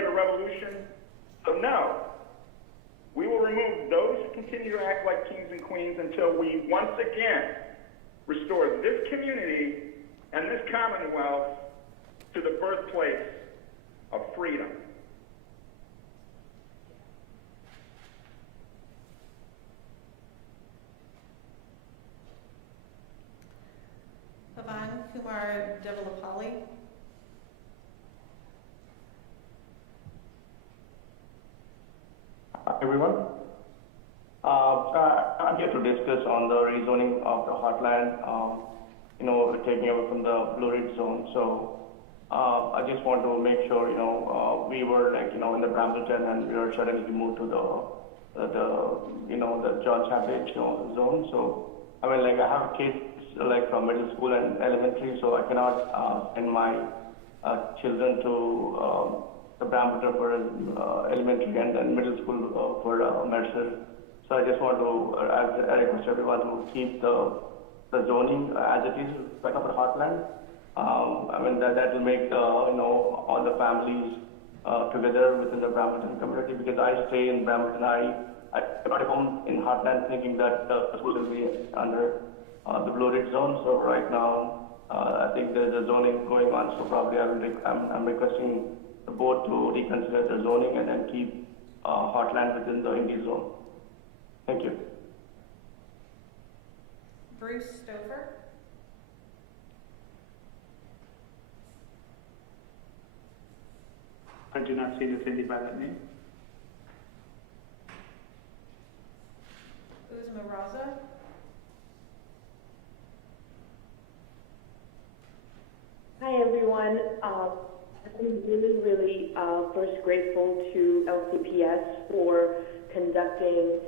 create a revolution? So no, we will remove those who continue to act like kings and queens until we once again restore this community and this Commonwealth to the birthplace of freedom. Pavan Kumar Devalapalli. Everyone. I'm here to discuss on the rezoning of the heartland, taking over from the blue-red zone. So I just want to make sure, we were in the Brambleton and we were suddenly moved to the John Chapage zone. So, I have kids from middle school and elementary, so I cannot send my children to the Brampton for elementary and then middle school for Mercer. So I just want to, I request everyone to keep the zoning as it is right now for Heartland. That will make all the families together within the Brampton community, because I stay in Brampton. I got home in Heartland thinking that the school will be under the blue-red zone. So right now, I think there's a zoning going on. So probably I'm requesting the board to reconsider the zoning and then keep Heartland within the Indy zone. Thank you. Bruce Stover. I do not see an attendee by that name. Uzma Raza. Hi everyone. I'm really first grateful to LCPS for conducting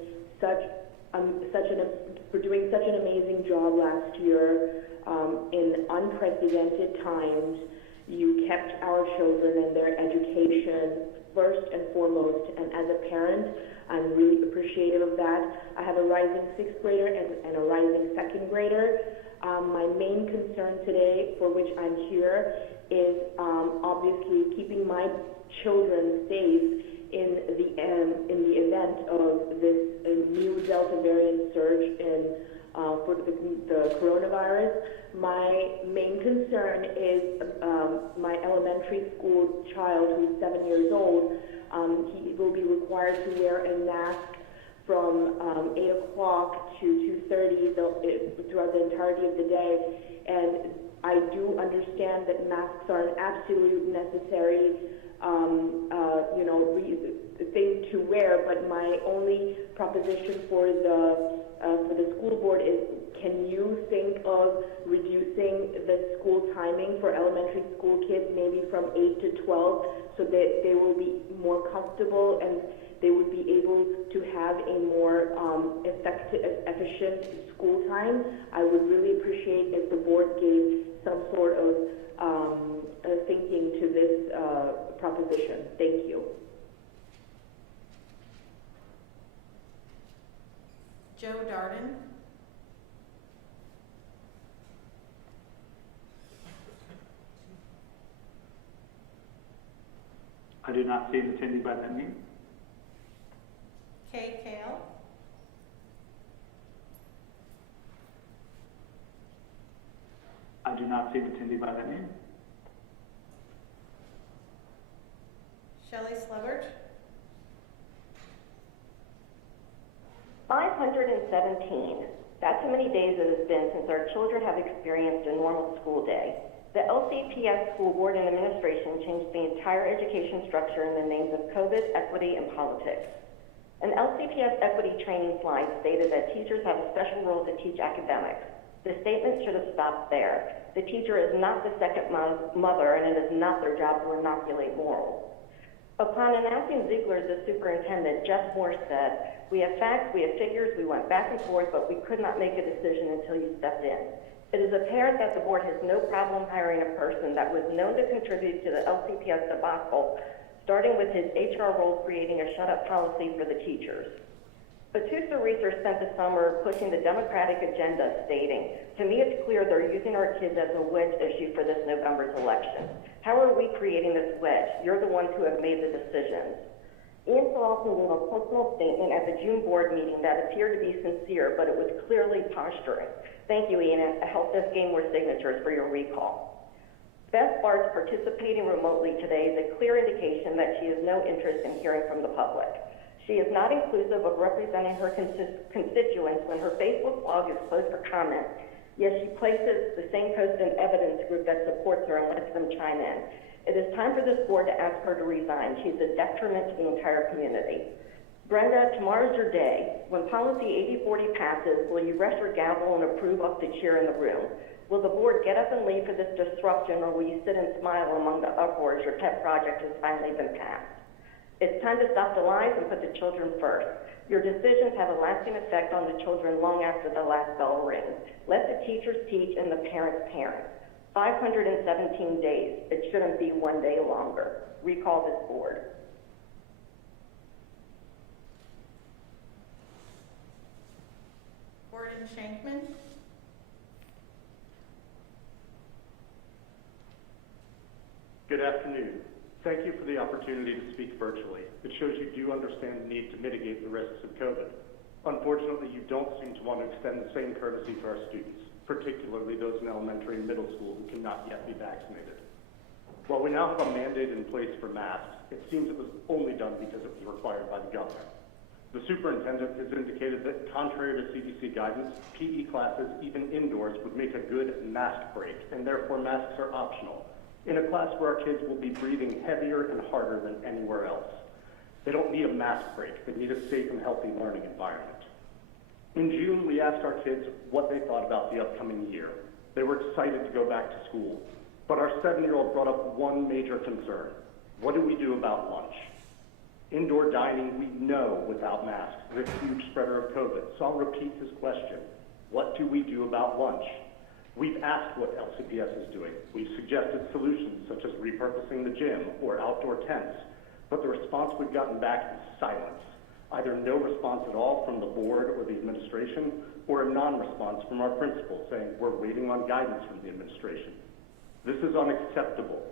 for doing such an amazing job last year in unprecedented times. You kept our children and their education first and foremost, and as a parent, I'm really appreciative of that. I have a rising sixth grader and a rising second grader. My main concern today, for which I'm here, is obviously keeping my children safe in the event of this new Delta variant surge for the coronavirus. My main concern is my elementary school child, who's 7 years old. He will be required to wear a mask from 8 o'clock to 2:30 throughout the entirety of the day. And I do understand that masks are an absolute necessary thing to wear, but my only proposition for the school board is, can you think of reducing the school timing for elementary school kids maybe from 8 to 12 so that they will be more comfortable and they would be able to have a more efficient school time? I would really appreciate if the board gave some sort of thinking to this proposition. Thank you. Joe Darden. I do not see an attendee by that name. Kay Kale. I do not see an attendee by that name. Shelley Slebert. 517. That's how many days it has been since our children have experienced a normal school day. The LCPS School Board and Administration changed the entire education structure in the names of COVID, equity, and politics. An LCPS equity training slide stated that teachers have a special role to teach academics. The statement should have stopped there. The teacher is not the second mother, and it is not their job to inoculate morals. Upon announcing Ziegler as the superintendent, Jeff Moore said, "We have facts, we have figures, we went back and forth, but we could not make a decision until you stepped in." It is apparent that the board has no problem hiring a person that was known to contribute to the LCPS debacle, starting with his HR role creating a shut-up policy for the teachers. Batusa research spent the summer pushing the Democratic agenda, stating, "To me it's clear they're using our kids as a wedge issue for this November's election. How are we creating this wedge? You're the ones who have made the decisions. Ian filled out a personal statement at the June board meeting that appeared to be sincere, but it was clearly posturing. Thank you, Ian. It helped us gain more signatures for your recall. Beth Bart's participating remotely today is a clear indication that she has no interest in hearing from the public. She is not inclusive of representing her constituents when her Facebook blog is closed for comment, yet she places the same post in evidence group that supports her and lets them chime in. It is time for this board to ask her to resign. She's a detriment to the entire community. Brenda, tomorrow's your day. When policy 8040 passes, will you rest your gavel and approve up the cheer in the room? Will the board get up and leave for this disruption, or will you sit and smile among the uproar as your pet project has finally been passed? It's time to stop the lies and put the children first. Your decisions have a lasting effect on the children long after the last bell rings. Let the teachers teach and the parents parent. 517 days. It shouldn't be one day longer. Recall this board. Gordon Shankman. Good afternoon. Thank you for the opportunity to speak virtually. It shows you do understand the need to mitigate the risks of COVID. Unfortunately, you don't seem to want to extend the same courtesy to our students, particularly those in elementary and middle school who cannot yet be vaccinated. While we now have a mandate in place for masks, it seems it was only done because it was required by the governor. The superintendent has indicated that contrary to CDC guidance, PE classes, even indoors, would make a good mask break, and therefore masks are optional, in a class where our kids will be breathing heavier and harder than anywhere else. They don't need a mask break, they need a safe and healthy learning environment. In June, we asked our kids what they thought about the upcoming year. They were excited to go back to school, but our 7-year-old brought up one major concern. What do we do about lunch? Indoor dining, we know without masks is a huge spreader of COVID, so I'll repeat his question. What do we do about lunch? We've asked what LCPS is doing. We've suggested solutions such as repurposing the gym or outdoor tents, but the response we've gotten back is silence. Either no response at all from the board or the administration, or a non-response from our principal saying we're waiting on guidance from the administration. This is unacceptable.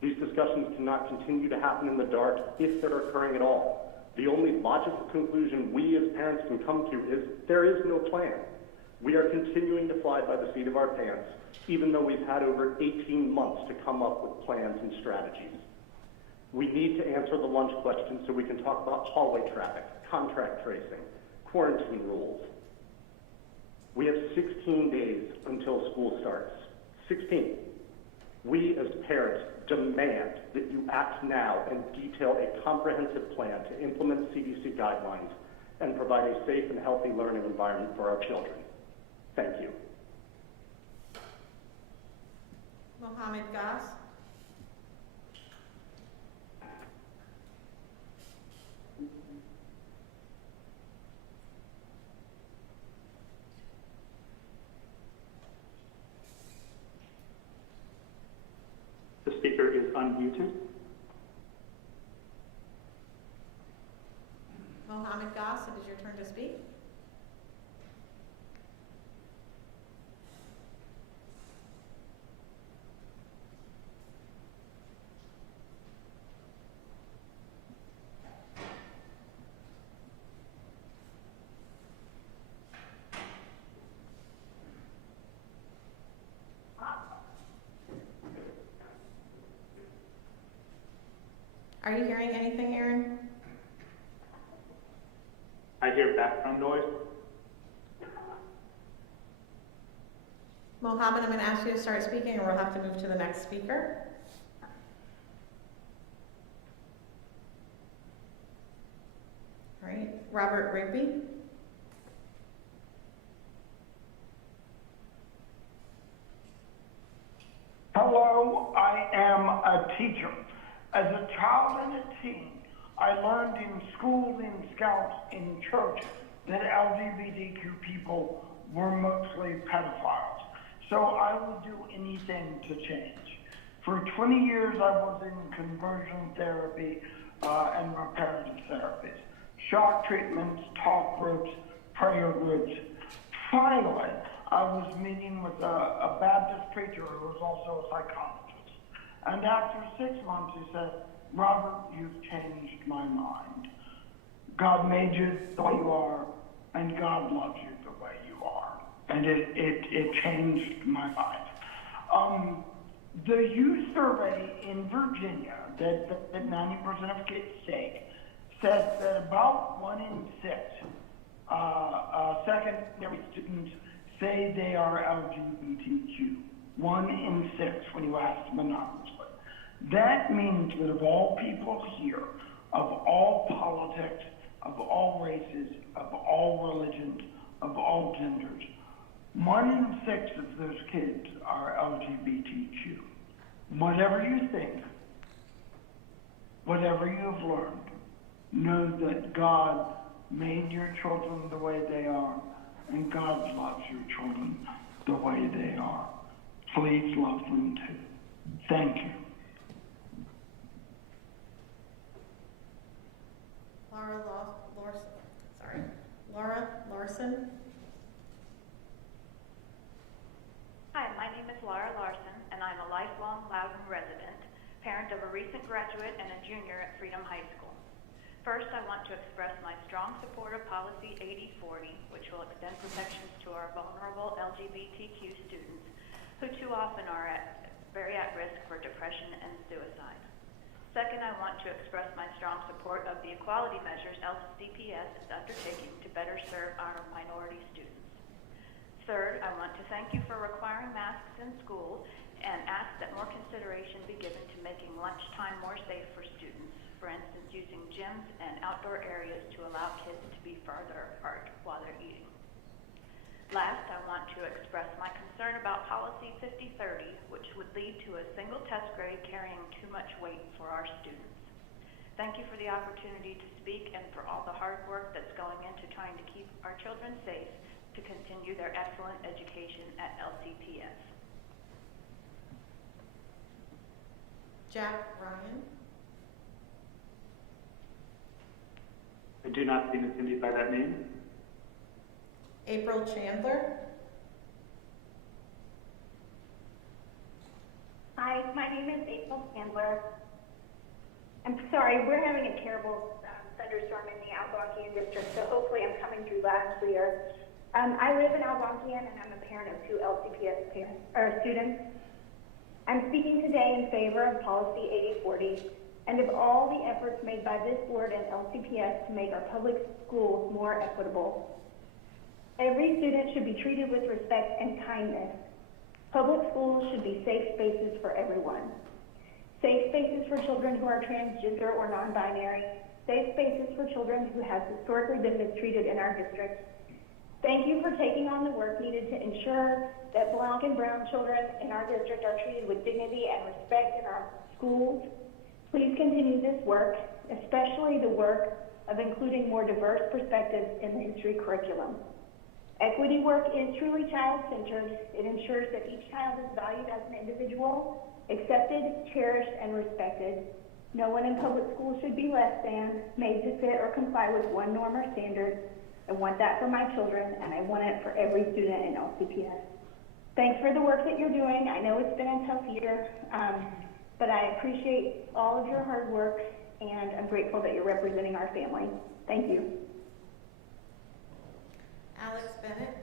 These discussions cannot continue to happen in the dark if they're occurring at all. The only logical conclusion we as parents can come to is there is no plan. We are continuing to fly by the seat of our pants, even though we've had over 18 months to come up with plans and strategies. We need to answer the lunch question so we can talk about hallway traffic, contract tracing, quarantine rules. We have 16 days until school starts. 16. We as parents demand that you act now and detail a comprehensive plan to implement CDC guidelines and provide a safe and healthy learning environment for our children. Thank you. Mohammed Goss. The speaker is unmuted. Mohammed Goss, it is your turn to speak. Are you hearing anything, Aaron? I hear background noise. Mohammed, I'm going to ask you to start speaking, or we'll have to move to the next speaker. All right, Robert Rigby. Hello, I am a teacher. As a child and a teen, I learned in schools, in scouts, in church, that LGBTQ people were mostly pedophiles. So I would do anything to change. For 20 years, I was in conversion therapy and reparative therapies, shock treatments, talk groups, prayer groups. Finally, I was meeting with a Baptist preacher who was also a psychologist. And after 6 months, he said, Robert, you've changed my mind. God made you the way you are, and God loves you the way you are. And it changed my mind. The youth survey in Virginia that 90% of kids take says that about 1 in 6 secondary students say they are LGBTQ. 1 in 6 when you ask them anonymously. That means that of all people here, of all politics, of all races, of all religions, of all genders, 1 in 6 of those kids are LGBTQ. Whatever you think, whatever you've learned, know that God made your children the way they are, and God loves your children the way they are. Please love them too. Thank you. Laura Larson. Hi, my name is Laura Larson, and I'm a lifelong Loudoun resident, parent of a recent graduate and a junior at Freedom High School. First, I want to express my strong support of Policy 8040, which will extend protections to our vulnerable LGBTQ students, who too often are very at risk for depression and suicide. Second, I want to express my strong support of the equality measures LCPS is undertaking to better serve our minority students. Third, I want to thank you for requiring masks in schools and ask that more consideration be given to making lunchtime more safe for students. For instance, using gyms and outdoor areas to allow kids to be farther apart while they're eating. Last, I want to express my concern about Policy 5030, which would lead to a single test grade carrying too much weight for our students. Thank you for the opportunity to speak and for all the hard work that's going into trying to keep our children safe to continue their excellent education at LCPS. Jack Ryan. I do not seem attended by that name. April Chandler. Hi, my name is April Chandler. I'm sorry, we're having a terrible thunderstorm in the Algonquian district, so hopefully I'm coming through loud and clear. I live in Algonquian and I'm a parent of 2 LCPS students. I'm speaking today in favor of Policy 8040 and of all the efforts made by this board and LCPS to make our public schools more equitable. Every student should be treated with respect and kindness. Public schools should be safe spaces for everyone. Safe spaces for children who are transgender or non-binary. Safe spaces for children who have historically been mistreated in our district. Thank you for taking on the work needed to ensure that Black and brown children in our district are treated with dignity and respect in our schools. Please continue this work, especially the work of including more diverse perspectives in the history curriculum. Equity work is truly child-centered. It ensures that each child is valued as an individual, accepted, cherished, and respected. No one in public schools should be less than, made to fit or comply with one norm or standard. I want that for my children, and I want it for every student in LCPS. Thanks for the work that you're doing. I know it's been a tough year, but I appreciate all of your hard work, and I'm grateful that you're representing our family. Thank you. Alex Bennett.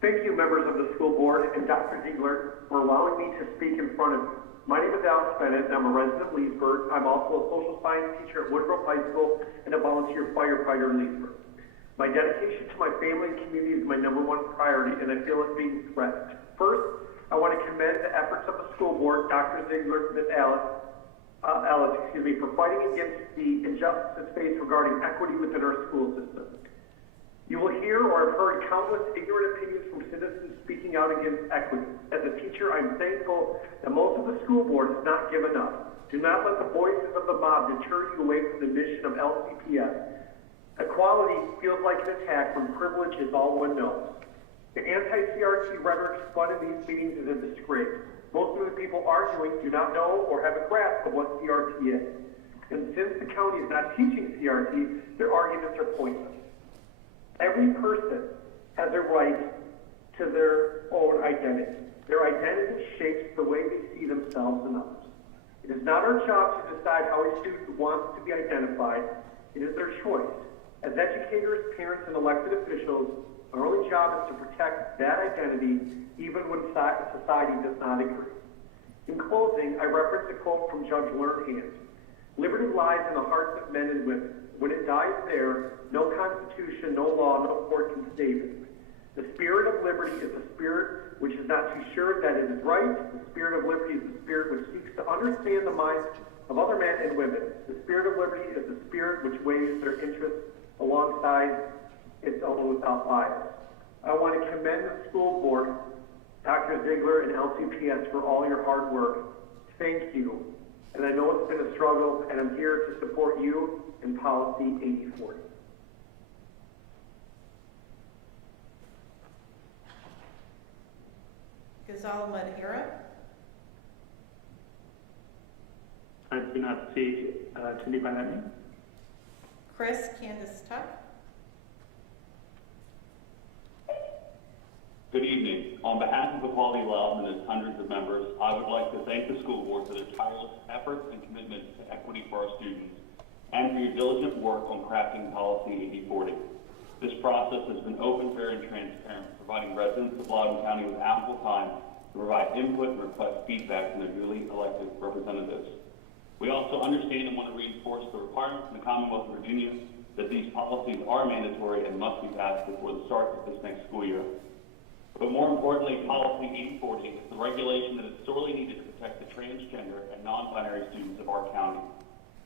Thank you, members of the school board and Dr. Ziegler, for allowing me to speak in front of you. My name is Alex Bennett, and I'm a resident of Leesburg. I'm also a social science teacher at Woodruff High School and a volunteer firefighter in Leesburg. My dedication to my family and community is my #1 priority, and I feel it's being threatened. First, I want to commend the efforts of the school board, Dr. Ziegler, Ms. Alice, for fighting against the injustices faced regarding equity within our school system. You will hear or have heard countless ignorant opinions from citizens speaking out against equity. As a teacher, I'm thankful that most of the school board has not given up. Do not let the voices of the mob deter you away from the mission of LCPS. Equality feels like an attack when privilege is all one knows. The anti-CRT rhetoric spun in these meetings is a disgrace. Most of the people arguing do not know or have a grasp of what CRT is. And since the county is not teaching CRT, their arguments are pointless. Every person has a right to their own identity. Their identity shapes the way they see themselves and others. It is not our job to decide how a student wants to be identified. It is their choice. As educators, parents, and elected officials, our only job is to protect that identity even when society does not agree. In closing, I reference a quote from Judge Lernhand. Liberty lies in the hearts of men and women. When it dies there, no constitution, no law, no court can save it. The spirit of liberty is a spirit which is not too sure that it is right. The spirit of liberty is the spirit which seeks to understand the minds of other men and women. The spirit of liberty is the spirit which weighs their interests alongside its own without bias. I want to commend the school board, Dr. Ziegler and LCPS, for all your hard work. Thank you. And I know it's been a struggle, and I'm here to support you in Policy 8040. Gonzalo Madera. I do not see Cindy by that name. Chris Candace Tuck. Good evening. On behalf of Equality Loudoun and its hundreds of members, I would like to thank the school board for their tireless efforts and commitment to equity for our students, and for your diligent work on crafting Policy 8040. This process has been open, fair, and transparent, providing residents of Loudoun County with ample time to provide input and request feedback from their newly elected representatives. We also understand and want to reinforce the requirement from the Commonwealth of Virginia that these policies are mandatory and must be passed before the start of this next school year. But more importantly, Policy 8040 is the regulation that is sorely needed to protect the transgender and non-binary students of our county.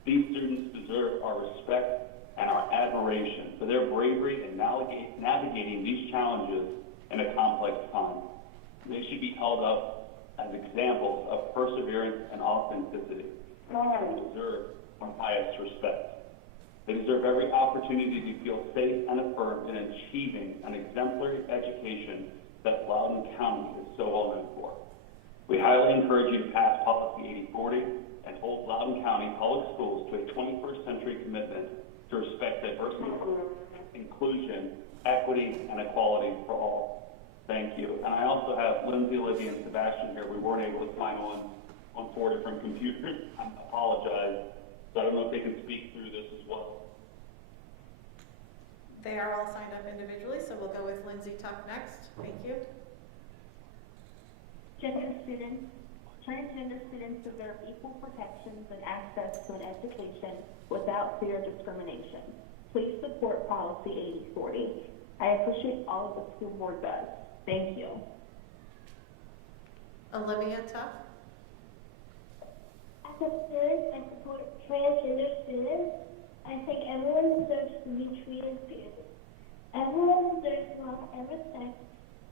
These students deserve our respect and our admiration for their bravery in navigating these challenges in a complex time. They should be held up as examples of perseverance and authenticity. They deserve our highest respect. They deserve every opportunity to feel safe and affirmed in achieving an exemplary education that Loudoun County is so well known for. We highly encourage you to pass Policy 8040 and hold Loudoun County Public Schools to a 21st century commitment to respect diversity, inclusion, equity, and equality for all. Thank you. And I also have Lindsay, Olivia, and Sebastian here. We weren't able to find on 4 different computers. I apologize. So I don't know if they can speak through this as well. They are all signed up individually, so we'll go with Lindsay Tuck next. Thank you. Gender students, transgender students deserve equal protections and access to an education without fear of discrimination. Please support Policy 8040. I appreciate all of the school board does. Thank you. Olivia Tuck. As a parent, I support transgender students. I think everyone deserves to be treated fairly. Everyone deserves love and respect.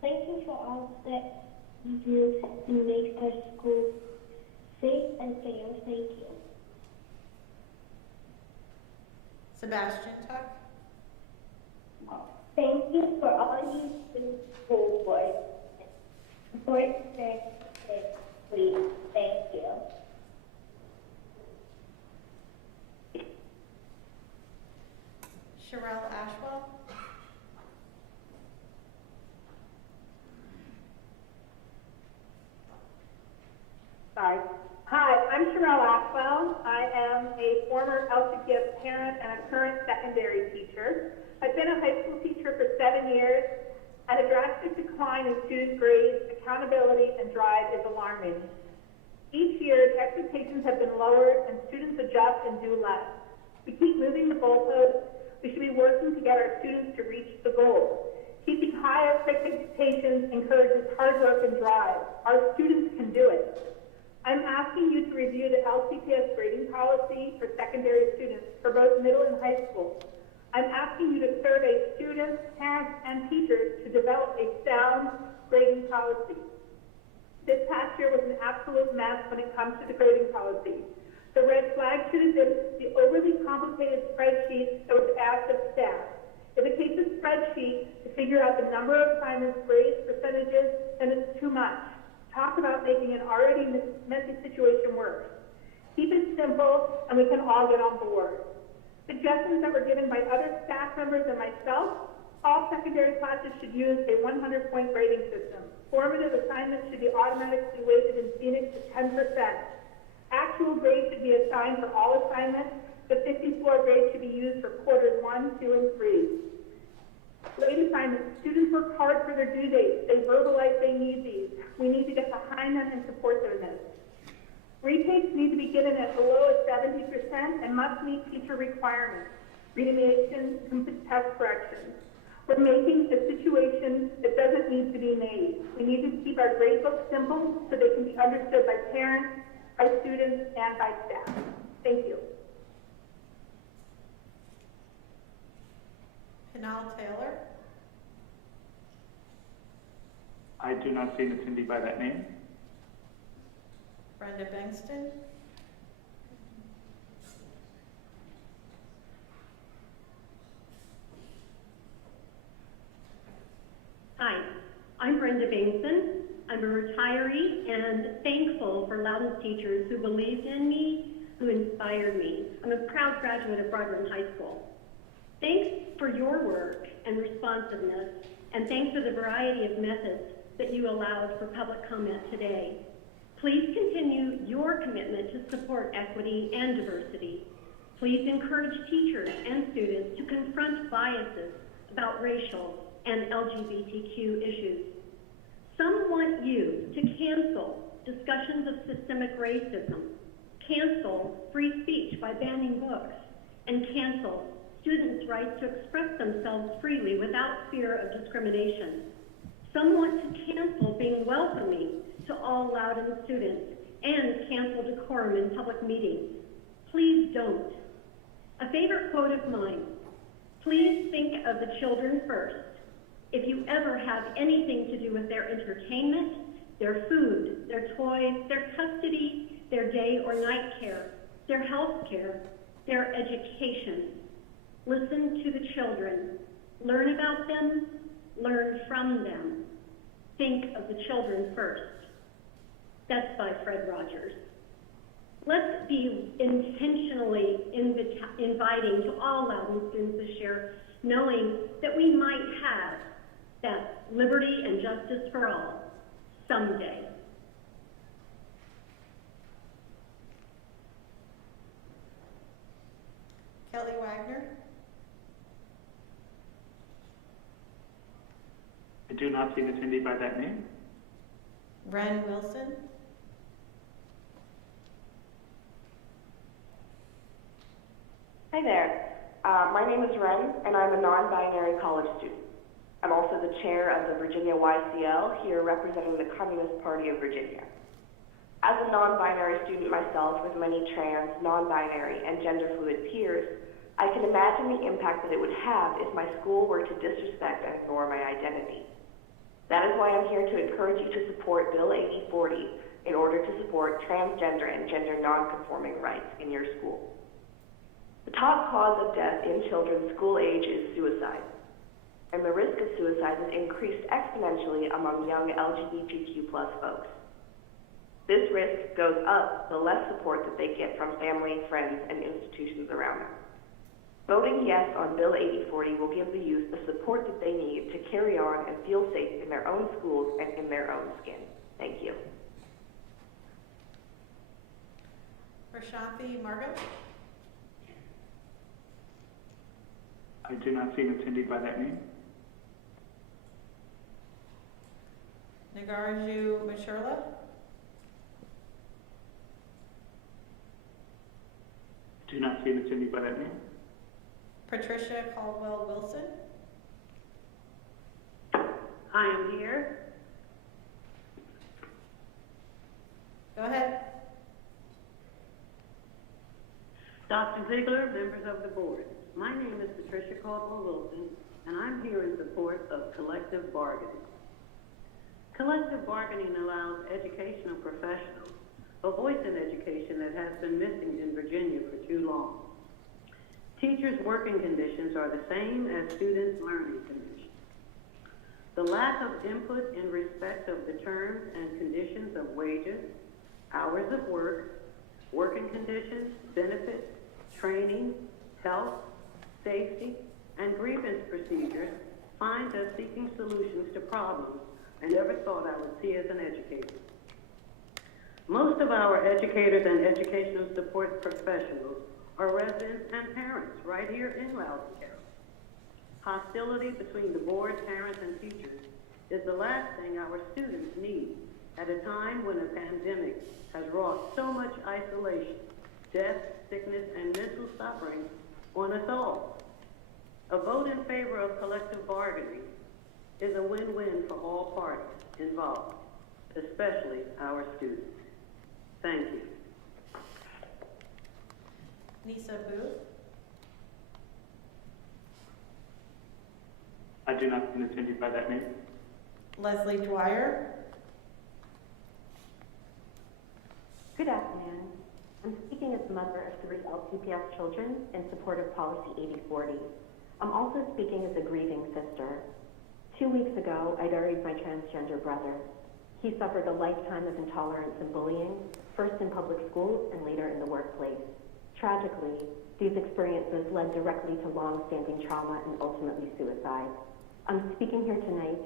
Thank you for all that you do to make our school safe and fair. Thank you. Sebastian Tuck. Thank you for all you do school board. Support please. Thank you. Sherelle Ashwell. Sorry. Hi, I'm Sherelle Ashwell. I am a former LCPS parent and a current secondary teacher. I've been a high school teacher for 7 years, and a drastic decline in student grades, accountability, and drive is alarming. Each year, expectations have been lowered, and students adjust and do less. We keep moving the goalposts. We should be working to get our students to reach the goal. Keeping high expectations encourages hard work and drive. Our students can do it. I'm asking you to review the LCPS grading policy for secondary students for both middle and high school. I'm asking you to survey students, parents, and teachers to develop a sound grading policy. This past year was an absolute mess when it comes to the grading policy. The red flag should have been the overly complicated spreadsheet that was asked of staff. If it takes a spreadsheet to figure out the number of assignments, grades, percentages, then it's too much. Talk about making an already messy situation worse. Keep it simple, and we can all get on board. Suggestions that were given by other staff members and myself All secondary classes should use a 100-point grading system. Formative assignments should be automatically weighted in Phoenix to 10%. Actual grades should be assigned for all assignments. The 54 grades should be used for quarters 1, 2, and 3. Late assignments. Students work hard for their due dates. They verbalize they need these. We need to get behind them and support them in this. Retakes need to be given as low as 70% and must meet teacher requirements. Remediation, test corrections. We're making a situation that doesn't need to be made. We need to keep our grade books simple so they can be understood by parents, by students, and by staff. Thank you. Pinal Taylor. I do not see an attendee by that name. Brenda Bengston. Hi, I'm Brenda Bainson. I'm a retiree and thankful for Loudoun's teachers who believed in me, who inspired me. I'm a proud graduate of Broadbent High School. Thanks for your work and responsiveness, and thanks for the variety of methods that you allowed for public comment today. Please continue your commitment to support equity and diversity. Please encourage teachers and students to confront biases about racial and LGBTQ issues. Some want you to cancel discussions of systemic racism, cancel free speech by banning books, and cancel students' rights to express themselves freely without fear of discrimination. Some want to cancel being welcoming to all Loudoun students and cancel decorum in public meetings. Please don't. A favorite quote of mine: please think of the children first. If you ever have anything to do with their entertainment, their food, their toys, their custody, their day or night care, their health care, their education, listen to the children. Learn about them, learn from them. Think of the children first. That's by Fred Rogers. Let's be intentionally inviting to all Loudoun students this year, knowing that we might have that liberty and justice for all someday. Kelly Wagner. I do not see an attendee by that name. Ren Wilson. Hi there. My name is Ren, and I'm a non-binary college student. I'm also the chair of the Virginia YCL, here representing the Communist Party of Virginia. As a non-binary student myself with many trans, non-binary, and gender-fluid peers, I can imagine the impact that it would have if my school were to disrespect and ignore my identity. That is why I'm here to encourage you to support Bill 8040 in order to support transgender and gender non-conforming rights in your school. The top cause of death in children school age is suicide, and the risk of suicide has increased exponentially among young LGBTQ+ folks. This risk goes up the less support that they get from family, friends, and institutions around them. Voting yes on Bill 8040 will give the youth the support that they need to carry on and feel safe in their own schools and in their own skin. Thank you. Prashanthi Margo. I do not see an attendee by that name. Nagarju Mashurla. Do not see an attendee by that name. Patricia Caldwell Wilson. I am here. Go ahead. Dr. Ziegler, members of the board. My name is Patricia Caldwell Wilson, and I'm here in support of collective bargaining. Collective bargaining allows educational professionals a voice in education that has been missing in Virginia for too long. Teachers' working conditions are the same as students' learning conditions. The lack of input in respect of the terms and conditions of wages, hours of work, working conditions, benefits, training, health, safety, and grievance procedures find us seeking solutions to problems I never thought I would see as an educator. Most of our educators and educational support professionals are residents and parents right here in Loudoun County. Hostility between the board, parents, and teachers is the last thing our students need at a time when a pandemic has wrought so much isolation, death, sickness, and mental suffering on us all. A vote in favor of collective bargaining is a win-win for all parties involved, especially our students. Thank you. Nisa Booth. I do not seem attended by that name. Leslie Dwyer. Good afternoon. I'm speaking as the mother of 3 LTPS children in support of Policy 8040. I'm also speaking as a grieving sister. 2 weeks ago, I buried my transgender brother. He suffered a lifetime of intolerance and bullying, first in public schools and later in the workplace. Tragically, these experiences led directly to long-standing trauma and ultimately suicide. I'm speaking here tonight,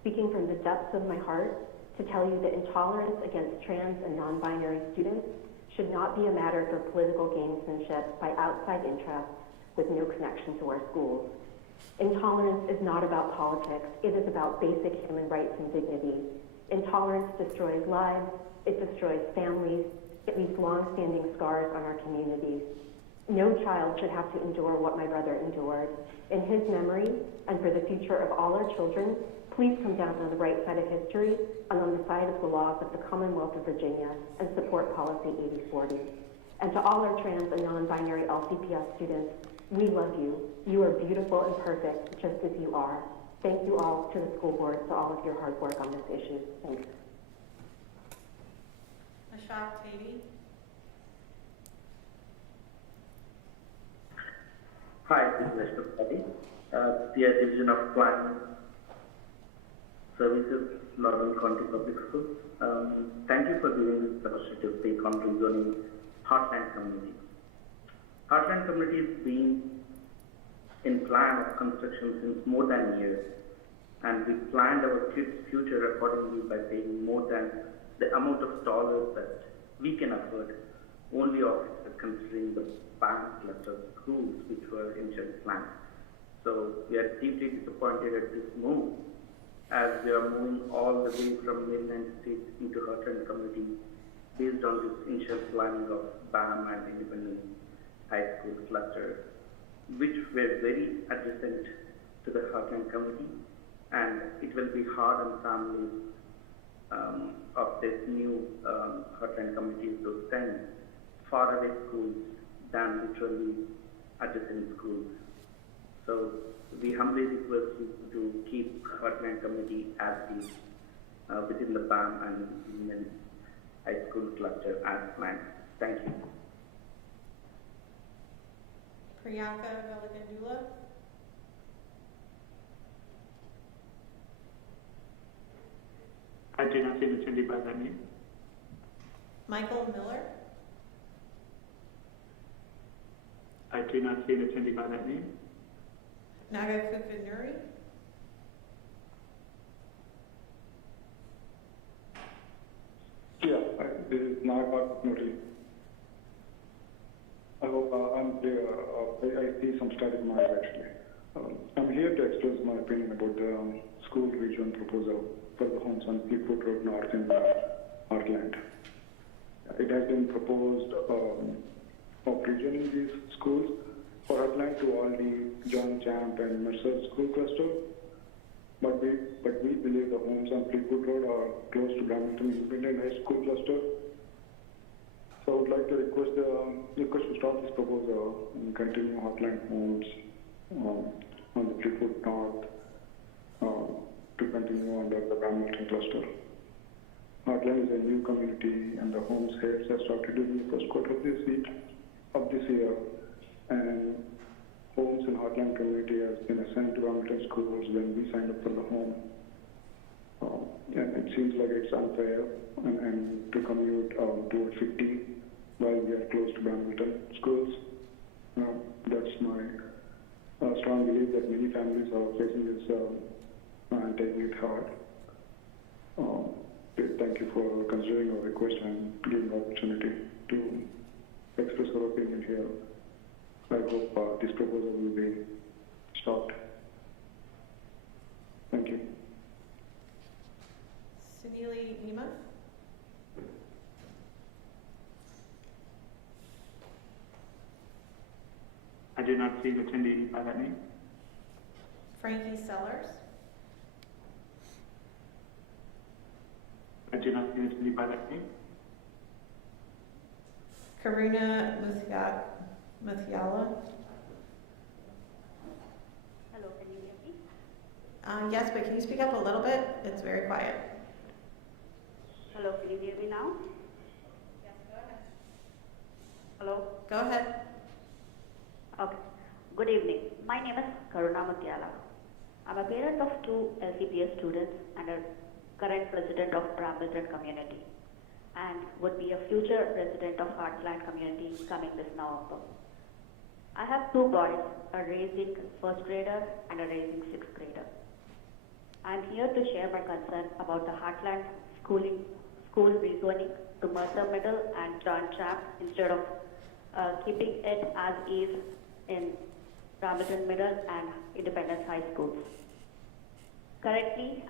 speaking from the depths of my heart, to tell you that intolerance against trans and non-binary students should not be a matter for political gamesmanship by outside interests with no connection to our schools. Intolerance is not about politics, it is about basic human rights and dignity. Intolerance destroys lives, it destroys families, it leaves long-standing scars on our communities. No child should have to endure what my brother endured. In his memory, and for the future of all our children, please come down on the right side of history and on the side of the laws of the Commonwealth of Virginia and support Policy 8040. And to all our trans and non-binary LCPS students, we love you. You are beautiful and perfect just as you are. Thank you all to the school board for all of your hard work on this issue. Thanks. Ashok Tati. Hi, this is Ashok Tati, the Division of Planning Services, Loudoun County Public Schools. Thank you for giving this opportunity to speak on rezoning Heartland Community. Heartland Community has been in plan of construction since more than a year, and we planned our kids' future accordingly by paying more than the amount of dollars that we can afford, only after considering the BAM cluster schools which were initially planned. So we are deeply disappointed at this move, as we are moving all the way from mainland states into Heartland Community based on this initial planning of BAM and Independent High School cluster, which were very adjacent to the Heartland Community, and it will be hard on families of this new Heartland Community to send faraway schools than literally adjacent schools. So we humbly request you to keep Heartland Community as is within the BAM and Union High School cluster as planned. Thank you. Priyanka Veligandula. I do not seem attended by that name. Michael Miller. I do not seem attended by that name. Naga Kukunuri. Yeah, this is Naga Kukunuri. I hope I'm clear. I see some static noise actually. I'm here to express my opinion about the school region proposal for the homes on Fleetwood Road North in Heartland. It has been proposed of regioning these schools for Heartland to all the John Champ and Mercer school cluster. But we believe the homes on Fleetwood Road are close to Brampton Independent High School cluster. So I would like to request to stop this proposal and continue Heartland homes on the Fleetwood North to continue under the Brampton cluster. Heartland is a new community, and the homes heads have started in the first quarter of this year, and homes in Heartland community has been assigned to Brampton schools when we signed up for the home. And it seems like it's unfair and to commute towards 50 while we are close to Brampton schools. That's my strong belief that many families are facing this students and taking it hard. Thank you for considering our request and giving the opportunity to express our opinion here. I hope this proposal will be stopped. Thank you. Sunili Nima? I do not see the attendee by that name. Frankie Sellers? I do not see the attendee by that name. Karuna Muthiala? Hello, can you hear me? Yes, but can you speak up a little bit? It's very quiet. Hello, can you hear me now? Yes, go ahead. Hello? Go ahead. Okay. Good evening. My name is Karuna Muthiala. I'm a parent of 2 LCPS students and a current resident of Brambleton community, and would be a future resident of Heartland community coming this November. I have 2 boys, a raising 1st grader and a raising 6th grader. I'm here to share my concern about the Heartland school rezoning to Mercer Middle and John Chap instead of keeping it as is in Brambleton Middle and Independence High Schools. Currently,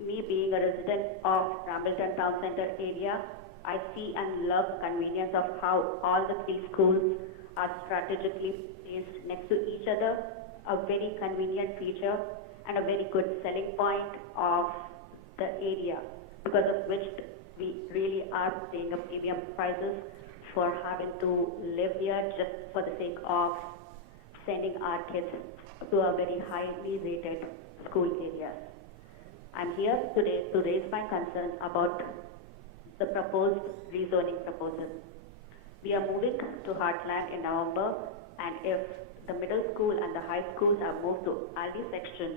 me being a resident of Brambleton Town Center area, I see and love convenience of how all the 3 schools are strategically placed next to each other, a very convenient feature and a very good selling point of the area, because of which we really are paying a premium prices for having to live here just for the sake of sending our kids to a very highly rated school areas. I'm here today to raise my concerns about the proposed rezoning proposal. We are moving to Heartland in November, and if the middle school and the high schools are moved to Aldi section,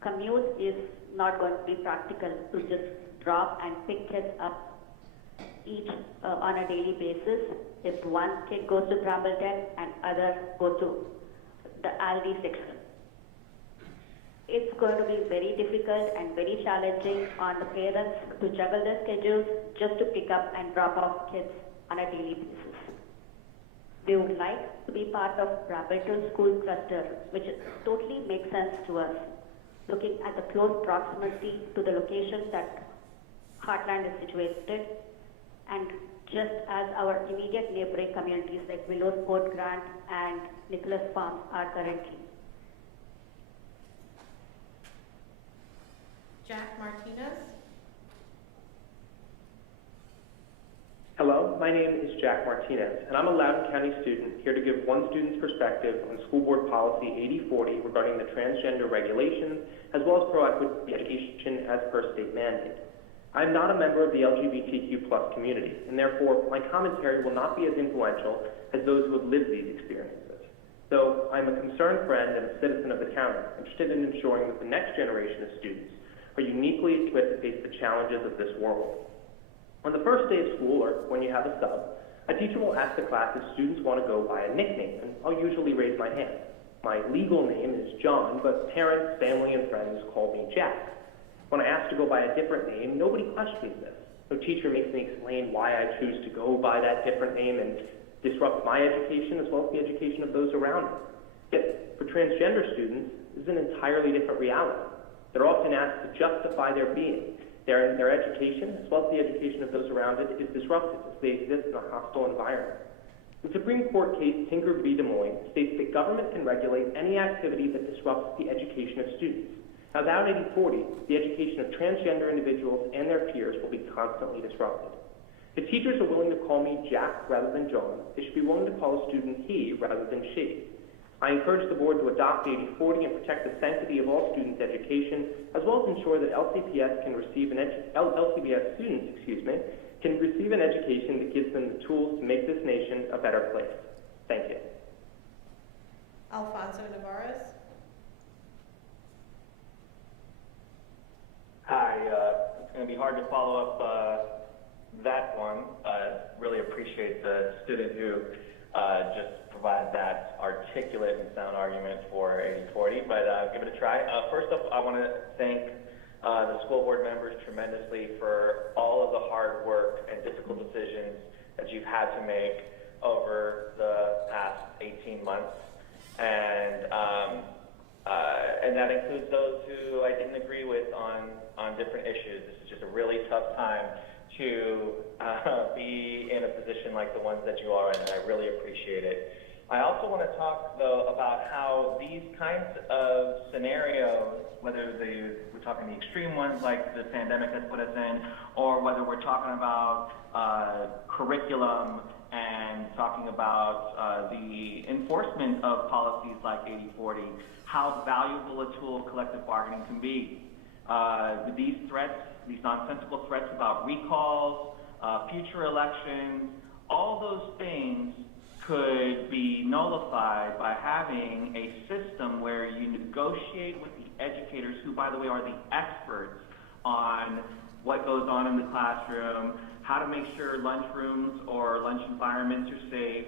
commute is not going to be practical to just drop and pick kids up each on a daily basis. If one kid goes to Brambleton and other goes to the Aldi section, it's going to be very difficult and very challenging on the parents to juggle their schedules just to pick up and drop off kids on a daily basis. We would like to be part of Brambleton School Cluster, which totally makes sense to us, looking at the close proximity to the locations that Heartland is situated, and just as our immediate neighboring communities like Willows, Port Grant and Nicholas Farms are currently. Jack Martinez? Hello, my name is Jack Martinez, and I'm a Loudoun County student here to give one student's perspective on School Board Policy 8040 regarding the transgender regulations, as well as pro-equity education as per state mandate. I'm not a member of the LGBTQ+ community, and therefore my commentary will not be as influential as those who have lived these experiences. So I'm a concerned friend and a citizen of the county, interested in ensuring that the next generation of students are uniquely equipped to face the challenges of this world. On the first day of school, or when you have a sub, a teacher will ask the class if students want to go by a nickname, and I'll usually raise my hand. My legal name is John, but parents, family, and friends call me Jack. When I ask to go by a different name, nobody questions this. No teacher makes me explain why I choose to go by that different name and disrupt my education as well as the education of those around me. Yet, for transgender students, this is an entirely different reality. They're often asked to justify their being. Their education, as well as the education of those around it, is disrupted as they exist in a hostile environment. The Supreme Court case Tinker v. Des Moines states that government can regulate any activity that disrupts the education of students. Now, without 8040, the education of transgender individuals and their peers will be constantly disrupted. If teachers are willing to call me Jack rather than John, they should be willing to call a student he rather than she. I encourage the board to adopt 8040 and protect the sanctity of all students' education, as well as ensure that LCPS students can receive an education that gives them the tools to make this nation a better place. Thank you. Alfonso Navarez? Hi, it's going to be hard to follow up that one. Really appreciate the student who just provide that articulate and sound argument for 80/40, but give it a try. First up, I want to thank the school board members tremendously for all of the hard work and difficult decisions that you've had to make over the past 18 months. And that includes those who I didn't agree with on different issues. This is just a really tough time to be in a position like the ones that you are in, and I really appreciate it. I also want to talk, though, about how these kinds of scenarios, whether we're talking the extreme ones like the pandemic has put us in, or whether we're talking about curriculum and talking about the enforcement of policies like 80/40, how valuable a tool collective bargaining can be. These threats, these nonsensical threats about recalls, future elections, all those things could be nullified by having a system where you negotiate with the educators, who, by the way, are the experts on what goes on in the classroom, how to make sure lunchrooms or lunch environments are safe,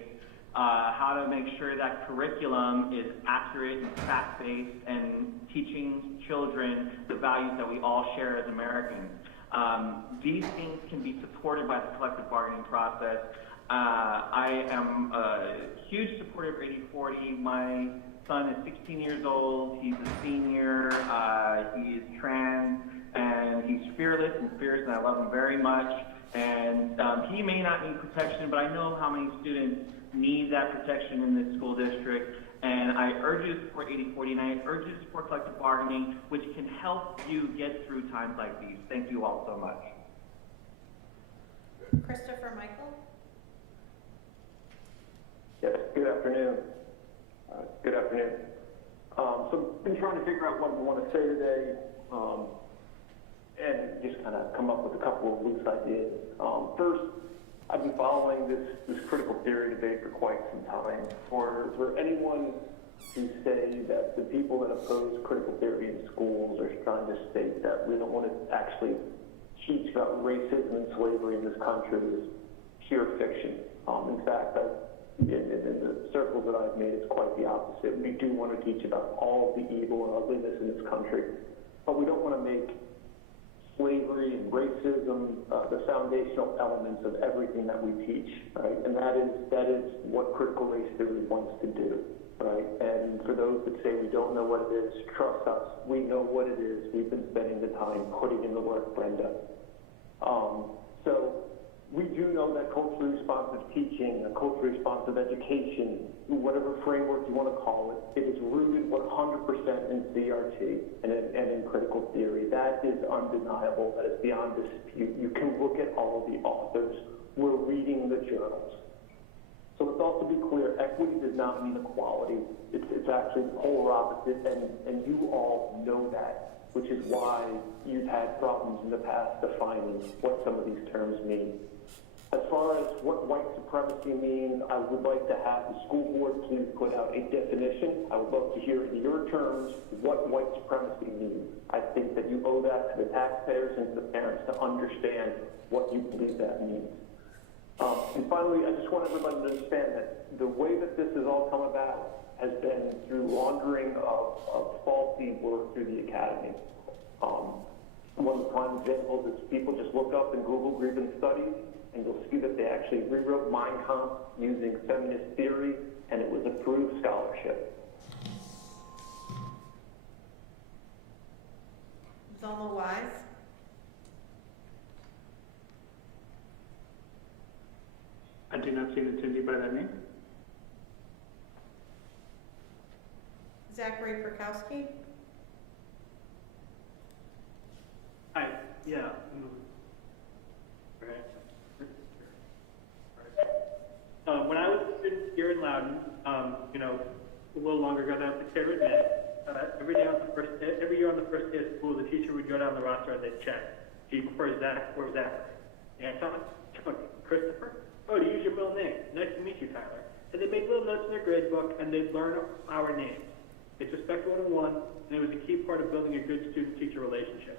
how to make sure that curriculum is accurate and fact-based and teaching children the values that we all share as Americans. These things can be supported by the collective bargaining process. I am a huge supporter of 80/40. My son is 16 years old. He's a senior. He is trans, and he's fearless and fierce, and I love him very much. And he may not need protection, but I know how many students need that protection in this school district. And I urge you to support 80/40, and I urge you to support collective bargaining, which can help you get through times like these. Thank you all so much. Christopher Michael? Yes, good afternoon. Good afternoon. So I've been trying to figure out what we want to say today, and just kind of come up with a couple of loose ideas. First, I've been following this critical theory debate for quite some time. For anyone to say that the people that oppose critical theory in schools are trying to state that we don't want to actually teach about racism and slavery in this country is pure fiction. In fact, in the circles that I've made, it's quite the opposite. We do want to teach about all of the evil and ugliness in this country, but we don't want to make slavery and racism the foundational elements of everything that we teach, right? And that is what critical race theory wants to do, right? And for those that say we don't know what it is, trust us, we know what it is. We've been spending the time putting in the work, Brenda. So we do know that culturally responsive teaching, culturally responsive education, whatever framework you want to call it, it is rooted 100% in CRT and in critical theory. That is undeniable. That is beyond dispute. You can look at all of the authors. We're reading the journals. So let's also be clear, equity does not mean equality. It's actually the polar opposite, and you all know that, which is why you've had problems in the past defining what some of these terms mean. As far as what white supremacy means, I would like to have the school board please put out a definition. I would love to hear in your terms what white supremacy means. I think that you owe that to the taxpayers and to the parents to understand what you believe that means. And finally, I just want everybody to understand that the way that this has all come about has been through laundering of faulty work through the academy. One of the prime examples is people just look up and Google grievance studies, and you'll see that they actually rewrote Mein Kampf using feminist theory, and it was approved scholarship. Zelma Wise? I do not see an attendee by that name. Zachary Perkowski? Hi, yeah. When I was here in Loudoun, a little longer ago, that's the fair admit, every year on the first day of school, the teacher would go down the roster and they'd check. Do you prefer Zach or Zachary? Anton? Christopher? Oh, to use your middle name. Nice to meet you, Tyler. And they'd make little notes in their grade book and they'd learn our names. It's respect 101, and it was a key part of building a good student-teacher relationship.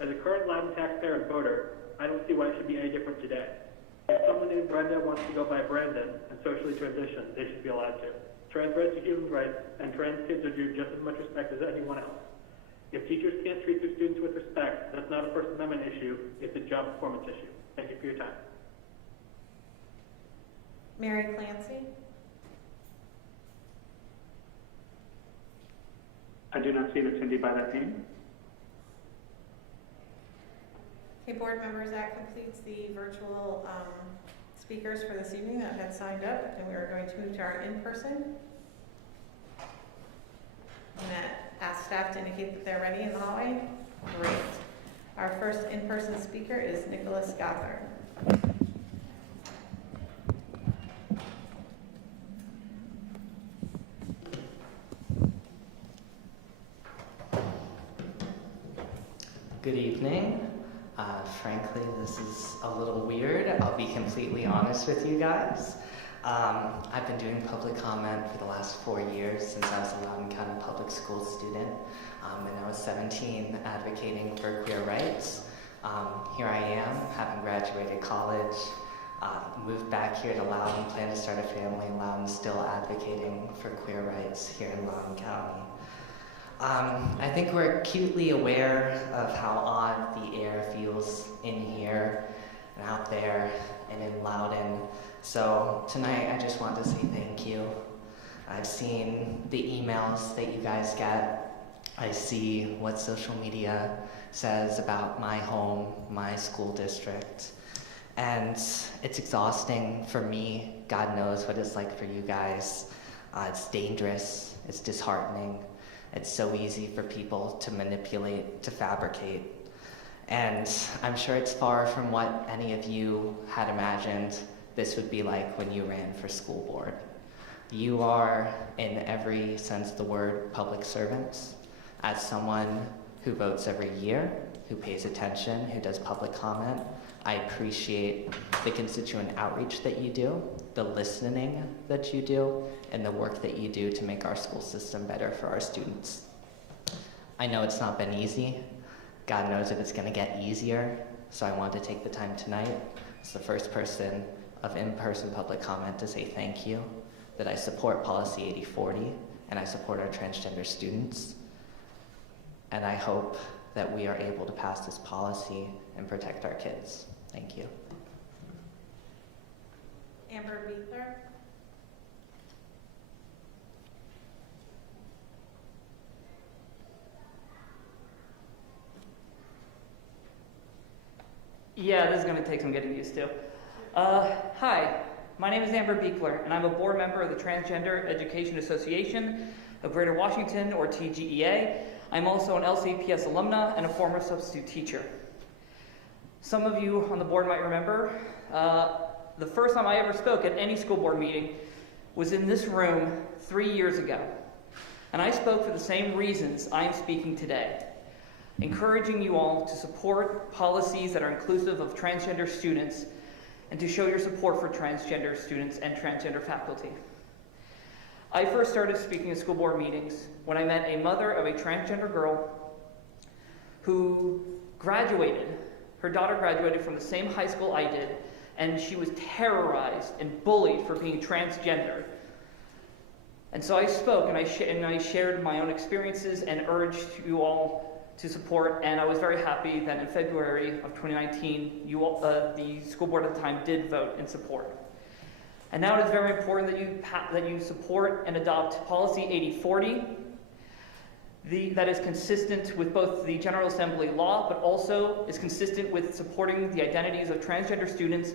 As a current Loudoun taxpayer and voter, I don't see why it should be any different today. If someone named Brenda wants to go by Brandon and socially transition, they should be allowed to. Trans rights are human rights, and trans kids are due just as much respect as anyone else. If teachers can't treat their students with respect, that's not a First Amendment issue, it's a job performance issue. Thank you for your time. Mary Clancy? I do not see an attendee by that name. Okay, board members, that completes the virtual speakers for this evening that had signed up, and we are going to move to our in-person. I'm going to ask staff to indicate that they're ready in the hallway. Great. Our first in-person speaker is Nicholas Gothard. Good evening. Frankly, this is a little weird. I'll be completely honest with you guys. I've been doing public comment for the last 4 years since I was a Loudoun County public school student. When I was 17, advocating for queer rights. Here I am, having graduated college, moved back here to Loudoun, plan to start a family in Loudoun, still advocating for queer rights here in Loudoun County. I think we're acutely aware of how odd the air feels in here and out there and in Loudoun. So tonight I just want to say thank you. I've seen the emails that you guys get. I see what social media says about my home, my school district. And it's exhausting for me. God knows what it's like for you guys. It's dangerous, it's disheartening. It's so easy for people to manipulate, to fabricate. And I'm sure it's far from what any of you had imagined this would be like when you ran for school board. You are, in every sense of the word, public servants. As someone who votes every year, who pays attention, who does public comment, I appreciate the constituent outreach that you do, the listening that you do, and the work that you do to make our school system better for our students. I know it's not been easy. God knows if it's going to get easier, so I want to take the time tonight as the first person of in-person public comment to say thank you, that I support Policy 8040, and I support our transgender students. And I hope that we are able to pass this policy and protect our kids. Thank you. Amber Beethler? Yeah, this is going to take some getting used to. Hi, my name is Amber Beekler, and I'm a board member of the Transgender Education Association of Greater Washington, or TGEA. I'm also an LCPS alumna and a former substitute teacher. Some of you on the board might remember, the first time I ever spoke at any school board meeting was in this room 3 years ago. And I spoke for the same reasons I am speaking today, encouraging you all to support policies that are inclusive of transgender students and to show your support for transgender students and transgender faculty. I first started speaking at school board meetings when I met a mother of a transgender girl who graduated. Her daughter graduated from the same high school I did, and she was terrorized and bullied for being transgender. And so I spoke and I shared my own experiences and urged you all to support, and I was very happy that in February of 2019, you all, the school board at the time did vote in support. And now it is very important that you support and adopt Policy 8040, that is consistent with both the General Assembly law, but also is consistent with supporting the identities of transgender students,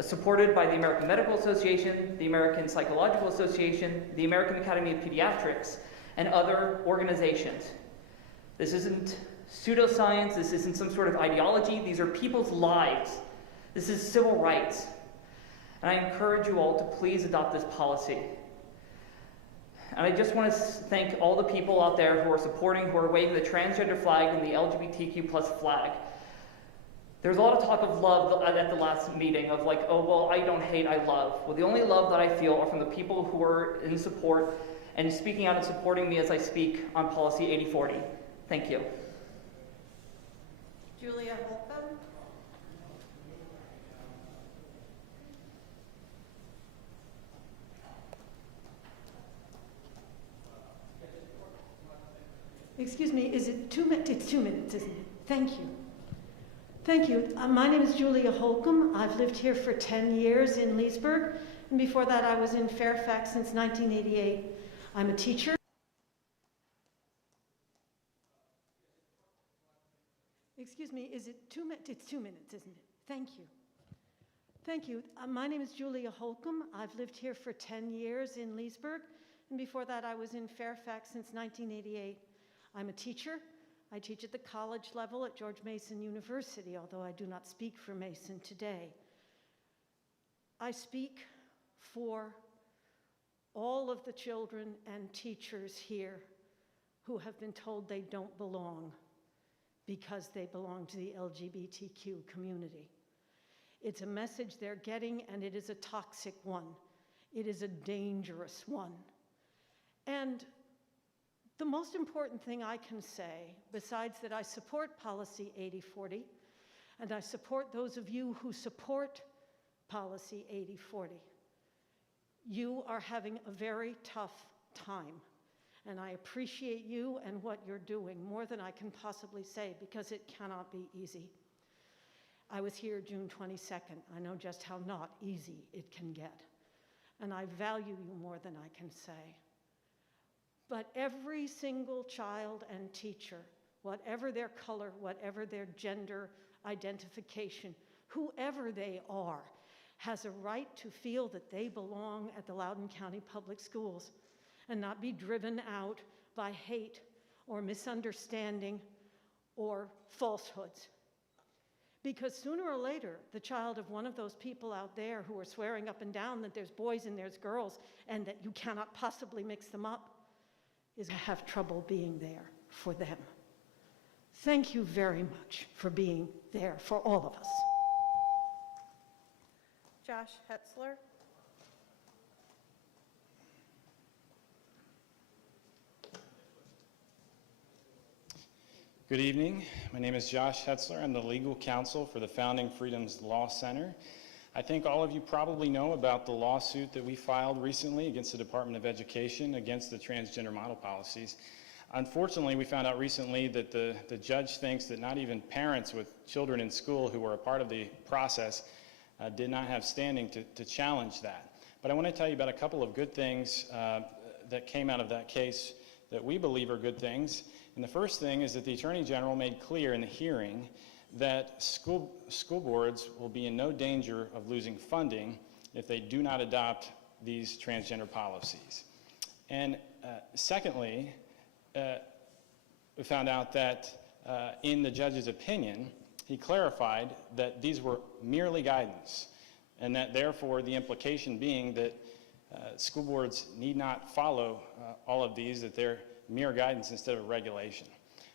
supported by the American Medical Association, the American Psychological Association, the American Academy of Pediatrics, and other organizations. This isn't pseudoscience, this isn't some sort of ideology, these are people's lives. This is civil rights. And I encourage you all to please adopt this policy. And I just want to thank all the people out there who are supporting, who are waving the transgender flag and the LGBTQ+ flag. There's a lot of talk of love at the last meeting of like, oh, well, I don't hate, I love. Well, the only love that I feel are from the people who are in support and speaking out and supporting me as I speak on Policy 8040. Thank you. Julia Holcomb? Excuse me, is it 2 minutes? It's 2 minutes, isn't it? Thank you. Thank you. My name is Julia Holcomb. I've lived here for 10 years in Leesburg, and before that I was in Fairfax since 1988. I'm a teacher. Excuse me, is it 2 minutes? It's 2 minutes, isn't it? Thank you. Thank you. My name is Julia Holcomb. I've lived here for 10 years in Leesburg, and before that I was in Fairfax since 1988. I'm a teacher. I teach at the college level at George Mason University, although I do not speak for Mason today. I speak for all of the children and teachers here who have been told they don't belong because they belong to the LGBTQ community. It's a message they're getting, and it is a toxic one. It is a dangerous one. And the most important thing I can say, besides that I support Policy 8040, and I support those of you who support Policy 8040, you are having a very tough time. And I appreciate you and what you're doing more than I can possibly say, because it cannot be easy. I was here June 22nd. I know just how not easy it can get. And I value you more than I can say. But every single child and teacher, whatever their color, whatever their gender identification, whoever they are, has a right to feel that they belong at the Loudoun County Public Schools and not be driven out by hate or misunderstanding or falsehoods. Because sooner or later, the child of one of those people out there who are swearing up and down that there's boys and there's girls and that you cannot possibly mix them up is going to have trouble being there for them. Thank you very much for being there for all of us. Josh Hetzler. Good evening. My name is Josh Hetzler. I'm the legal counsel for the Founding Freedoms Law Center. I think all of you probably know about the lawsuit that we filed recently against the Department of Education against the transgender model policies. Unfortunately, we found out recently that the judge thinks that not even parents with children in school who were a part of the process did not have standing to challenge that. But I want to tell you about a couple of good things that came out of that case that we believe are good things. And the first thing is that the Attorney General made clear in the hearing that school boards will be in no danger of losing funding if they do not adopt these transgender policies. And secondly, we found out that in the judge's opinion, he clarified that these were merely guidance, and that therefore the implication being that school boards need not follow all of these, that they're mere guidance instead of regulation.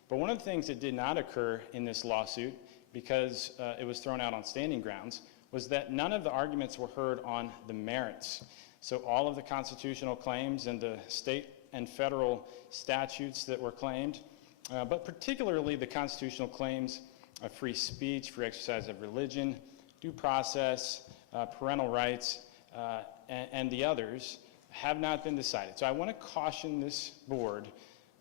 But one of the things that did not occur in this lawsuit, because it was thrown out on standing grounds, was that none of the arguments were heard on the merits. So all of the constitutional claims and the state and federal statutes that were claimed, but particularly the constitutional claims of free speech, free exercise of religion, due process, parental rights, and the others, have not been decided. So I want to caution this board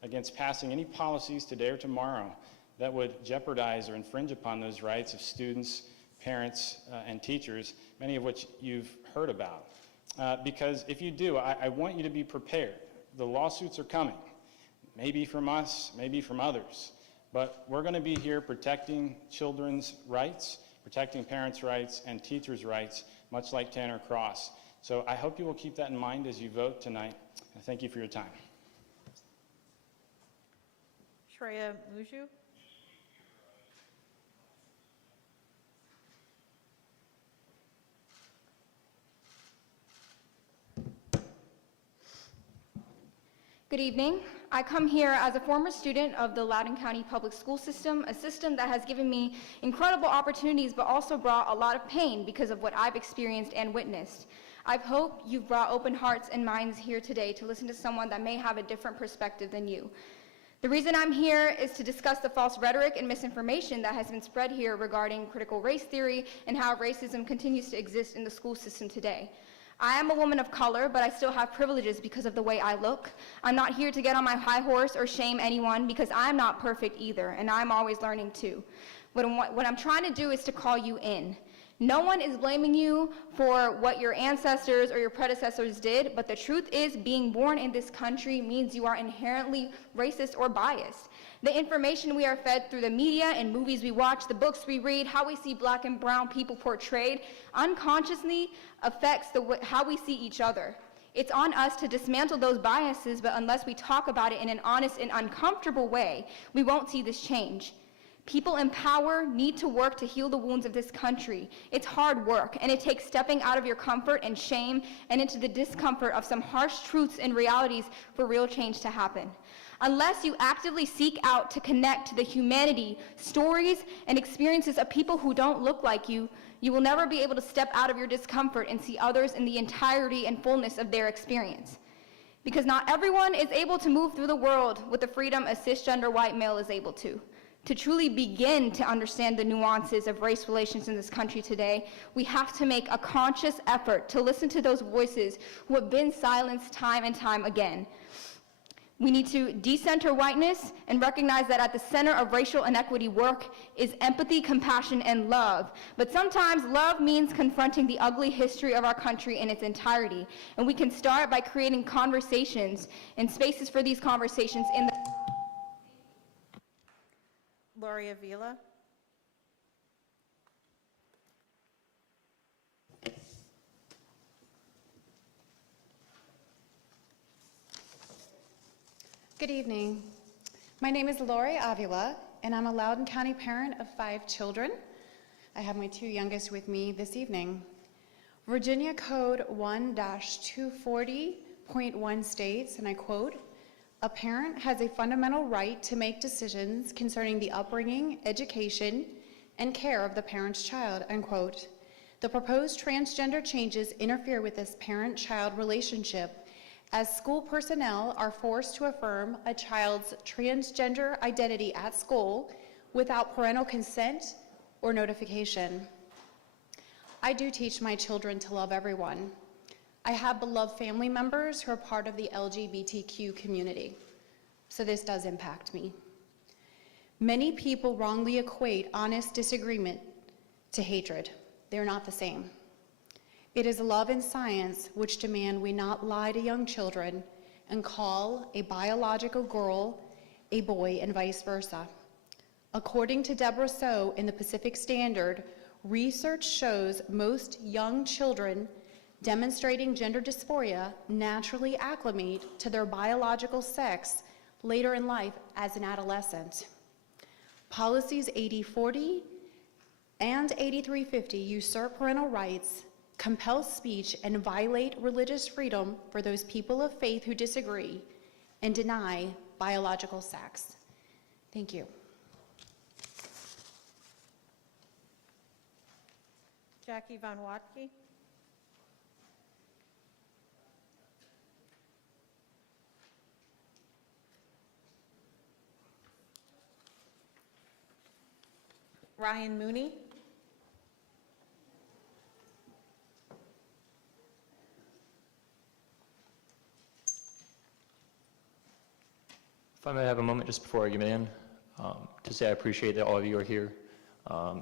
against passing any policies today or tomorrow that would jeopardize or infringe upon those rights of students, parents, and teachers, many of which you've heard about. Because if you do, I want you to be prepared. The lawsuits are coming, maybe from us, maybe from others, but we're going to be here protecting children's rights, protecting parents' rights, and teachers' rights, much like Tanner Cross. So I hope you will keep that in mind as you vote tonight. And thank you for your time. Shreya Muju. Good evening. I come here as a former student of the Loudoun County Public School System, a system that has given me incredible opportunities but also brought a lot of pain because of what I've experienced and witnessed. I hope you've brought open hearts and minds here today to listen to someone that may have a different perspective than you. The reason I'm here is to discuss the false rhetoric and misinformation that has been spread here regarding critical race theory and how racism continues to exist in the school system today. I am a woman of color, but I still have privileges because of the way I look. I'm not here to get on my high horse or shame anyone because I'm not perfect either, and I'm always learning too. What I'm trying to do is to call you in. No one is blaming you for what your ancestors or your predecessors did, but the truth is being born in this country means you are inherently racist or biased. The information we are fed through the media and movies we watch, the books we read, how we see black and brown people portrayed, unconsciously affects how we see each other. It's on us to dismantle those biases, but unless we talk about it in an honest and uncomfortable way, we won't see this change. People in power need to work to heal the wounds of this country. It's hard work, and it takes stepping out of your comfort and shame and into the discomfort of some harsh truths and realities for real change to happen. Unless you actively seek out to connect to the humanity, stories, and experiences of people who don't look like you, you will never be able to step out of your discomfort and see others in the entirety and fullness of their experience. Because not everyone is able to move through the world with the freedom a cisgender white male is able to. To truly begin to understand the nuances of race relations in this country today, we have to make a conscious effort to listen to those voices who have been silenced time and time again. We need to decenter whiteness and recognize that at the center of racial inequity work is empathy, compassion, and love. But sometimes love means confronting the ugly history of our country in its entirety. And we can start by creating conversations and spaces for these conversations in the Lori Avila. Good evening. My name is Lori Avila, and I'm a Loudoun County parent of 5 children. I have my 2 youngest with me this evening. Virginia Code 1-240.1 states, and I quote, "A parent has a fundamental right to make decisions concerning the upbringing, education, and care of the parent's child," unquote. The proposed transgender changes interfere with this parent-child relationship as school personnel are forced to affirm a child's transgender identity at school without parental consent or notification. I do teach my children to love everyone. I have beloved family members who are part of the LGBTQ community, so this does impact me. Many people wrongly equate honest disagreement to hatred. They're not the same. It is love and science which demand we not lie to young children and call a biological girl a boy and vice versa. According to Deborah So in the Pacific Standard, research shows most young children demonstrating gender dysphoria naturally acclimate to their biological sex later in life as an adolescent. Policies 8040 and 8350 usurp parental rights, compel speech, and violate religious freedom for those people of faith who disagree, and deny biological sex. Thank you. Jackie Von Watke. Ryan Mooney. If I may have a moment just before I get in, to say I appreciate that all of you are here.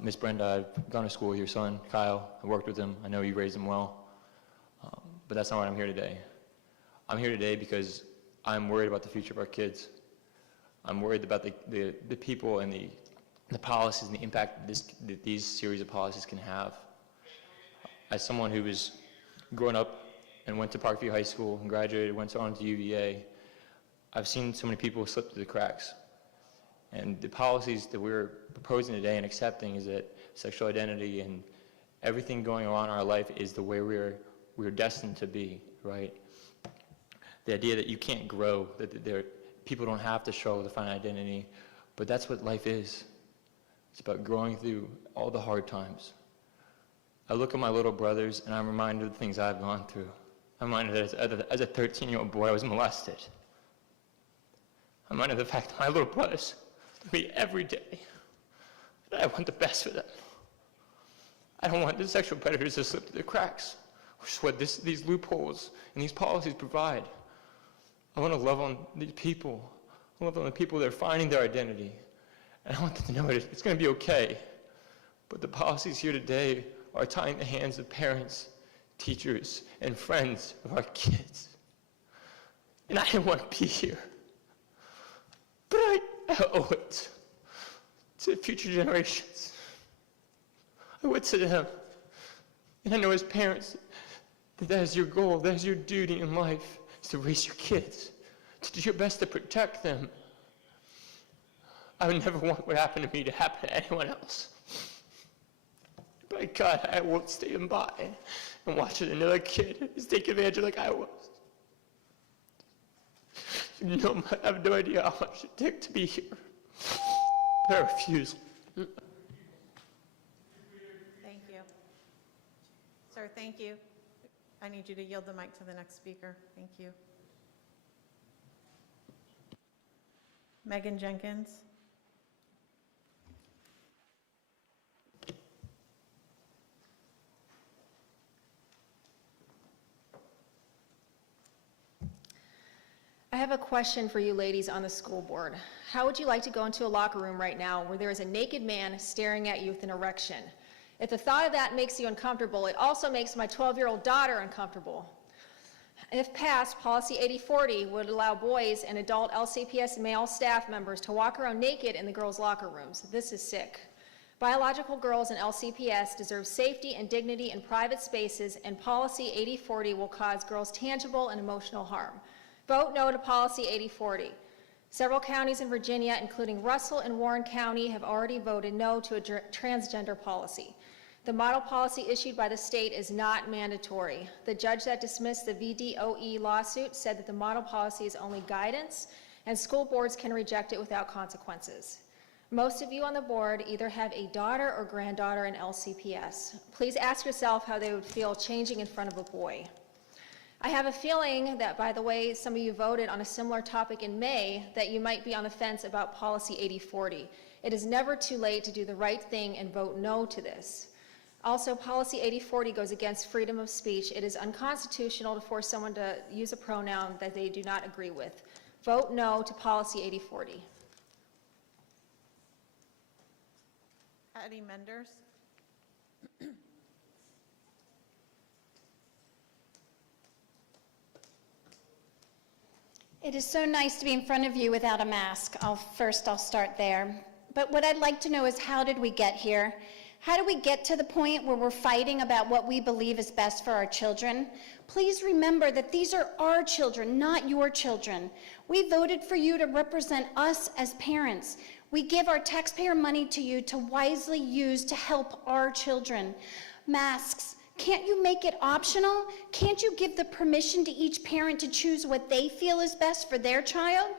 Miss Brenda, I've gone to school with your son, Kyle. I worked with him. I know you raised him well. But that's not why I'm here today. I'm here today because I'm worried about the future of our kids. I'm worried about the people and the policies and the impact that these series of policies can have. As someone who was growing up and went to Parkview High School and graduated, went on to UVA, I've seen so many people slip through the cracks. And the policies that we're proposing today and accepting is that sexual identity and everything going on in our life is the way we're destined to be, right? The idea that you can't grow, that people don't have to struggle to find identity, but that's what life is. It's about growing through all the hard times. I look at my little brothers and I'm reminded of the things I've gone through. I'm reminded that as a 13-year-old boy I was molested. I'm reminded of the fact that my little brothers told me every day that I want the best for them. I don't want the sexual predators to slip through the cracks which is what these loopholes and these policies provide. I want to love on these people. I love on the people that are finding their identity. And I want them to know it's going to be okay. But the policies here today are tying the hands of parents, teachers, and friends of our kids. And I didn't want to be here. But I owe it to future generations. I owe it to them. And I know as parents, that is your goal, that is your duty in life, is to raise your kids, to do your best to protect them. I would never want what happened to me to happen to anyone else. By God, I won't stand by and watch another kid is taken advantage of like I was. You know, I have no idea how much it took to be here. But I refuse. Thank you. Sir, thank you. I need you to yield the mic to the next speaker. Thank you. Megan Jenkins. I have a question for you ladies on the school board. How would you like to go into a locker room right now where there is a naked man staring at you with an erection? If the thought of that makes you uncomfortable, it also makes my 12-year-old daughter uncomfortable. If passed, Policy 8040 would allow boys and adult LCPS male staff members to walk around naked in the girls' locker rooms. This is sick. Biological girls in LCPS deserve safety and dignity in private spaces, and Policy 8040 will cause girls tangible and emotional harm. Vote no to Policy 8040. Several counties in Virginia, including Russell and Warren County, have already voted no to a transgender policy. The model policy issued by the state is not mandatory. The judge that dismissed the VDOE lawsuit said that the model policy is only guidance, and school boards can reject it without consequences. Most of you on the board either have a daughter or granddaughter in LCPS. Please ask yourself how they would feel changing in front of a boy. I have a feeling that, by the way, some of you voted on a similar topic in May, that you might be on the fence about Policy 8040. It is never too late to do the right thing and vote no to this. Also, Policy 8040 goes against freedom of speech. It is unconstitutional to force someone to use a pronoun that they do not agree with. Vote no to Policy 8040. Patty Menders. It is so nice to be in front of you without a mask. I'll start there. But what I'd like to know is, how did we get here? How do we get to the point where we're fighting about what we believe is best for our children? Please remember that these are our children, not your children. We voted for you to represent us as parents. We give our taxpayer money to you to wisely use to help our children. Masks. Can't you make it optional? Can't you give the permission to each parent to choose what they feel is best for their child?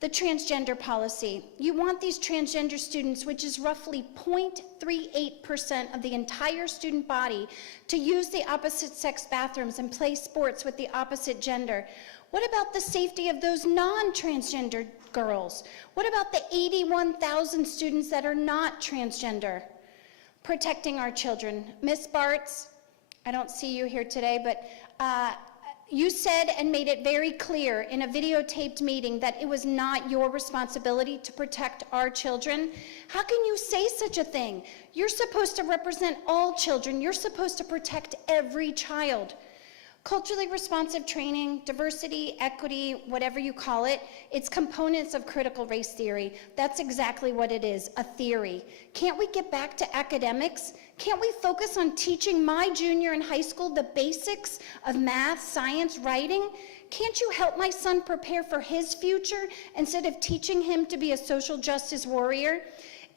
The transgender policy. You want these transgender students, which is roughly 0.38% of the entire student body, to use the opposite sex bathrooms and play sports with the opposite gender. What about the safety of those non-transgender girls? What about the 81,000 students that are not transgender? Protecting our children. Ms. Bartz, I don't see you here today, but you said and made it very clear in a videotaped meeting that it was not your responsibility to protect our children. How can you say such a thing? You're supposed to represent all children. You're supposed to protect every child. Culturally responsive training, diversity, equity, whatever you call it, it's components of critical race theory. That's exactly what it is, a theory. Can't we get back to academics? Can't we focus on teaching my junior in high school the basics of math, science, writing? Can't you help my son prepare for his future instead of teaching him to be a social justice warrior?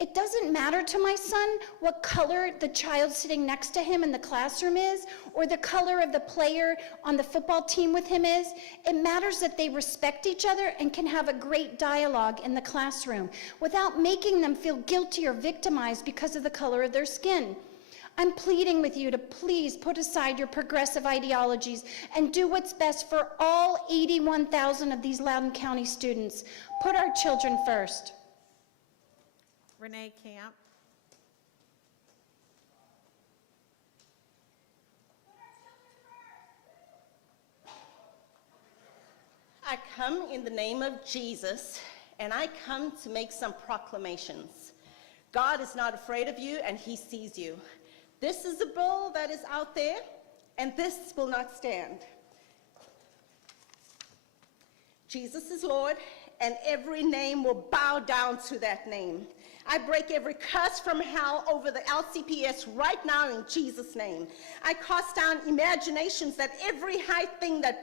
It doesn't matter to my son what color the child sitting next to him in the classroom is, or the color of the player on the football team with him is. It matters that they respect each other and can have a great dialogue in the classroom without making them feel guilty or victimized because of the color of their skin. I'm pleading with you to please put aside your progressive ideologies and do what's best for all 81,000 of these Loudoun County students. Put our children first. Renee Camp. I come in the name of Jesus, and I come to make some proclamations. God is not afraid of you, and he sees you. This is a bill that is out there, and this will not stand. Jesus is Lord, and every name will bow down to that name. I break every curse from hell over the LCPS right now in Jesus' name. I cast down imaginations that every high thing that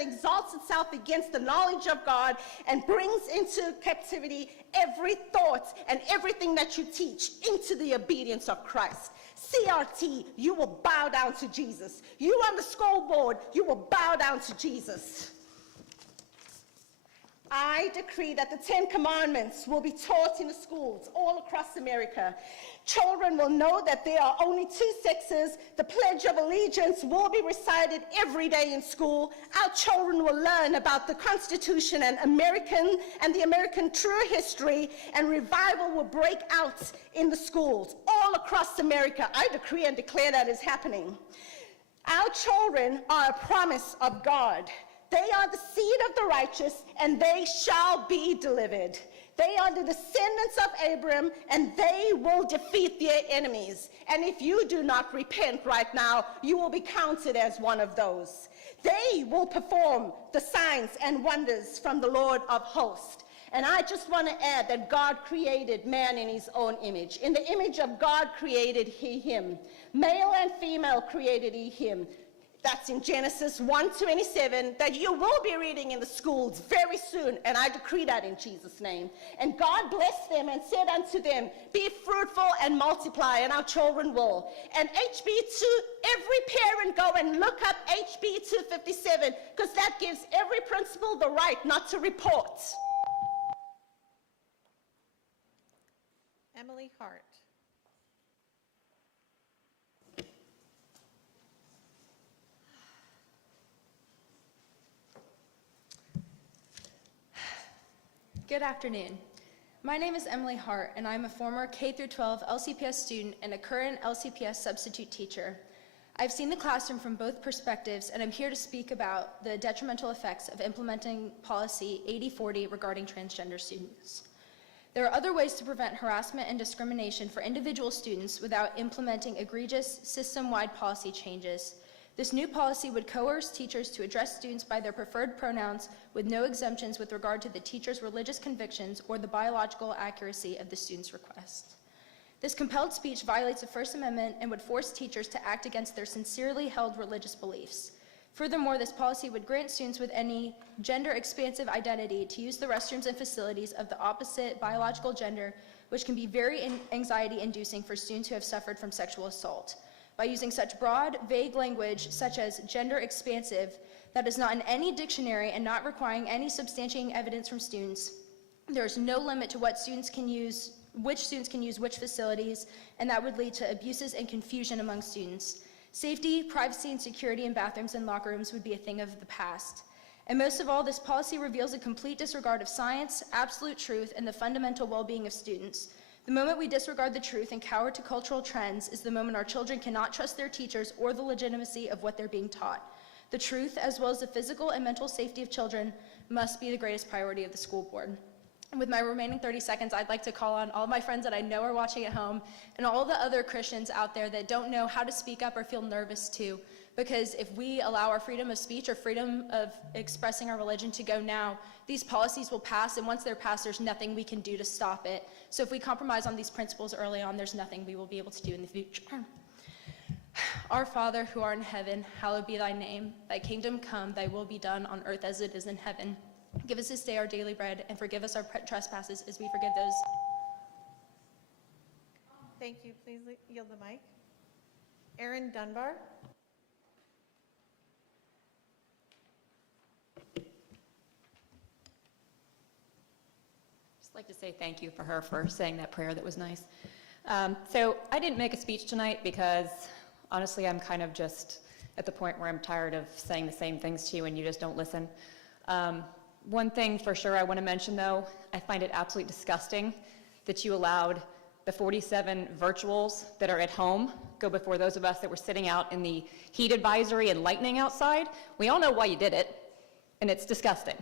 exalts itself against the knowledge of God and brings into captivity every thought and everything that you teach into the obedience of Christ. CRT, you will bow down to Jesus. You on the school board, you will bow down to Jesus. I decree that the 10 Commandments will be taught in the schools all across America. Children will know that there are only 2 sexes. The Pledge of Allegiance will be recited every day in school. Our children will learn about the Constitution and the American true history, and revival will break out in the schools all across America. I decree and declare that is happening. Our children are a promise of God. They are the seed of the righteous, and they shall be delivered. They are the descendants of Abraham, and they will defeat their enemies. And if you do not repent right now, you will be counted as one of those. They will perform the signs and wonders from the Lord of hosts. And I just want to add that God created man in his own image. In the image of God created he him. Male and female created he him. That's in Genesis 1:27 that you will be reading in the schools very soon, and I decree that in Jesus' name. And God blessed them and said unto them, be fruitful and multiply, and our children will. And HB2, every parent go and look up HB 257, because that gives every principal the right not to report. Emily Hart. Good afternoon. My name is Emily Hart, and I'm a former K-12 LCPS student and a current LCPS substitute teacher. I've seen the classroom from both perspectives, and I'm here to speak about the detrimental effects of implementing policy 8040 regarding transgender students. There are other ways to prevent harassment and discrimination for individual students without implementing egregious system-wide policy changes. This new policy would coerce teachers to address students by their preferred pronouns with no exemptions with regard to the teacher's religious convictions or the biological accuracy of the student's request. This compelled speech violates the First Amendment and would force teachers to act against their sincerely held religious beliefs. Furthermore, this policy would grant students with any gender-expansive identity to use the restrooms and facilities of the opposite biological gender, which can be very anxiety-inducing for students who have suffered from sexual assault. By using such broad, vague language, such as gender-expansive, that is not in any dictionary and not requiring any substantiating evidence from students, there is no limit to what students can use, which students can use which facilities, and that would lead to abuses and confusion among students. Safety, privacy, and security in bathrooms and locker rooms would be a thing of the past. And most of all, this policy reveals a complete disregard of science, absolute truth, and the fundamental well-being of students. The moment we disregard the truth and cower to cultural trends is the moment our children cannot trust their teachers or the legitimacy of what they're being taught. The truth, as well as the physical and mental safety of children, must be the greatest priority of the school board. And with my remaining 30 seconds, I'd like to call on all my friends that I know are watching at home and all the other Christians out there that don't know how to speak up or feel nervous to. Because if we allow our freedom of speech or freedom of expressing our religion to go now, these policies will pass, and once they're passed, there's nothing we can do to stop it. So if we compromise on these principles early on, there's nothing we will be able to do in the future. Our Father, who art in heaven, hallowed be thy name. Thy kingdom come, thy will be done on earth as it is in heaven. Give us this day our daily bread, and forgive us our trespasses as we forgive those. Thank you. Please yield the mic. Erin Dunbar. I'd like to say thank you for her for saying that prayer. That was nice. So I didn't make a speech tonight because honestly I'm kind of just at the point where I'm tired of saying the same things to you and you just don't listen. One thing for sure I want to mention though, I find it absolutely disgusting that you allowed the 47 virtuals that are at home go before those of us that were sitting out in the heat advisory and lightning outside. We all know why you did it, and it's disgusting.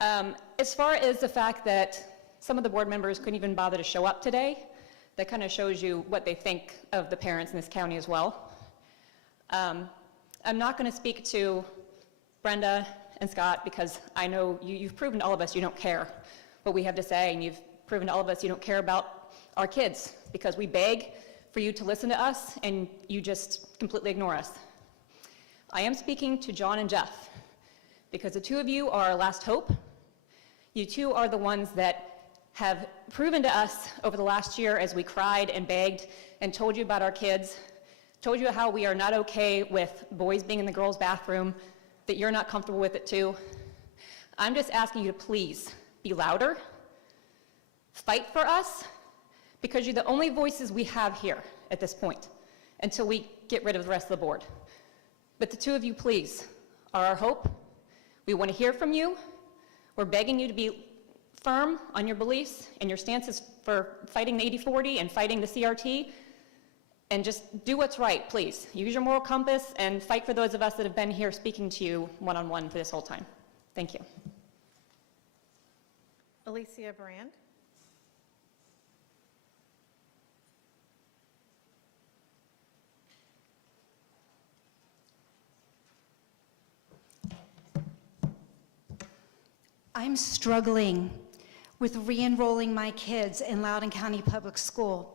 As far as the fact that some of the board members couldn't even bother to show up today, that kind of shows you what they think of the parents in this county as well. I'm not going to speak to Brenda and Scott because I know you've proven to all of us you don't care what we have to say, and you've proven to all of us you don't care about our kids because we beg for you to listen to us and you just completely ignore us. I am speaking to John and Jeff because the two of you are our last hope. You two are the ones that have proven to us over the last year as we cried and begged and told you about our kids, told you how we are not okay with boys being in the girls' bathroom, that you're not comfortable with it too. I'm just asking you to please be louder, fight for us, because you're the only voices we have here at this point until we get rid of the rest of the board. But the two of you, please, are our hope. We want to hear from you. We're begging you to be firm on your beliefs and your stances for fighting the 80-40 and fighting the CRT, and just do what's right, please. Use your moral compass and fight for those of us that have been here speaking to you one-on-one for this whole time. Thank you. Alicia Brand. I'm struggling with re-enrolling my kids in Loudoun County Public School.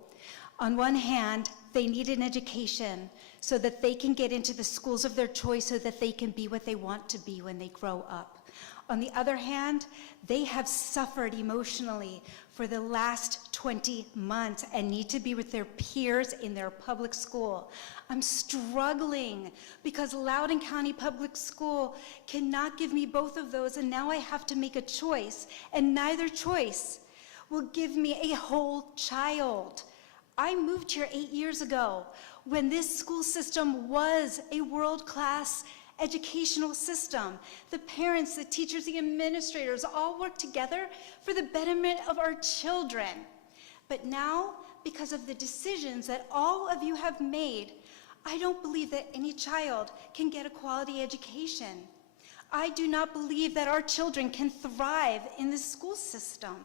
On one hand, they need an education so that they can get into the schools of their choice so that they can be what they want to be when they grow up. On the other hand, they have suffered emotionally for the last 20 months and need to be with their peers in their public school. I'm struggling because Loudoun County Public School cannot give me both of those, and now I have to make a choice, and neither choice will give me a whole child. I moved here 8 years ago when this school system was a world-class educational system. The parents, the teachers, the administrators all work together for the betterment of our children. But now, because of the decisions that all of you have made, I don't believe that any child can get a quality education. I do not believe that our children can thrive in the school system.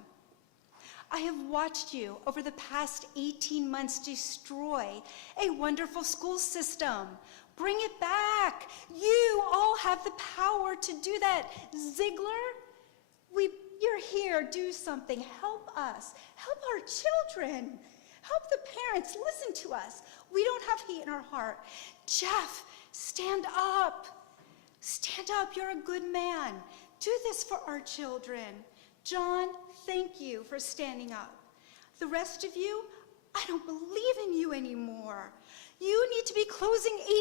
I have watched you over the past 18 months destroy a wonderful school system. Bring it back. You all have the power to do that. Ziegler, you're here. Do something. Help us. Help our children. Help the parents. Listen to us. We don't have hate in our heart. Jeff, stand up. Stand up. You're a good man. Do this for our children. John, thank you for standing up. The rest of you, I don't believe in you anymore. You need to be closing 18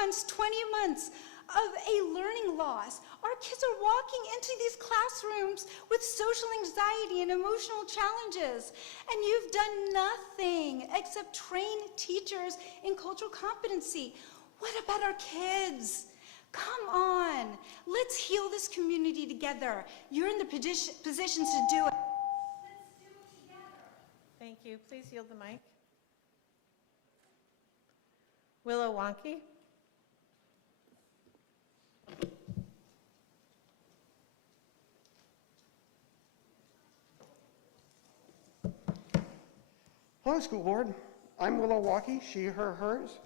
months, 20 months of a learning loss. Our kids are walking into these classrooms with social anxiety and emotional challenges, and you've done nothing except train teachers in cultural competency. What about our kids? Come on, let's heal this community together. You're in the positions to do it. Let's do it together. Thank you. Please yield the mic. Willow Wonky. Hello, school board. I'm Willow Wonky, she, her, hers.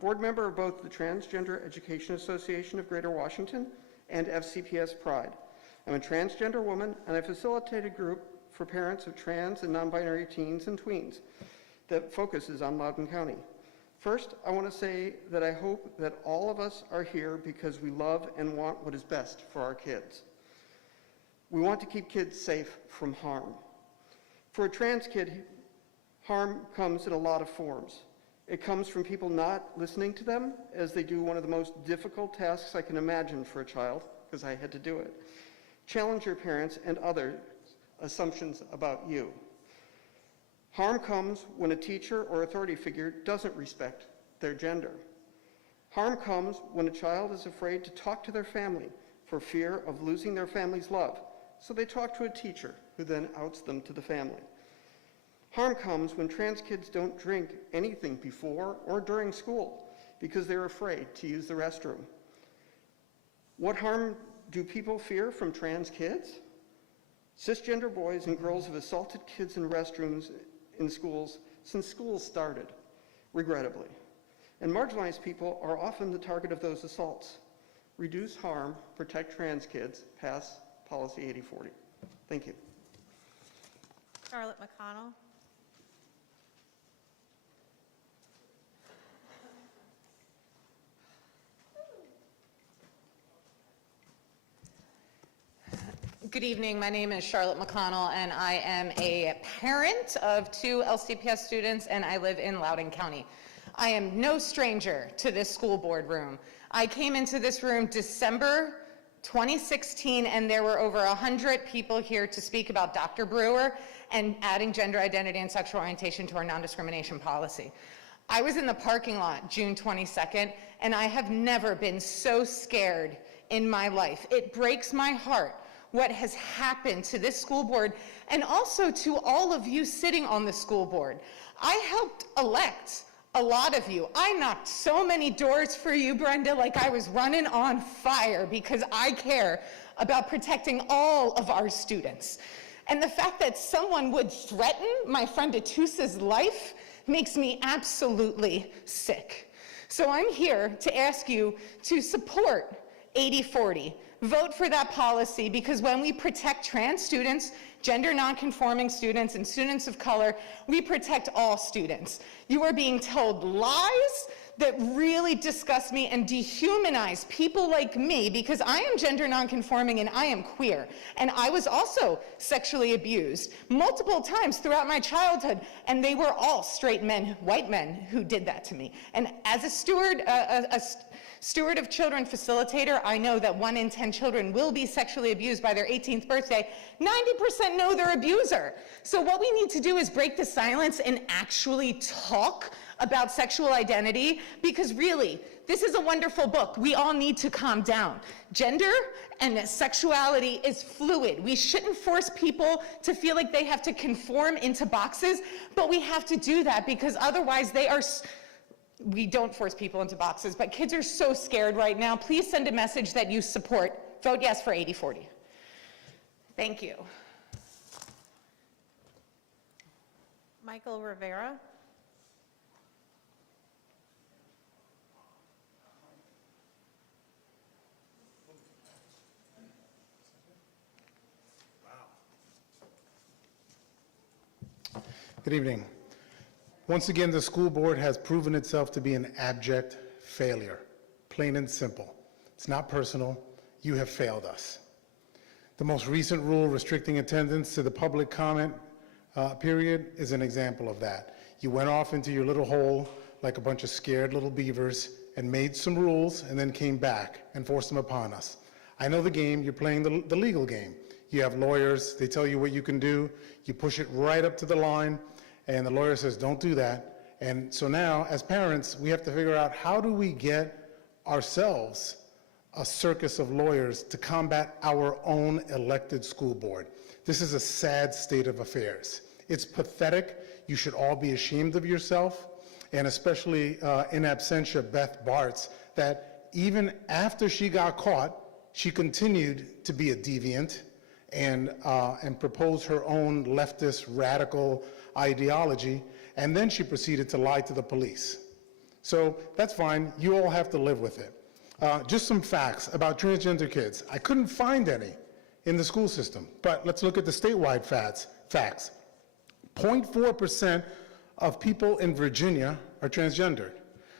Board member of both the Transgender Education Association of Greater Washington and FCPS Pride. I'm a transgender woman, and I facilitate a group for parents of trans and non-binary teens and tweens that focuses on Loudoun County. First, I want to say that I hope that all of us are here because we love and want what is best for our kids. We want to keep kids safe from harm. For a trans kid, harm comes in a lot of forms. It comes from people not listening to them as they do one of the most difficult tasks I can imagine for a child, because I had to do it. Challenge your parents and other assumptions about you. Harm comes when a teacher or authority figure doesn't respect their gender. Harm comes when a child is afraid to talk to their family for fear of losing their family's love, so they talk to a teacher who then outs them to the family. Harm comes when trans kids don't drink anything before or during school because they're afraid to use the restroom. What harm do people fear from trans kids? Cisgender boys and girls have assaulted kids in restrooms in schools since school started, regrettably. And marginalized people are often the target of those assaults. Reduce harm, protect trans kids, pass policy 8040. Thank you. Charlotte McConnell. Good evening. My name is Charlotte McConnell, and I am a parent of 2 LCPS students, and I live in Loudoun County. I am no stranger to this school board room. I came into this room December 2016, and there were over 100 people here to speak about Dr. Brewer and adding gender identity and sexual orientation to our non-discrimination policy. I was in the parking lot June 22nd, and I have never been so scared in my life. It breaks my heart what has happened to this school board and also to all of you sitting on the school board. I helped elect a lot of you. I knocked so many doors for you, Brenda, like I was running on fire because I care about protecting all of our students. And the fact that someone would threaten my friend Atusa's life makes me absolutely sick. So I'm here to ask you to support 8040. Vote for that policy, because when we protect trans students, gender nonconforming students, and students of color, we protect all students. You are being told lies that really disgust me and dehumanize people like me, because I am gender nonconforming and I am queer. And I was also sexually abused multiple times throughout my childhood, and they were all straight men, white men, who did that to me. And as a steward of children facilitator, I know that 1 in 10 children will be sexually abused by their 18th birthday. 90% know their abuser. So what we need to do is break the silence and actually talk about sexual identity, because really, this is a wonderful book. We all need to calm down. Gender and sexuality is fluid. We shouldn't force people to feel like they have to conform into boxes, but we have to do that because otherwise we don't force people into boxes, but kids are so scared right now. Please send a message that you support. Vote yes for 8040. Thank you. Michael Rivera. Good evening. Once again, the school board has proven itself to be an abject failure, plain and simple. It's not personal. You have failed us. The most recent rule restricting attendance to the public comment period is an example of that. You went off into your little hole like a bunch of scared little beavers and made some rules and then came back and forced them upon us. I know the game. You're playing the legal game. You have lawyers. They tell you what you can do. You push it right up to the line. And the lawyer says, don't do that. And so now, as parents, we have to figure out, how do we get ourselves a circus of lawyers to combat our own elected school board? This is a sad state of affairs. It's pathetic. You should all be ashamed of yourself, and especially in absentia Beth Bartz, that even after she got caught, she continued to be a deviant and propose her own leftist radical ideology, and then she proceeded to lie to the police. So that's fine. You all have to live with it. Just some facts about transgender kids. I couldn't find any in the school system, but let's look at the statewide facts. 0.4% of people in Virginia are transgendered.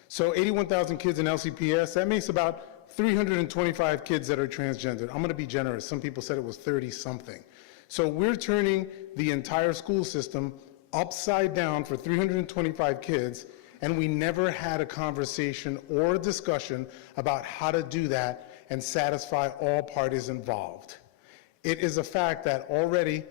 So 81,000 kids in LCPS, that makes about 325 kids that are transgendered. I'm going to be generous. Some people said it was 30-something. So we're turning the entire school system upside down for 325 kids, and we never had a conversation or a discussion about how to do that and satisfy all parties involved. It is a fact that already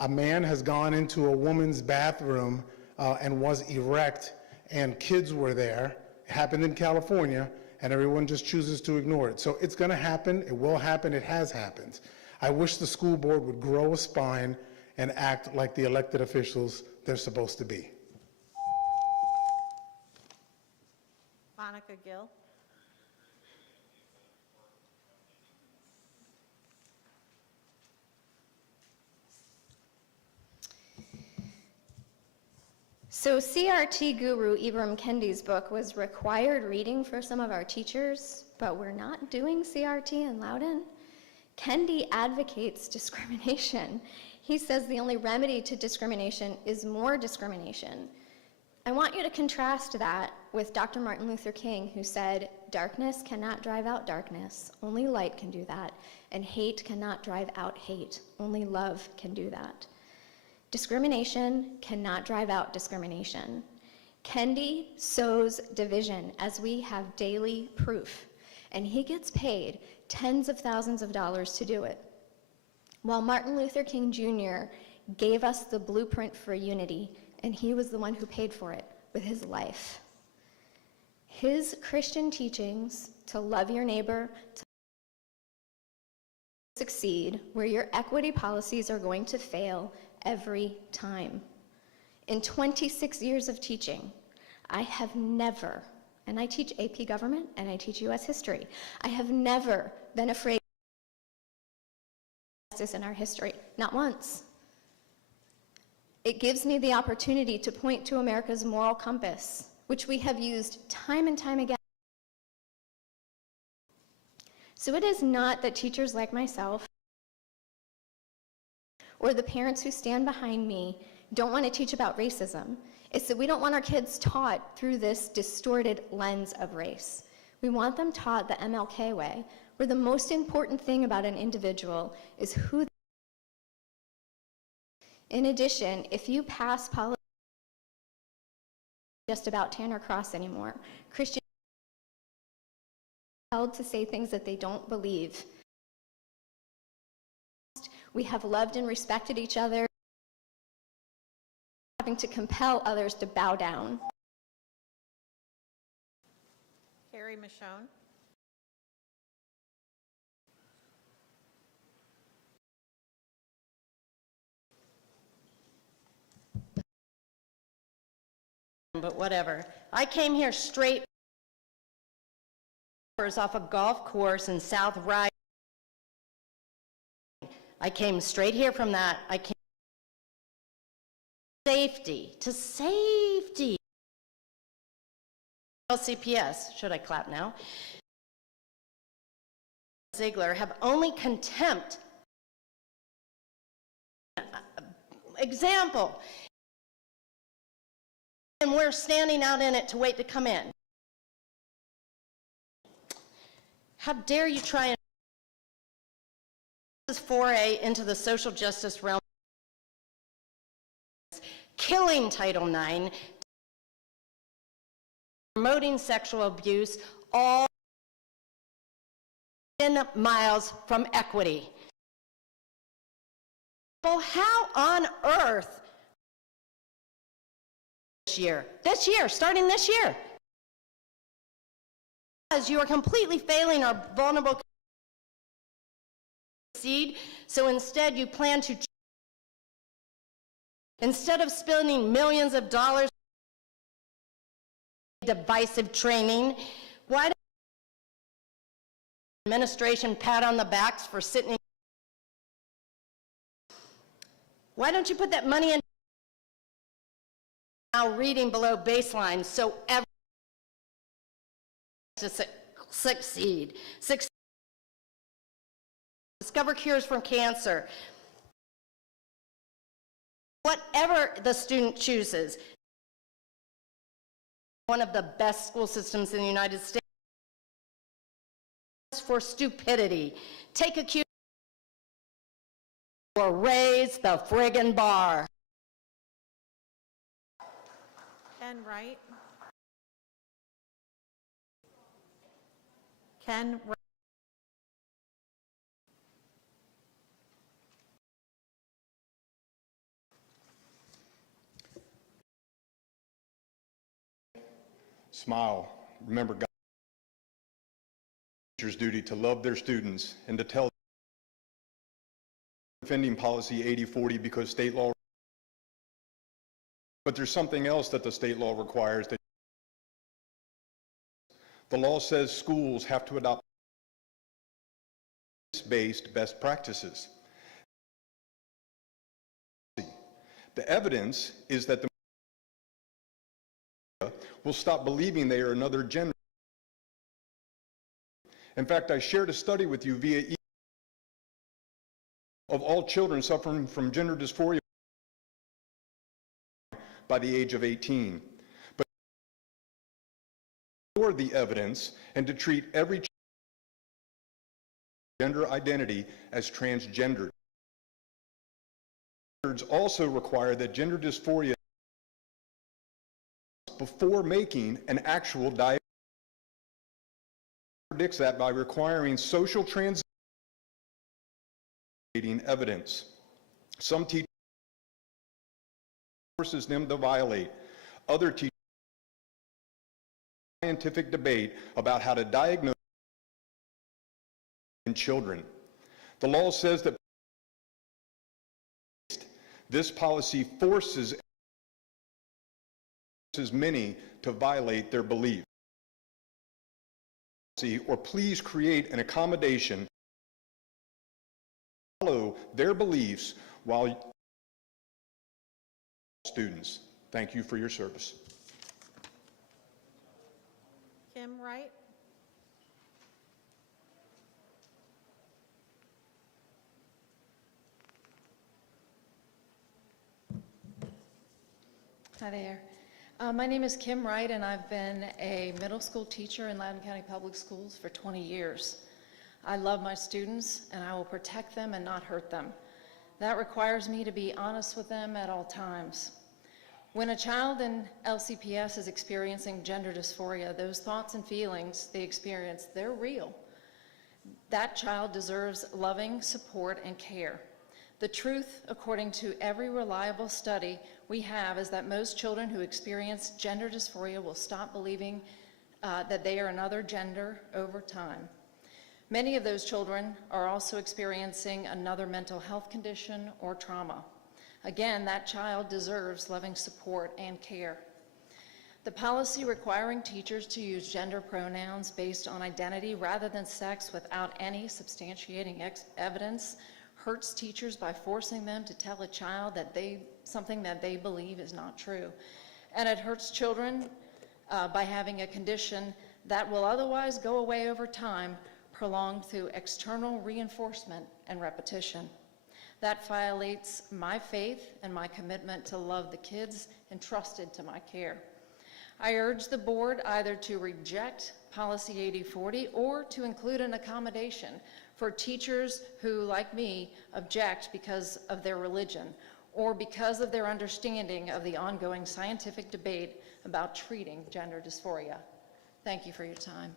a man has gone into a woman's bathroom and was erect, and kids were there. It happened in California, and everyone just chooses to ignore it. So it's going to happen. It will happen. It has happened. I wish the school board would grow a spine and act like the elected officials they're supposed to be. Monica Gill. So CRT guru Ibram Kendi's book was required reading for some of our teachers, but we're not doing CRT in Loudoun. Kendi advocates discrimination. He says the only remedy to discrimination is more discrimination. I want you to contrast that with Dr. Martin Luther King, who said, "Darkness cannot drive out darkness, only light can do that, and hate cannot drive out hate, only love can do that." Discrimination cannot drive out discrimination. Kendi sows division, as we have daily proof, and he gets paid tens of thousands of dollars to do it. While Martin Luther King Jr. gave us the blueprint for unity, and he was the one who paid for it with his life. His Christian teachings to love your neighbor, to succeed, where your equity policies are going to fail every time. In 26 years of teaching, I have never, and I teach AP government and I teach US history, I have never been afraid of justice in our history, not once. It gives me the opportunity to point to America's moral compass, which we have used time and time again. So it is not that teachers like myself or the parents who stand behind me don't want to teach about racism. It's that we don't want our kids taught through this distorted lens of race. We want them taught the MLK way, where the most important thing about an individual is who they are. In addition, if you pass policy just about Tanner Cross anymore, Christians are held to say things that they don't believe. We have loved and respected each other, having to compel others to bow down. Carrie Michonne. But whatever. I came here straight off a golf course in South Rye. I came straight here from that. I came to safety. LCPS, should I clap now? Ziegler have only contempt. Example. And we're standing out in it to wait to come in. How dare you try and this foray into the social justice realm, killing Title IX, promoting sexual abuse, all 10 miles from equity. Well, how on earth this year, starting this year, because you are completely failing our vulnerable seed, so instead you plan to, instead of spending millions of dollars on divisive training, why don't the administration pat on the backs for sitting in? Why don't you put that money in now reading below baseline so everyone to succeed. Discover cures for cancer. Whatever the student chooses. One of the best school systems in the United States. For stupidity. Take a cue or raise the friggin' bar. Ken Wright. Ken Wright. Smile. Remember God's teacher's duty to love their students and to tell them defending policy 8040 because state law. But there's something else that the state law requires. That the law says schools have to adopt based best practices. The evidence is that the will stop believing they are another gender. In fact, I shared a study with you via email of all children suffering from gender dysphoria by the age of 18. But to ignore the evidence and to treat every gender identity as transgender. Standards also require that gender dysphoria before making an actual diagnosis. Predicts that by requiring social transition evidence. Some teachers forces them to violate. Other teachers scientific debate about how to diagnose in children. The law says that this policy forces many to violate their beliefs. Or please create an accommodation to follow their beliefs while students. Thank you for your service. Kim Wright. Hi there. My name is Kim Wright, and I've been a middle school teacher in Loudoun County Public Schools for 20 years. I love my students, and I will protect them and not hurt them. That requires me to be honest with them at all times. When a child in LCPS is experiencing gender dysphoria, those thoughts and feelings they experience, they're real. That child deserves loving support and care. The truth, according to every reliable study we have, is that most children who experience gender dysphoria will stop believing that they are another gender over time. Many of those children are also experiencing another mental health condition or trauma. Again, that child deserves loving support and care. The policy requiring teachers to use gender pronouns based on identity rather than sex without any substantiating evidence hurts teachers by forcing them to tell a child that something that they believe is not true. And it hurts children by having a condition that will otherwise go away over time, prolonged through external reinforcement and repetition. That violates my faith and my commitment to love the kids entrusted to my care. I urge the board either to reject Policy 8040 or to include an accommodation for teachers who, like me, object because of their religion or because of their understanding of the ongoing scientific debate about treating gender dysphoria. Thank you for your time.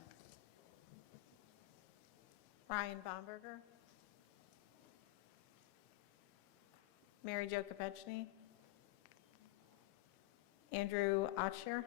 Ryan Bomberger. Mary Jo Kopechny. Andrew Otshire.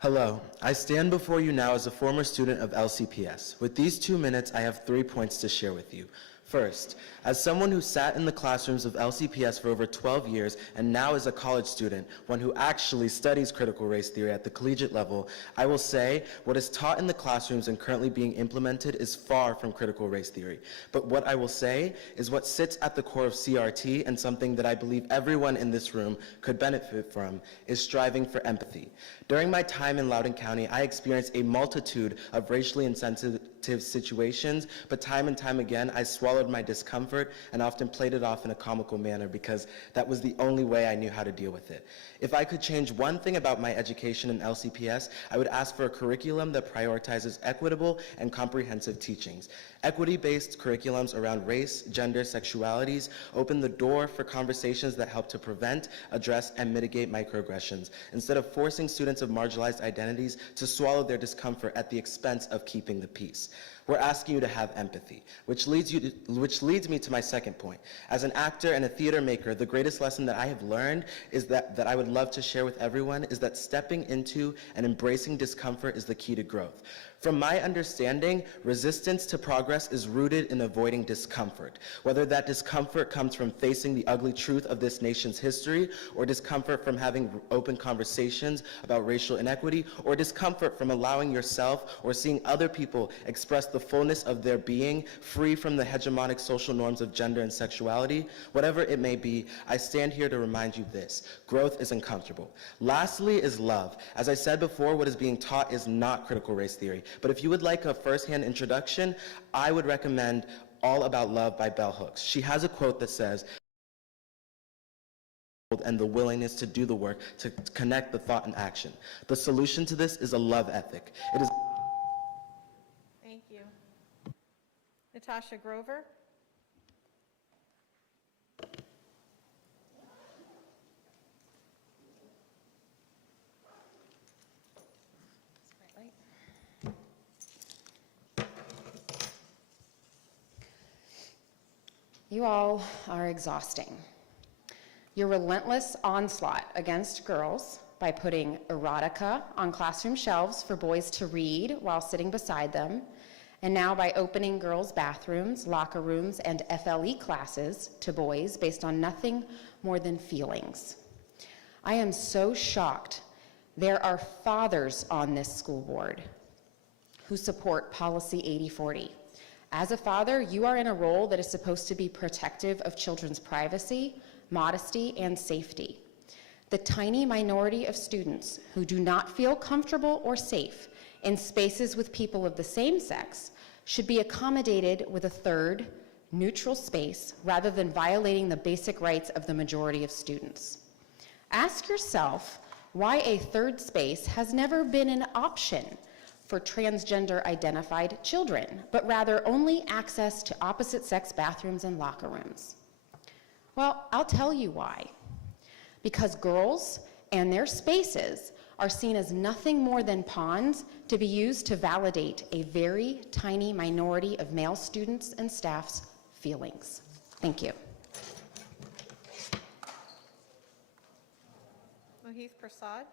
Hello, I stand before you now as a former student of LCPS. With these 2 minutes, I have 3 points to share with you. First, as someone who sat in the classrooms of LCPS for over 12 years and now is a college student, one who actually studies critical race theory at the collegiate level, I will say what is taught in the classrooms and currently being implemented is far from critical race theory. But what I will say is what sits at the core of CRT, and something that I believe everyone in this room could benefit from, is striving for empathy. During my time in Loudoun County, I experienced a multitude of racially insensitive situations, but time and time again, I swallowed my discomfort and often played it off in a comical manner because that was the only way I knew how to deal with it. If I could change one thing about my education in LCPS, I would ask for a curriculum that prioritizes equitable and comprehensive teachings. Equity-based curriculums around race, gender, sexualities open the door for conversations that help to prevent, address, and mitigate microaggressions, instead of forcing students of marginalized identities to swallow their discomfort at the expense of keeping the peace. We're asking you to have empathy, which leads me to my second point. As an actor and a theater maker, the greatest lesson that I have learned is that I would love to share with everyone is that stepping into and embracing discomfort is the key to growth. From my understanding, resistance to progress is rooted in avoiding discomfort, whether that discomfort comes from facing the ugly truth of this nation's history, or discomfort from having open conversations about racial inequity, or discomfort from allowing yourself or seeing other people experience express the fullness of their being, free from the hegemonic social norms of gender and sexuality. Whatever it may be, I stand here to remind you this: growth is uncomfortable. Lastly is love. As I said before, what is being taught is not critical race theory. But if you would like a first-hand introduction, I would recommend All About Love by Bell Hooks. She has a quote that says, and the willingness to do the work to connect the thought and action. The solution to this is a love ethic. It is. Thank you. Natasha Grover. You all are exhausting. Your relentless onslaught against girls by putting erotica on classroom shelves for boys to read while sitting beside them, and now by opening girls' bathrooms, locker rooms, and FLE classes to boys based on nothing more than feelings. I am so shocked there are fathers on this school board who support Policy 8040. As a father, you are in a role that is supposed to be protective of children's privacy, modesty, and safety. The tiny minority of students who do not feel comfortable or safe in spaces with people of the same sex should be accommodated with a third, neutral space rather than violating the basic rights of the majority of students. Ask yourself why a third space has never been an option for transgender identified children, but rather only access to opposite sex bathrooms and locker rooms. Well, I'll tell you why. Because girls and their spaces are seen as nothing more than pawns to be used to validate a very tiny minority of male students and staff's feelings. Thank you. Mohith Prasad.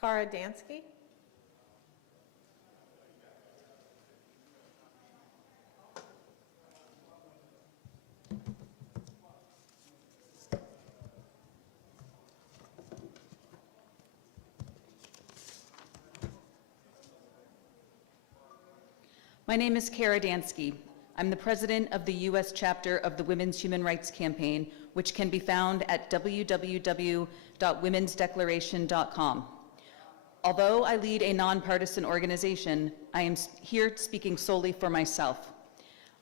Kara Dansky. My name is Kara Dansky. I'm the president of the U.S. chapter of the Women's Human Rights Campaign, which can be found at www.womensdeclaration.com. Although I lead a nonpartisan organization, I am here speaking solely for myself.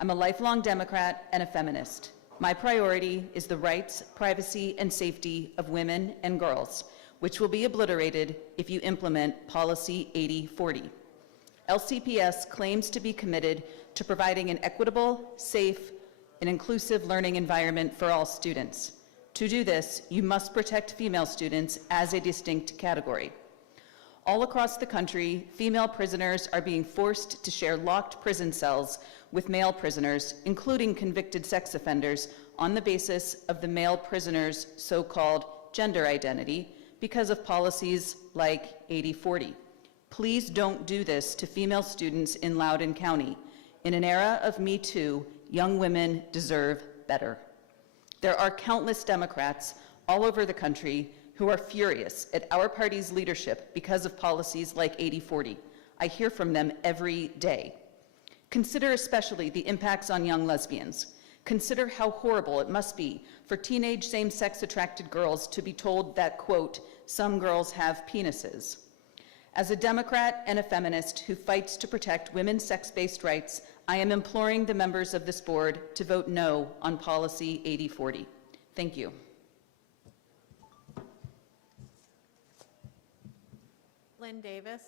I'm a lifelong Democrat and a feminist. My priority is the rights, privacy, and safety of women and girls, which will be obliterated if you implement Policy 8040. LCPS claims to be committed to providing an equitable, safe, and inclusive learning environment for all students. To do this, you must protect female students as a distinct category. All across the country, female prisoners are being forced to share locked prison cells with male prisoners, including convicted sex offenders, on the basis of the male prisoner's so-called gender identity because of policies like 8040. Please don't do this to female students in Loudoun County. In an era of Me Too, young women deserve better. There are countless Democrats all over the country who are furious at our party's leadership because of policies like 8040. I hear from them every day. Consider especially the impacts on young lesbians. Consider how horrible it must be for teenage same-sex attracted girls to be told that, quote, some girls have penises. As a Democrat and a feminist who fights to protect women's sex-based rights, I am imploring the members of this board to vote no on Policy 8040. Thank you. Lynn Davis.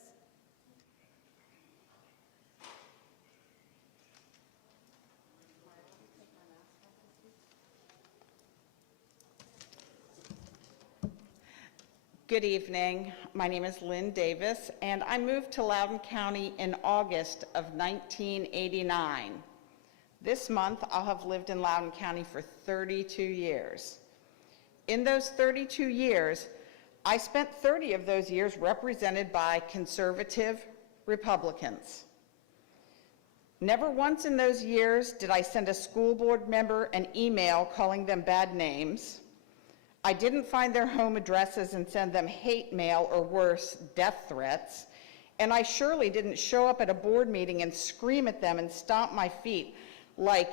Good evening. My name is Lynn Davis, and I moved to Loudoun County in August of 1989. This month, I'll have lived in Loudoun County for 32 years. In those 32 years, I spent 30 of those years represented by conservative Republicans. Never once in those years did I send a school board member an email calling them bad names. I didn't find their home addresses and send them hate mail or worse, death threats. And I surely didn't show up at a board meeting and scream at them and stomp my feet like.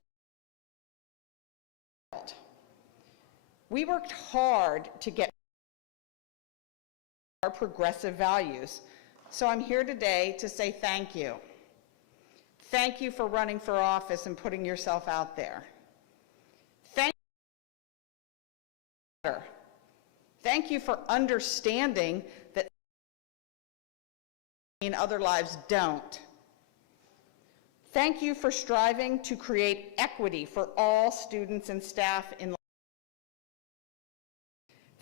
We worked hard to get our progressive values. So I'm here today to say thank you. Thank you for running for office and putting yourself out there. Thank you for understanding that other lives don't. Thank you for striving to create equity for all students and staff in.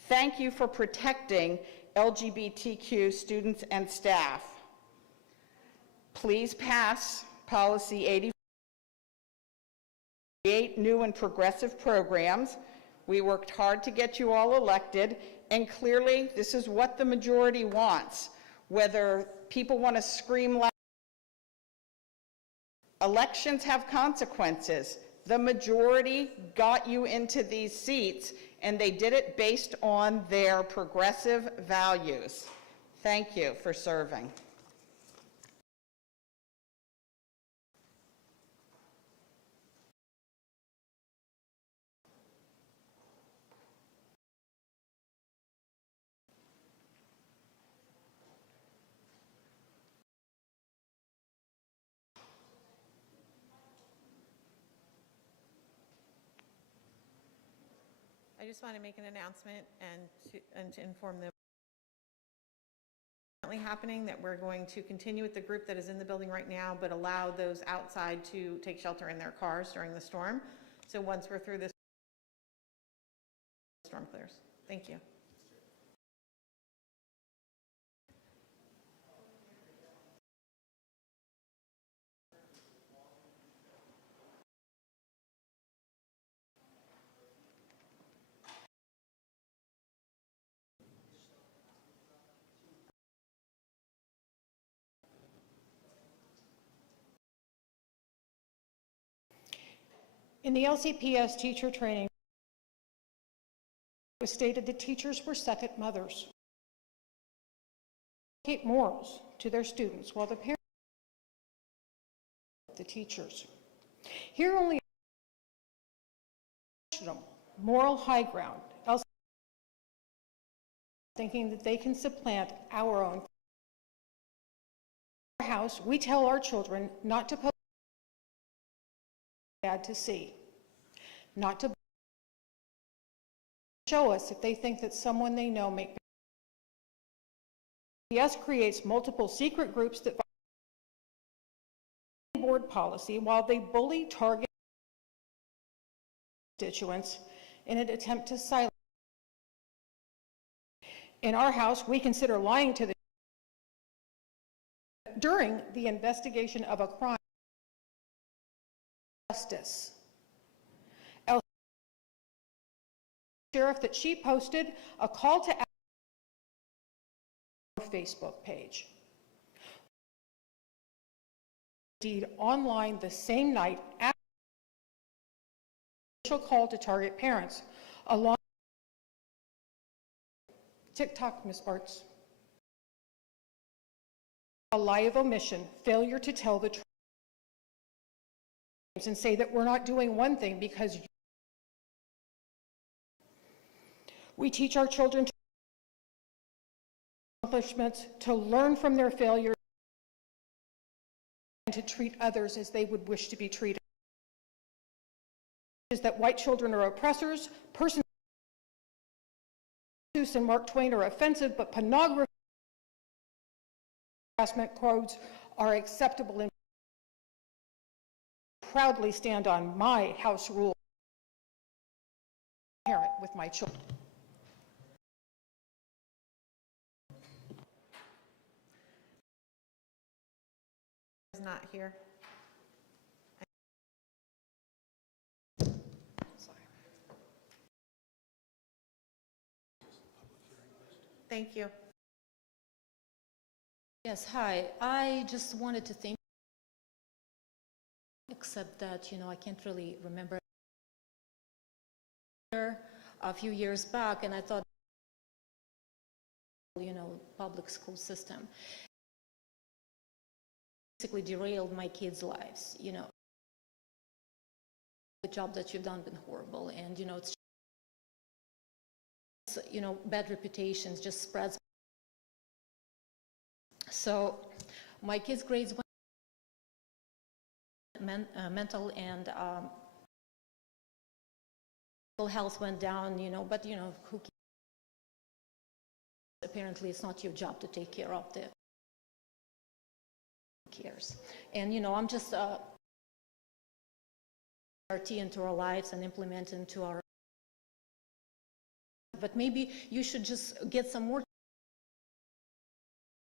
Thank you for protecting LGBTQ students and staff. Please pass Policy 80. Create new and progressive programs. We worked hard to get you all elected, and clearly this is what the majority wants. Whether people want to scream loud. Elections have consequences. The majority got you into these seats, and they did it based on their progressive values. Thank you for serving. I just want to make an announcement and to inform them currently happening that we're going to continue with the group that is in the building right now, but allow those outside to take shelter in their cars during the storm. So once we're through this, storm clears. Thank you. In the LCPS teacher training, it was stated that teachers were second mothers. Keep morals to their students while the parents, the teachers. Here only moral high ground, else thinking that they can supplant our own. In our house, we tell our children not to post bad to see, not to show us if they think that someone they know may. Yes, creates multiple secret groups that board policy while they bully target constituents in an attempt to silence. In our house, we consider lying to the during the investigation of a crime. Justice. Sheriff that she posted a call to action on her Facebook page. Indeed, online the same night after the initial call to target parents, along TikTok, Ms. Bartz. A lie of omission, failure to tell the truth, and say that we're not doing one thing because we teach our children accomplishments, to learn from their failures, and to treat others as they would wish to be treated. Is that white children are oppressors, persons Seuss and Mark Twain are offensive, but pornography harassment codes are acceptable, and proudly stand on my house rule. Parent with my children. Is not here. Thank you. Yes, hi. I just wanted to thank, except that, I can't really remember. a few years back, and I thought, public school system basically derailed my kids' lives. The job that you've done been horrible, and it's bad reputations just spreads. So my kids' grades went, mental and health went down, but who cares? Apparently it's not your job to take care of the cares. And I'm just RT into our lives and implement into our, but maybe you should just get some more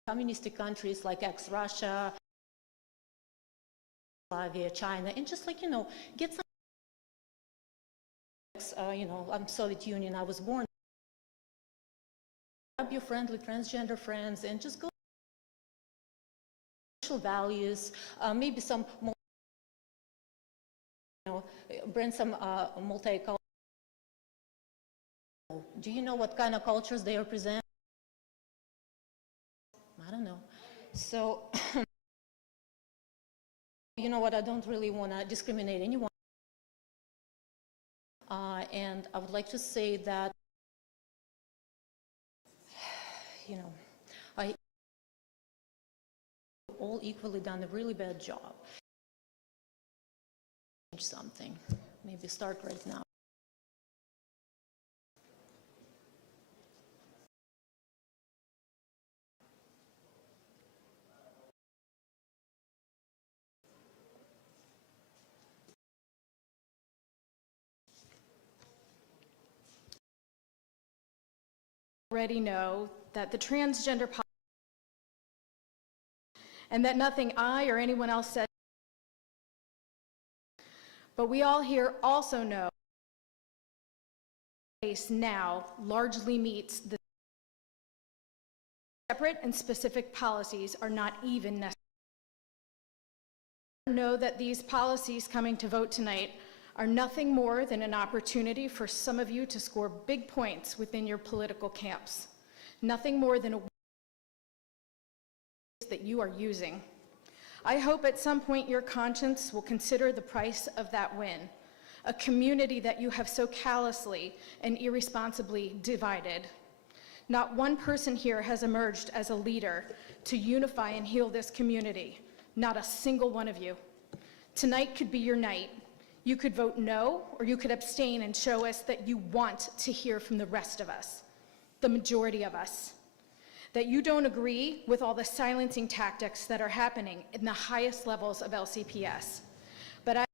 communistic countries like ex-Russia, China, and just get some, I'm Soviet Union, I was born. Grab your friendly transgender friends and just go social values, maybe some more, bring some multicultural. Do you know what kind of cultures they represent? I don't know. So, you know what, I don't really want to discriminate anyone. And I would like to say that, I all equally done a really bad job. Change something, maybe start right now. Already know that the transgender population, and that nothing I or anyone else said, but we all here also know now largely meets the separate and specific policies are not even necessary. Know that these policies coming to vote tonight are nothing more than an opportunity for some of you to score big points within your political camps. Nothing more than a that you are using. I hope at some point your conscience will consider the price of that win, a community that you have so callously and irresponsibly divided. Not one person here has emerged as a leader to unify and heal this community, not a single one of you. Tonight could be your night. You could vote no, or you could abstain and show us that you want to hear from the rest of us, the majority of us, that you don't agree with all the silencing tactics that are happening in the highest levels of LCPS. But I have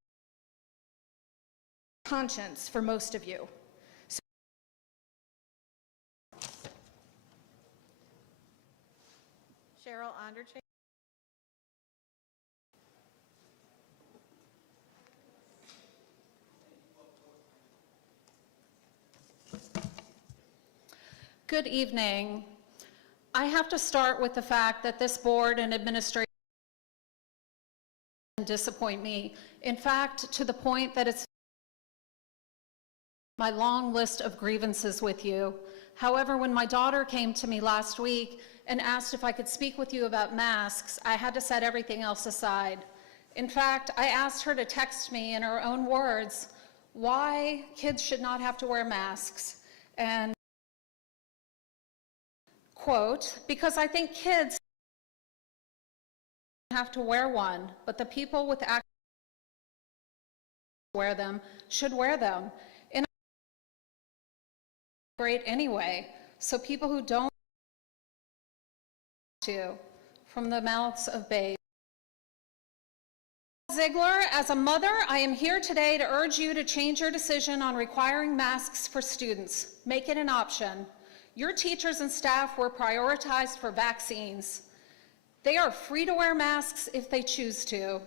conscience for most of you. So Cheryl Onderche. Good evening. I have to start with the fact that this board and administration disappoint me. In fact, to the point that it's my long list of grievances with you. However, when my daughter came to me last week and asked if I could speak with you about masks, I had to set everything else aside. In fact, I asked her to text me in her own words why kids should not have to wear masks. And quote, because I think kids have to wear one, but the people with access to wear them should wear them. And great anyway, so people who don't to from the mouths of babes. Ziegler, as a mother, I am here today to urge you to change your decision on requiring masks for students. Make it an option. Your teachers and staff were prioritized for vaccines. They are free to wear masks if they choose to.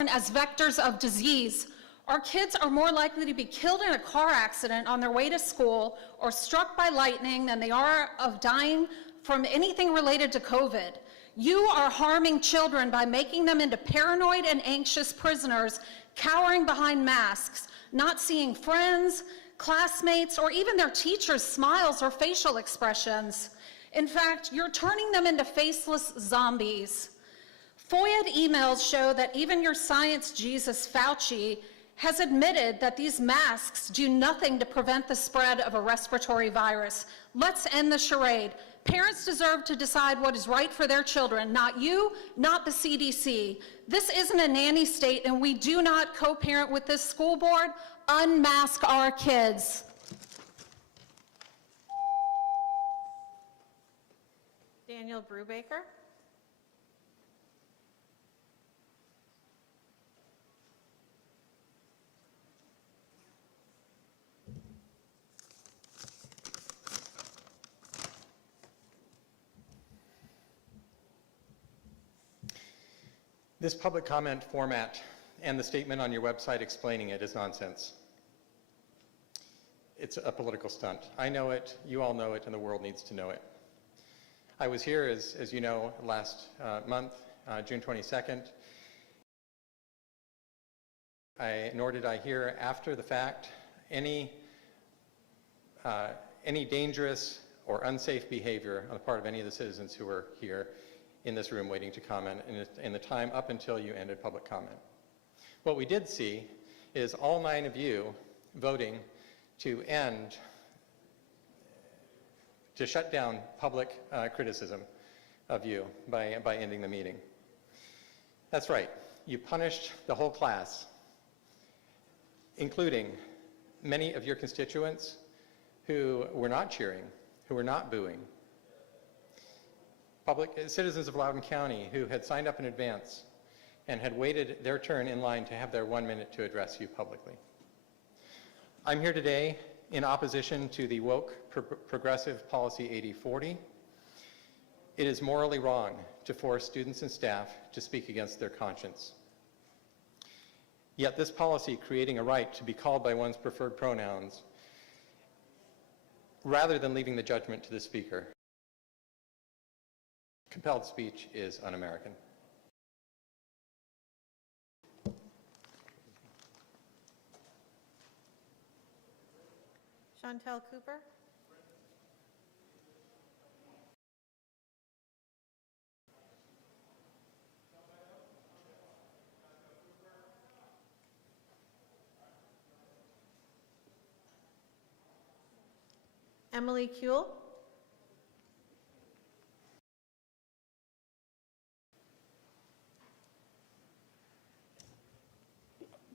And as vectors of disease, our kids are more likely to be killed in a car accident on their way to school or struck by lightning than they are of dying from anything related to COVID. You are harming children by making them into paranoid and anxious prisoners cowering behind masks, not seeing friends, classmates, or even their teachers' smiles or facial expressions. In fact, you're turning them into faceless zombies. FOIA emails show that even your science Jesus Fauci has admitted that these masks do nothing to prevent the spread of a respiratory virus. Let's end the charade. Parents deserve to decide what is right for their children, not you, not the CDC. This isn't a nanny state, and we do not co-parent with this school board. Unmask our kids. Daniel Brubaker. This public comment format and the statement on your website explaining it is nonsense. It's a political stunt. I know it, you all know it, and the world needs to know it. I was here, as you know, last month, June 22nd. Nor did I hear after the fact any dangerous or unsafe behavior on the part of any of the citizens who were here in this room waiting to comment in the time up until you ended public comment. What we did see is all 9 of you voting to shut down public criticism of you by ending the meeting. That's right, you punished the whole class, including many of your constituents who were not cheering, who were not booing. Citizens of Loudoun County who had signed up in advance and had waited their turn in line to have their 1 minute to address you publicly. I'm here today in opposition to the woke progressive policy 8040. It is morally wrong to force students and staff to speak against their conscience. Yet this policy, creating a right to be called by one's preferred pronouns, rather than leaving the judgment to the speaker, compelled speech is un-American. Chantel Cooper. Emily Kuehl.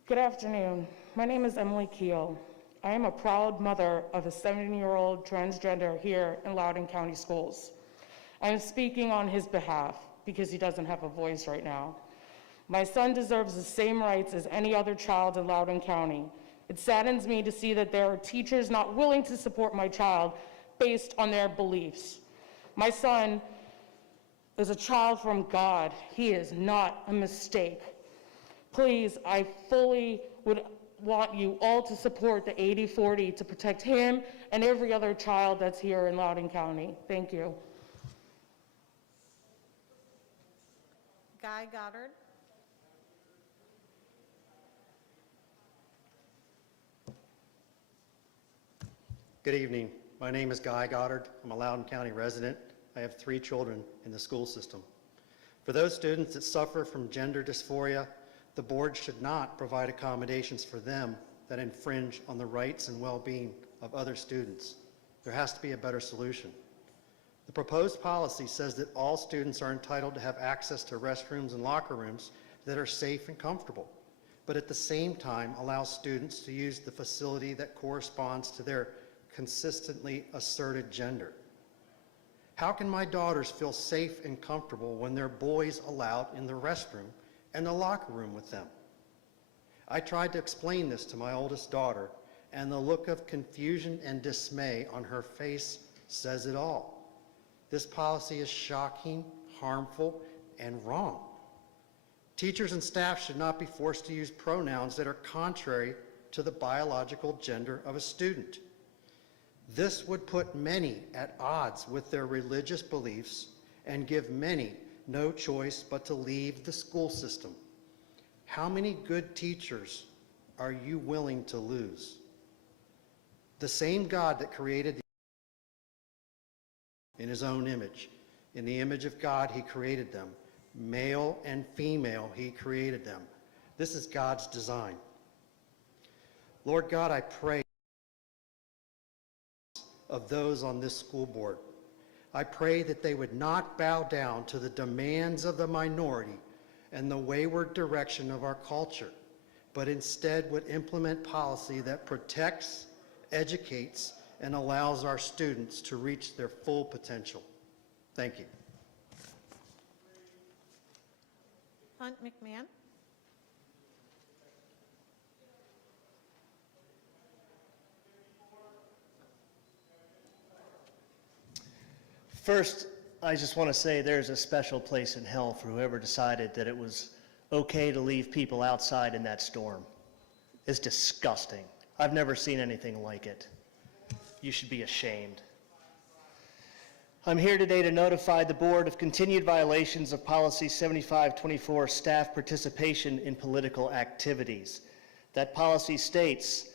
Good afternoon. My name is Emily Kuehl. I am a proud mother of a 70-year-old transgender here in Loudoun County Schools. I am speaking on his behalf because he doesn't have a voice right now. My son deserves the same rights as any other child in Loudoun County. It saddens me to see that there are teachers not willing to support my child based on their beliefs. My son is a child from God. He is not a mistake. Please, I fully would want you all to support the 8040 to protect him and every other child that's here in Loudoun County. Thank you. Guy Goddard. Good evening. My name is Guy Goddard. I'm a Loudoun County resident. I have 3 children in the school system. For those students that suffer from gender dysphoria, the board should not provide accommodations for them that infringe on the rights and well-being of other students. There has to be a better solution. The proposed policy says that all students are entitled to have access to restrooms and locker rooms that are safe and comfortable, but at the same time allows students to use the facility that corresponds to their consistently asserted gender. How can my daughters feel safe and comfortable when there are boys allowed in the restroom and the locker room with them? I tried to explain this to my oldest daughter, and the look of confusion and dismay on her face says it all. This policy is shocking, harmful, and wrong. Teachers and staff should not be forced to use pronouns that are contrary to the biological gender of a student. This would put many at odds with their religious beliefs and give many no choice but to leave the school system. How many good teachers are you willing to lose? The same God that created in his own image. In the image of God, he created them. Male and female, he created them. This is God's design. Lord God, I pray of those on this school board. I pray that they would not bow down to the demands of the minority and the wayward direction of our culture, but instead would implement policy that protects, educates, and allows our students to reach their full potential. Thank you. Hunt McMahon. First, I just want to say there's a special place in hell for whoever decided that it was okay to leave people outside in that storm. It's disgusting. I've never seen anything like it. You should be ashamed. I'm here today to notify the board of continued violations of Policy 7524, staff participation in political activities. That policy states,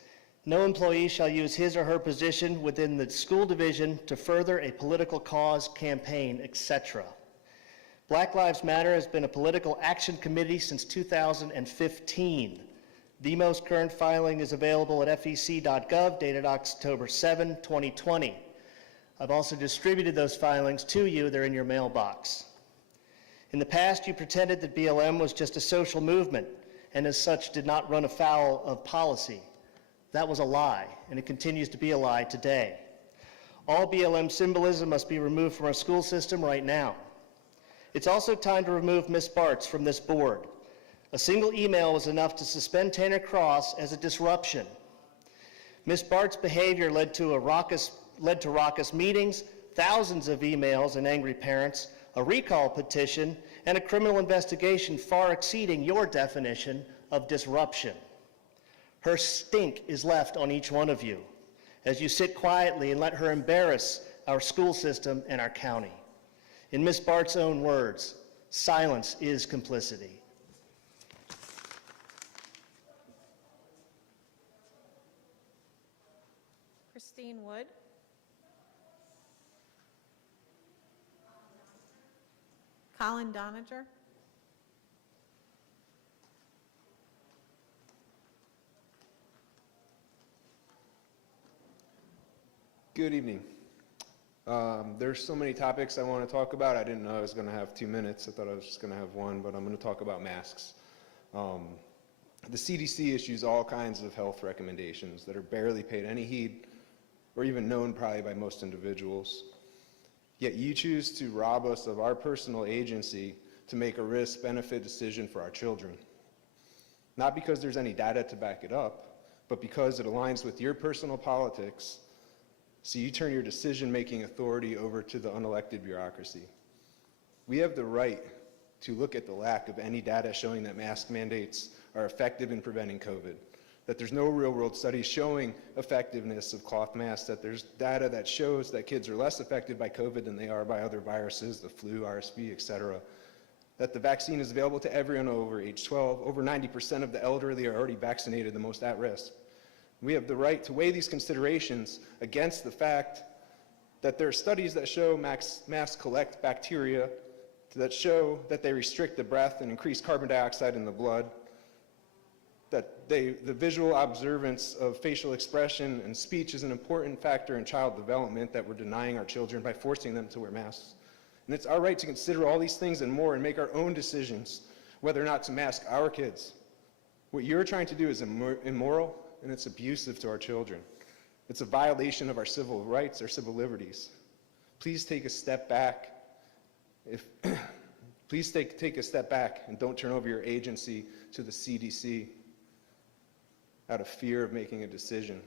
no employee shall use his or her position within the school division to further a political cause, campaign, etc. Black Lives Matter has been a political action committee since 2015. The most current filing is available at fec.gov, dated October 7, 2020. I've also distributed those filings to you. They're in your mailbox. In the past, you pretended that BLM was just a social movement and as such did not run afoul of policy. That was a lie, and it continues to be a lie today. All BLM symbolism must be removed from our school system right now. It's also time to remove Ms. Bartz from this board. A single email was enough to suspend Tanner Cross as a disruption. Ms. Bart's behavior led to raucous meetings, thousands of emails and angry parents, a recall petition, and a criminal investigation far exceeding your definition of disruption. Her stink is left on each one of you as you sit quietly and let her embarrass our school system and our county. In Ms. Bart's own words, silence is complicity. Christine Wood. Colin Donager. Good evening. There's so many topics I want to talk about. I didn't know I was going to have 2 minutes. I thought I was just going to have one, but I'm going to talk about masks. The CDC issues all kinds of health recommendations that are barely paid any heed or even known probably by most individuals. Yet you choose to rob us of our personal agency to make a risk-benefit decision for our children. Not because there's any data to back it up, but because it aligns with your personal politics. So you turn your decision-making authority over to the unelected bureaucracy. We have the right to look at the lack of any data showing that mask mandates are effective in preventing COVID, that there's no real-world studies showing effectiveness of cloth masks, that there's data that shows that kids are less affected by COVID than they are by other viruses, the flu, RSV, et cetera, that the vaccine is available to everyone over age 12. Over 90% of the elderly are already vaccinated, the most at risk. We have the right to weigh these considerations against the fact that there are studies that show masks collect bacteria, that show that they restrict the breath and increase carbon dioxide in the blood, that the visual observance of facial expression and speech is an important factor in child development that we're denying our children by forcing them to wear masks. And it's our right to consider all these things and more and make our own decisions whether or not to mask our kids. What you're trying to do is immoral, and it's abusive to our children. It's a violation of our civil rights, our civil liberties. Please take a step back. Please take a step back and don't turn over your agency to the CDC out of fear of making a decision.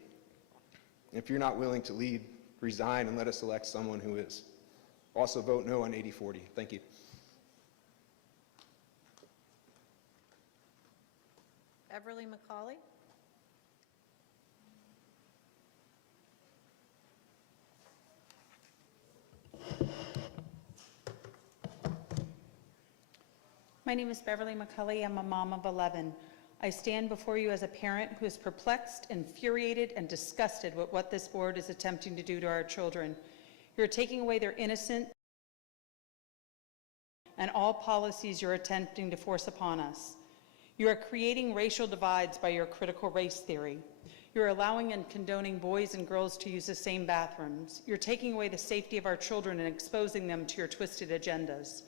If you're not willing to lead, resign and let us elect someone who is. Also vote no on 8040. Thank you. Everly McCauley. My name is Beverly McCulley. I'm a mom of 11. I stand before you as a parent who is perplexed, infuriated, and disgusted with what this board is attempting to do to our children. You're taking away their innocence and all policies you're attempting to force upon us. You are creating racial divides by your critical race theory. You're allowing and condoning boys and girls to use the same bathrooms. You're taking away the safety of our children and exposing them to your twisted agendas.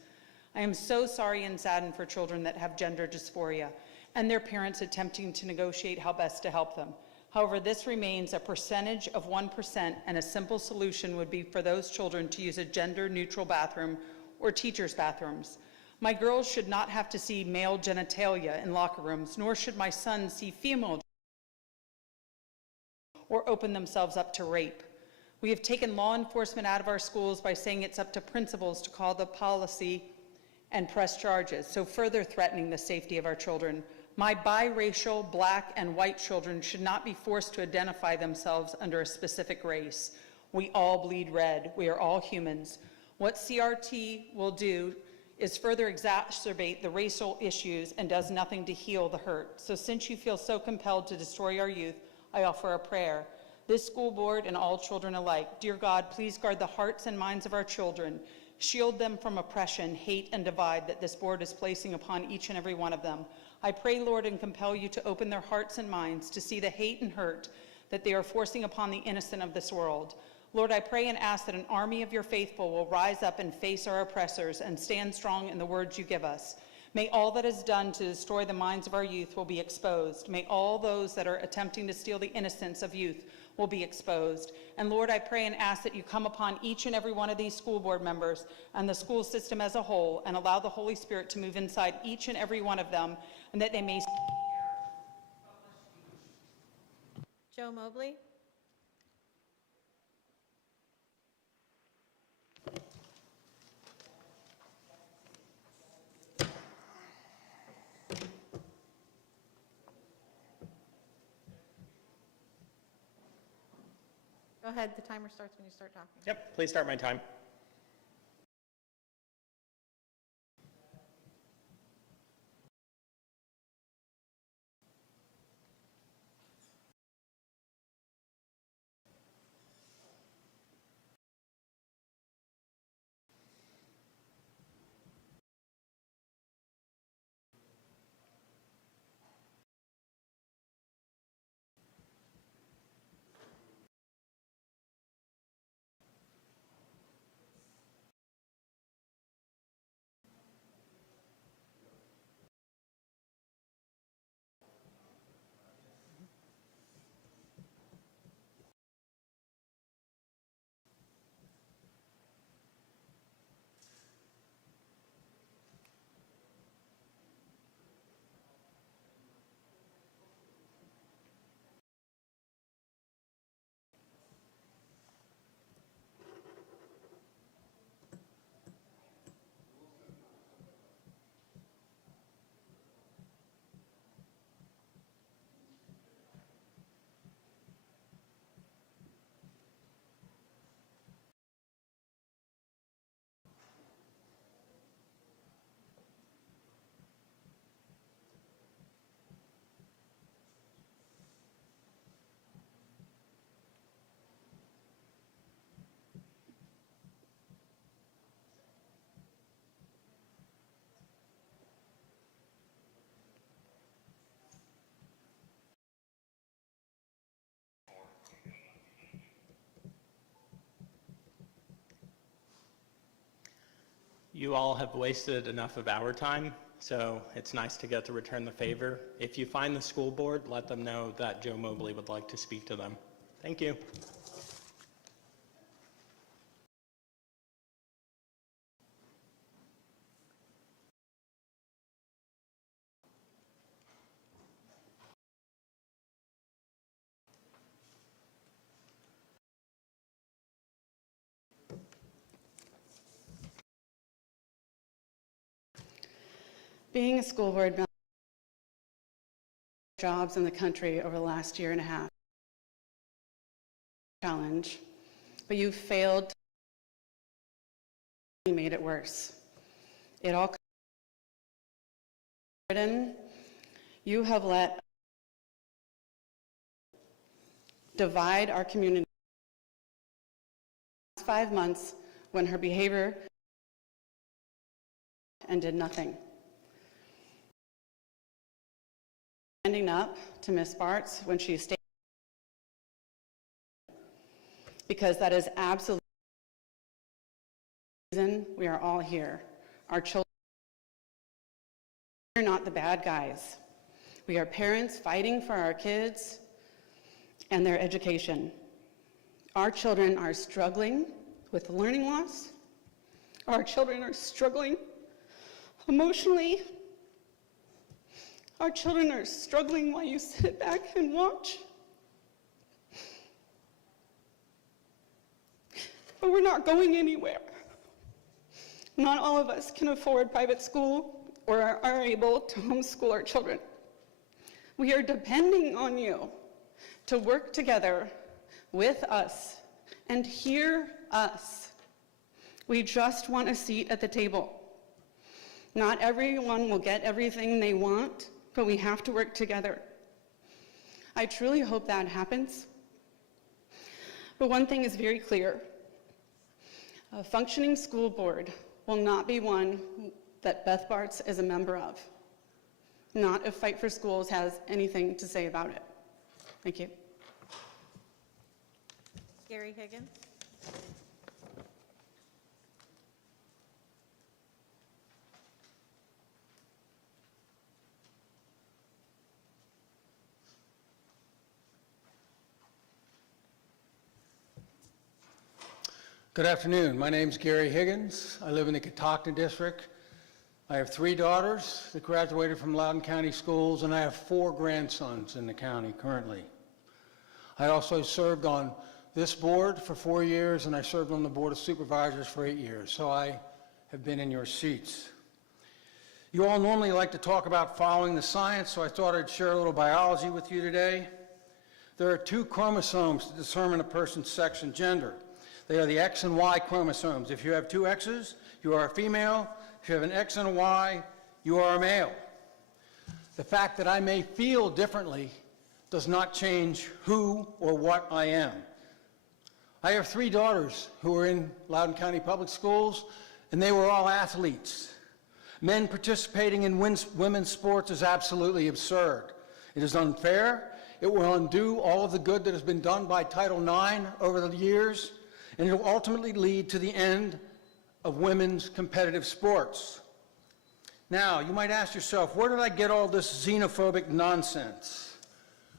I am so sorry and saddened for children that have gender dysphoria and their parents attempting to negotiate how best to help them. However, this remains a percentage of 1%, and a simple solution would be for those children to use a gender-neutral bathroom or teachers' bathrooms. My girls should not have to see male genitalia in locker rooms, nor should my sons see female or open themselves up to rape. We have taken law enforcement out of our schools by saying it's up to principals to call the policy and press charges, so further threatening the safety of our children. My biracial, black, and white children should not be forced to identify themselves under a specific race. We all bleed red. We are all humans. What CRT will do is further exacerbate the racial issues and does nothing to heal the hurt. So since you feel so compelled to destroy our youth, I offer a prayer. This school board and all children alike, dear God, please guard the hearts and minds of our children. Shield them from oppression, hate, and divide that this board is placing upon each and every one of them. I pray, Lord, and compel you to open their hearts and minds to see the hate and hurt that they are forcing upon the innocent of this world. Lord, I pray and ask that an army of your faithful will rise up and face our oppressors and stand strong in the words you give us. May all that is done to destroy the minds of our youth will be exposed. May all those that are attempting to steal the innocence of youth will be exposed. And Lord, I pray and ask that you come upon each and every one of these school board members and the school system as a whole and allow the Holy Spirit to move inside each and every one of them, and that they may. Joe Mobley. Go ahead, the timer starts when you start talking. Yep, please start my time. You all have wasted enough of our time, so it's nice to get to return the favor. If you find the school board, let them know that Joe Mobley would like to speak to them. Thank you. Being a school board member, jobs in the country over the last year and a half, challenge, but you failed. You made it worse. It all. You have let divide our community. 5 months when her behavior and did nothing. Standing up to Ms. Bartz when she stayed, because that is absolutely the reason we are all here. Our children are not the bad guys. We are parents fighting for our kids and their education. Our children are struggling with learning loss. Our children are struggling emotionally. Our children are struggling while you sit back and watch. But we're not going anywhere. Not all of us can afford private school or are able to homeschool our children. We are depending on you to work together with us and hear us. We just want a seat at the table. Not everyone will get everything they want, but we have to work together. I truly hope that happens. But one thing is very clear. A functioning school board will not be one that Beth Bartz is a member of. Not if Fight for Schools has anything to say about it. Thank you. Gary Higgins. Good afternoon. My name's Gary Higgins. I live in the Catoctin District. I have 3 daughters that graduated from Loudoun County Schools, and I have 4 grandsons in the county currently. I also served on this board for 4 years, and I served on the Board of Supervisors for 8 years, so I have been in your seats. You all normally like to talk about following the science, so I thought I'd share a little biology with you today. There are 2 chromosomes to determine a person's sex and gender. They are the X and Y chromosomes. If you have 2 X's, you are a female. If you have an X and a Y, you are a male. The fact that I may feel differently does not change who or what I am. I have 3 daughters who are in Loudoun County Public Schools, and they were all athletes. Men participating in women's sports is absolutely absurd. It is unfair. It will undo all of the good that has been done by Title IX over the years, and it will ultimately lead to the end of women's competitive sports. Now, you might ask yourself, where did I get all this xenophobic nonsense?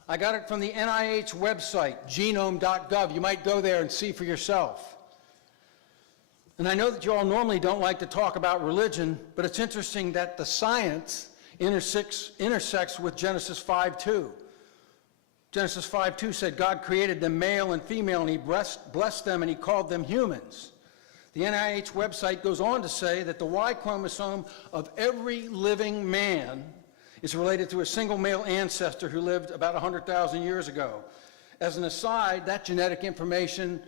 I got it from the NIH website, genome.gov. You might go there and see for yourself. And I know that you all normally don't like to talk about religion, but it's interesting that the science intersects with Genesis 5:2. Genesis 5:2 said God created them male and female, and he blessed them, and he called them humans. The NIH website goes on to say that the Y chromosome of every living man is related to a single male ancestor who lived about 100,000 years ago. As an aside, that genetic information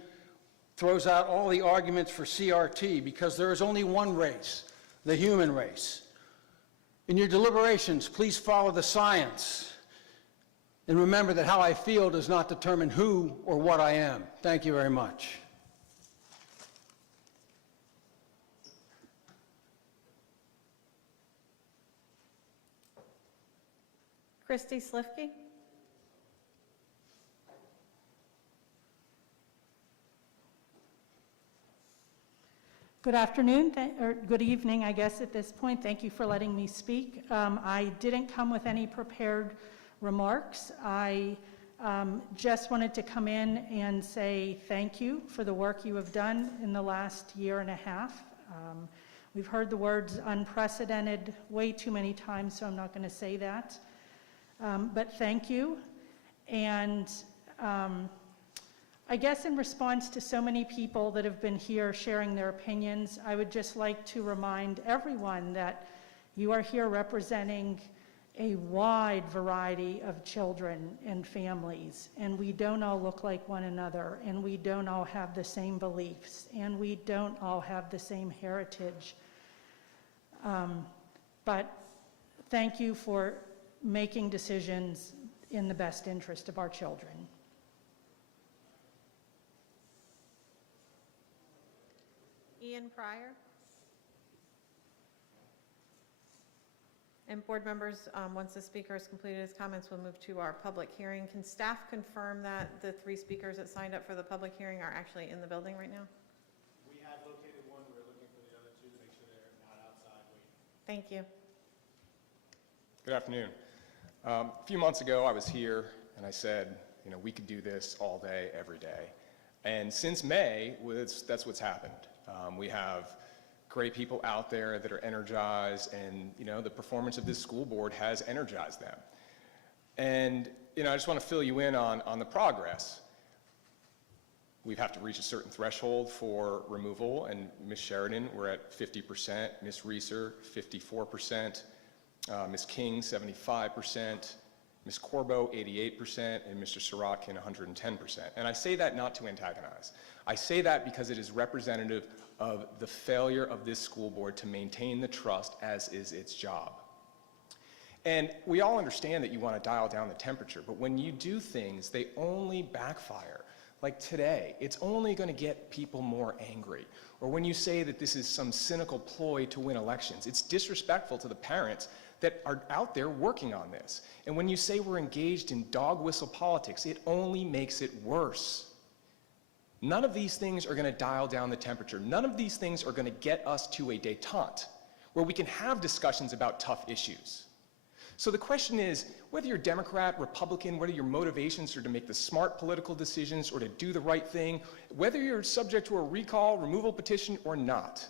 throws out all the arguments for CRT, because there is only one race, the human race. In your deliberations, please follow the science. And remember that how I feel does not determine who or what I am. Thank you very much. Christy Slifke. Good afternoon, or good evening, I guess, at this point. Thank you for letting me speak. I didn't come with any prepared remarks. I just wanted to come in and say thank you for the work you have done in the last year and a half. We've heard the words unprecedented way too many times, so I'm not going to say that. But thank you. And I guess in response to so many people that have been here sharing their opinions, I would just like to remind everyone that you are here representing a wide variety of children and families, and we don't all look like one another, and we don't all have the same beliefs, and we don't all have the same heritage. But thank you for making decisions in the best interest of our children. Ian Pryor. And board members, once the speaker has completed his comments, we'll move to our public hearing. Can staff confirm that the 3 speakers that signed up for the public hearing are actually in the building right now? We have located one. We're looking for the other 2 to make sure they're not outside waiting. Thank you. Good afternoon. A few months ago, I was here and I said, we could do this all day, every day. And since May, that's what's happened. We have great people out there that are energized, and the performance of this school board has energized them. And I just want to fill you in on the progress. We have to reach a certain threshold for removal, and Ms. Sheridan, we're at 50%, Ms. Reeser, 54%, Ms. King, 75%, Ms. Corbo, 88%, and Mr. Sirotkin, 110%. And I say that not to antagonize. I say that because it is representative of the failure of this school board to maintain the trust as is its job. And we all understand that you want to dial down the temperature, but when you do things, they only backfire. Like today, it's only going to get people more angry. Or when you say that this is some cynical ploy to win elections, it's disrespectful to the parents that are out there working on this. And when you say we're engaged in dog whistle politics, it only makes it worse. None of these things are going to dial down the temperature. None of these things are going to get us to a détente where we can have discussions about tough issues. So the question is, whether you're Democrat, Republican, whether your motivations are to make the smart political decisions or to do the right thing, whether you're subject to a recall, removal petition or not,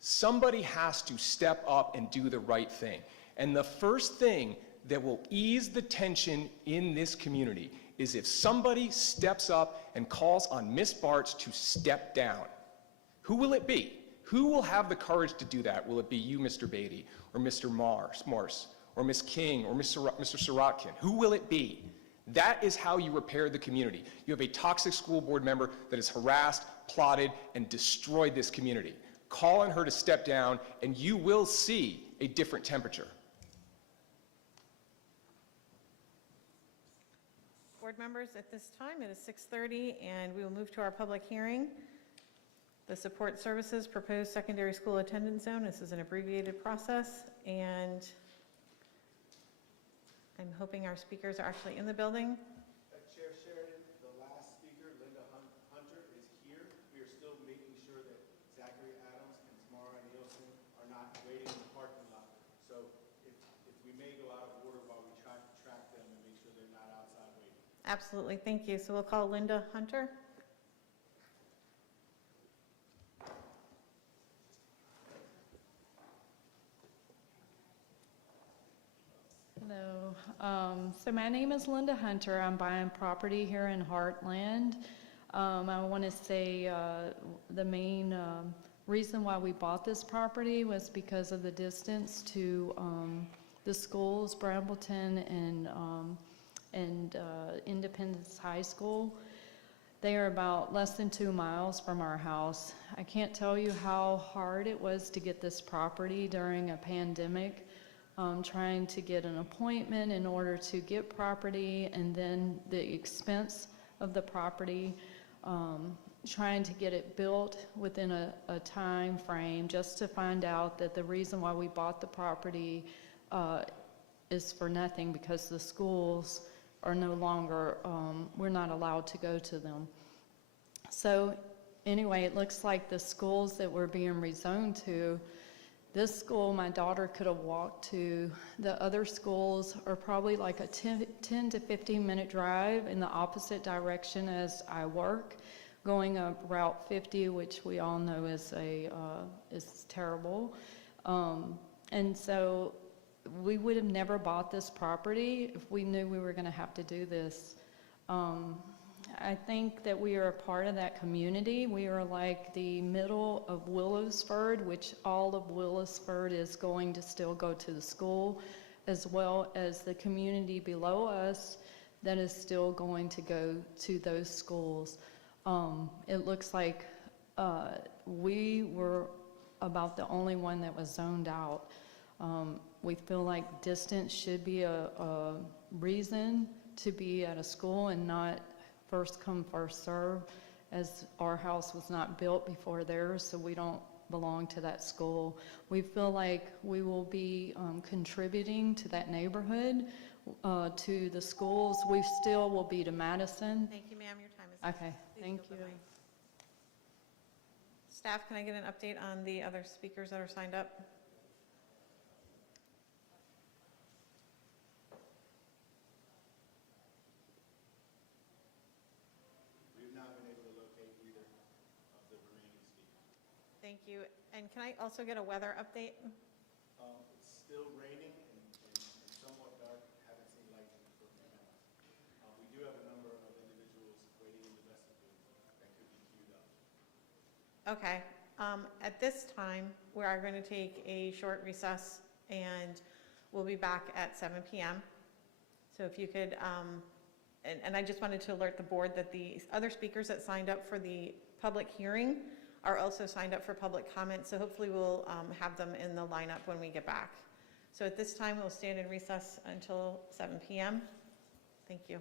somebody has to step up and do the right thing. And the first thing that will ease the tension in this community is if somebody steps up and calls on Ms. Bartz to step down. Who will it be? Who will have the courage to do that? Will it be you, Mr. Beatty, or Mr. Morse, or Ms. King, or Mr. Sirotkin? Who will it be? That is how you repair the community. You have a toxic school board member that has harassed, plotted, and destroyed this community. Call on her to step down, and you will see a different temperature. Board members, at this time, it is 6:30, and we will move to our public hearing. The Support Services Proposed Secondary School Attendance Zone. This is an abbreviated process, and I'm hoping our speakers are actually in the building. Chair Sheridan, the last speaker, Linda Hunter, is here. We are still making sure that Zachary Adams and Tamara Nielsen are not waiting in the parking lot. So if we may go out of order while we try to track them and make sure they're not outside waiting. Absolutely, thank you. So we'll call Linda Hunter. Hello. So my name is Linda Hunter. I'm buying property here in Heartland. I want to say the main reason why we bought this property was because of the distance to the schools, Brambleton and Independence High School. They are about less than 2 miles from our house. I can't tell you how hard it was to get this property during a pandemic. Trying to get an appointment in order to get property, and then the expense of the property, trying to get it built within a time frame, just to find out that the reason why we bought the property is for nothing, because the schools are no longer, we're not allowed to go to them. So anyway, it looks like the schools that we're being rezoned to, this school, my daughter could have walked to. The other schools are probably like a 10 to 15 minute drive in the opposite direction as I work, going up Route 50, which we all know is terrible. And so we would have never bought this property if we knew we were going to have to do this. I think that we are a part of that community. We are like the middle of Willowsford, which all of Willowsford is going to still go to the school, as well as the community below us that is still going to go to those schools. It looks like we were about the only one that was zoned out. We feel like distance should be a reason to be at a school and not first come, first serve, as our house was not built before theirs, so we don't belong to that school. We feel like we will be contributing to that neighborhood, to the schools. We still will be to Madison. Thank you, ma'am. Your time is up. Okay, Please thank yield you. the mic. Staff, can I get an update on the other speakers that are signed up? We've not been able to locate either of the remaining speakers. Thank you. And can I also get a weather update? It's still raining and somewhat dark. Haven't seen lightning for a few minutes. We do have a number of individuals waiting in the vestibule that could be queued up. Okay. At this time, we are going to take a short recess, and we'll be back at 7 p.m. So if you could, and I just wanted to alert the board that the other speakers that signed up for the public hearing are also signed up for public comment, so hopefully we'll have them in the lineup when we get back. So at this time, we'll stand in recess until 7 p.m. Thank you.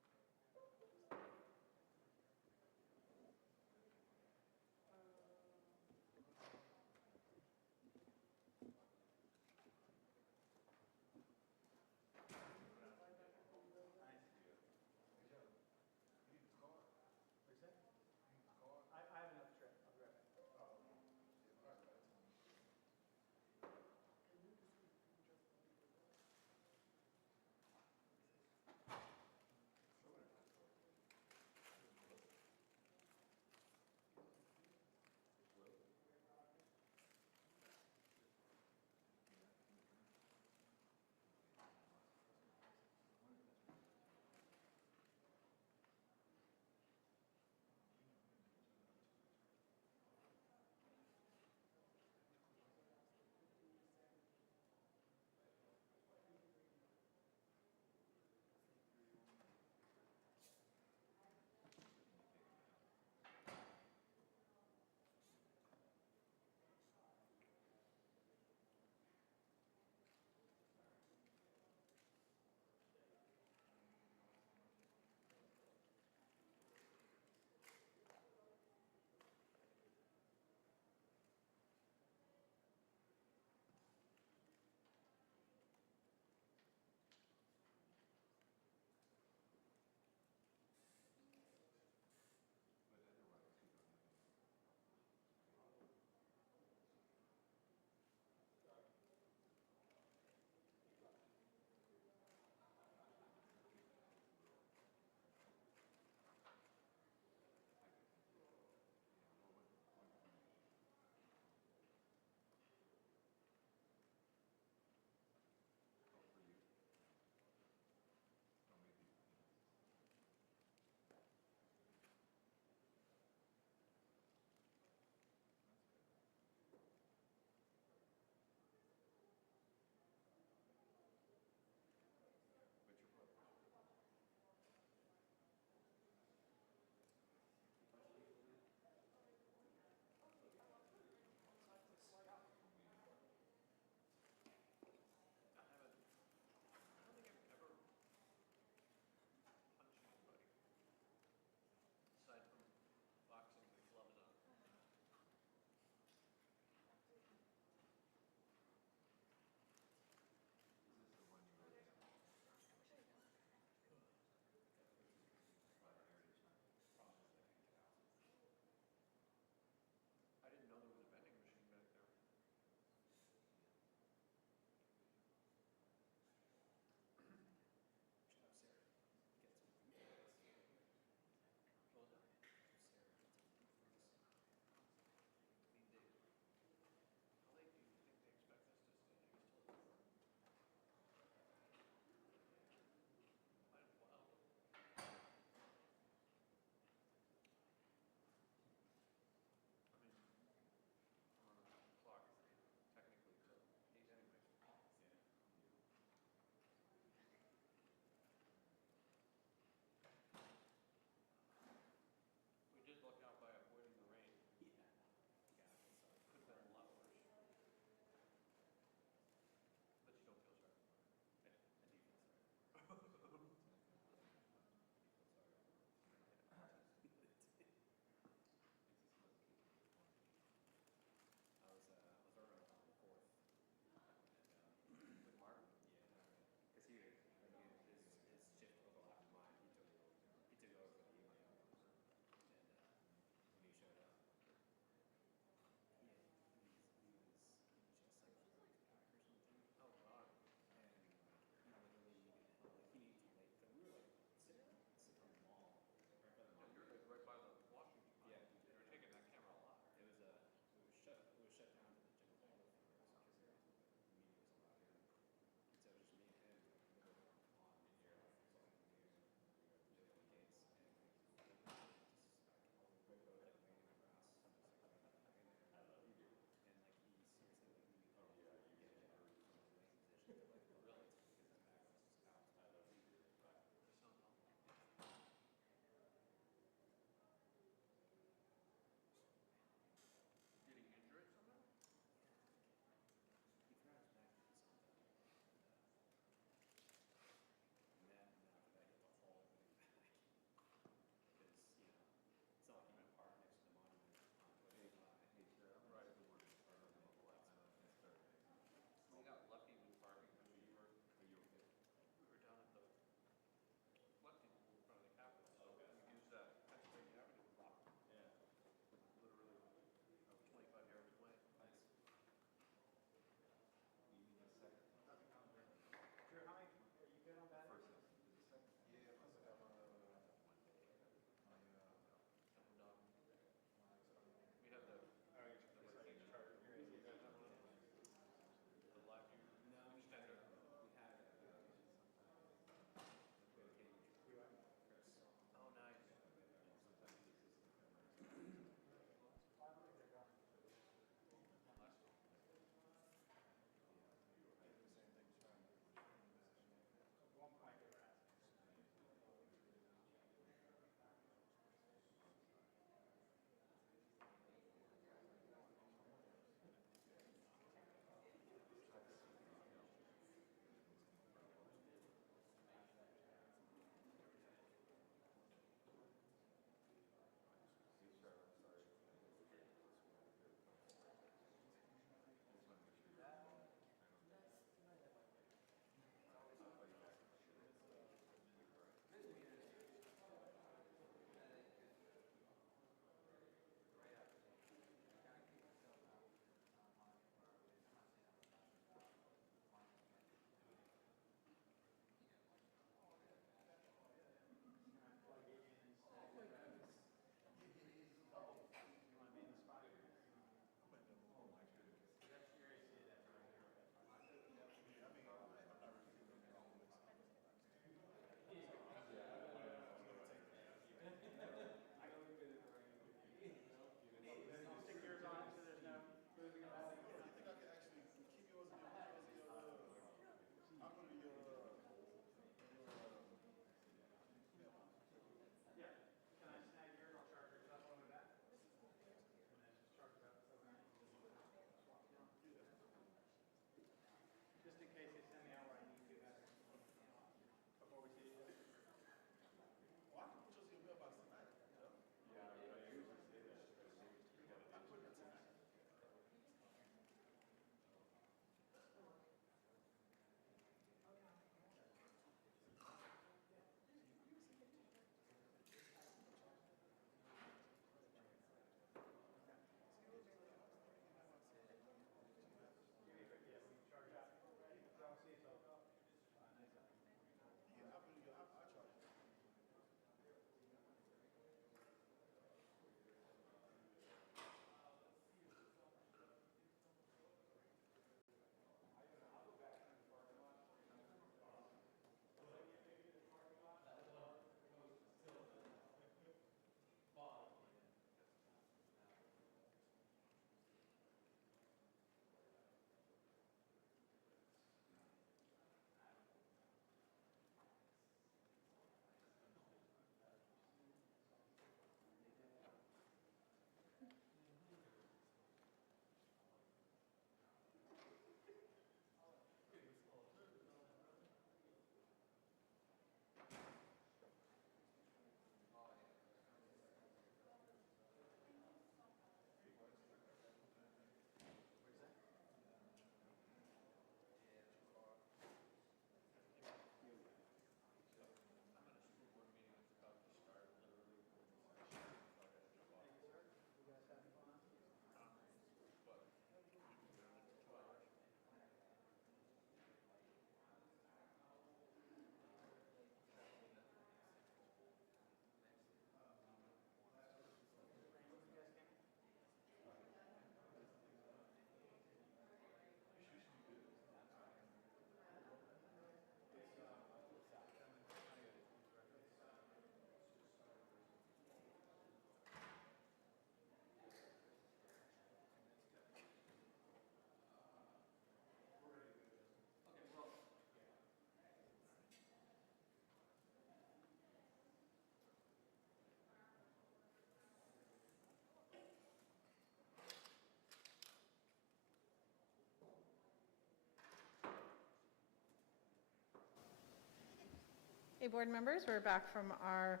Hey, board members, we're back from our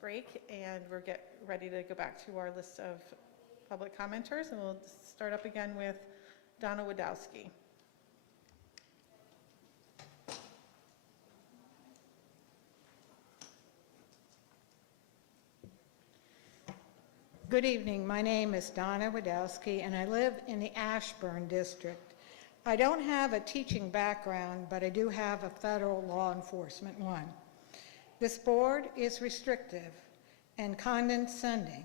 break, and we're ready to go back to our list of public commenters, and we'll start up again with Donna Wadowski. Good evening. My name is Donna Wadowski, and I live in the Ashburn district. I don't have a teaching background, but I do have a federal law enforcement one. This board is restrictive and condescending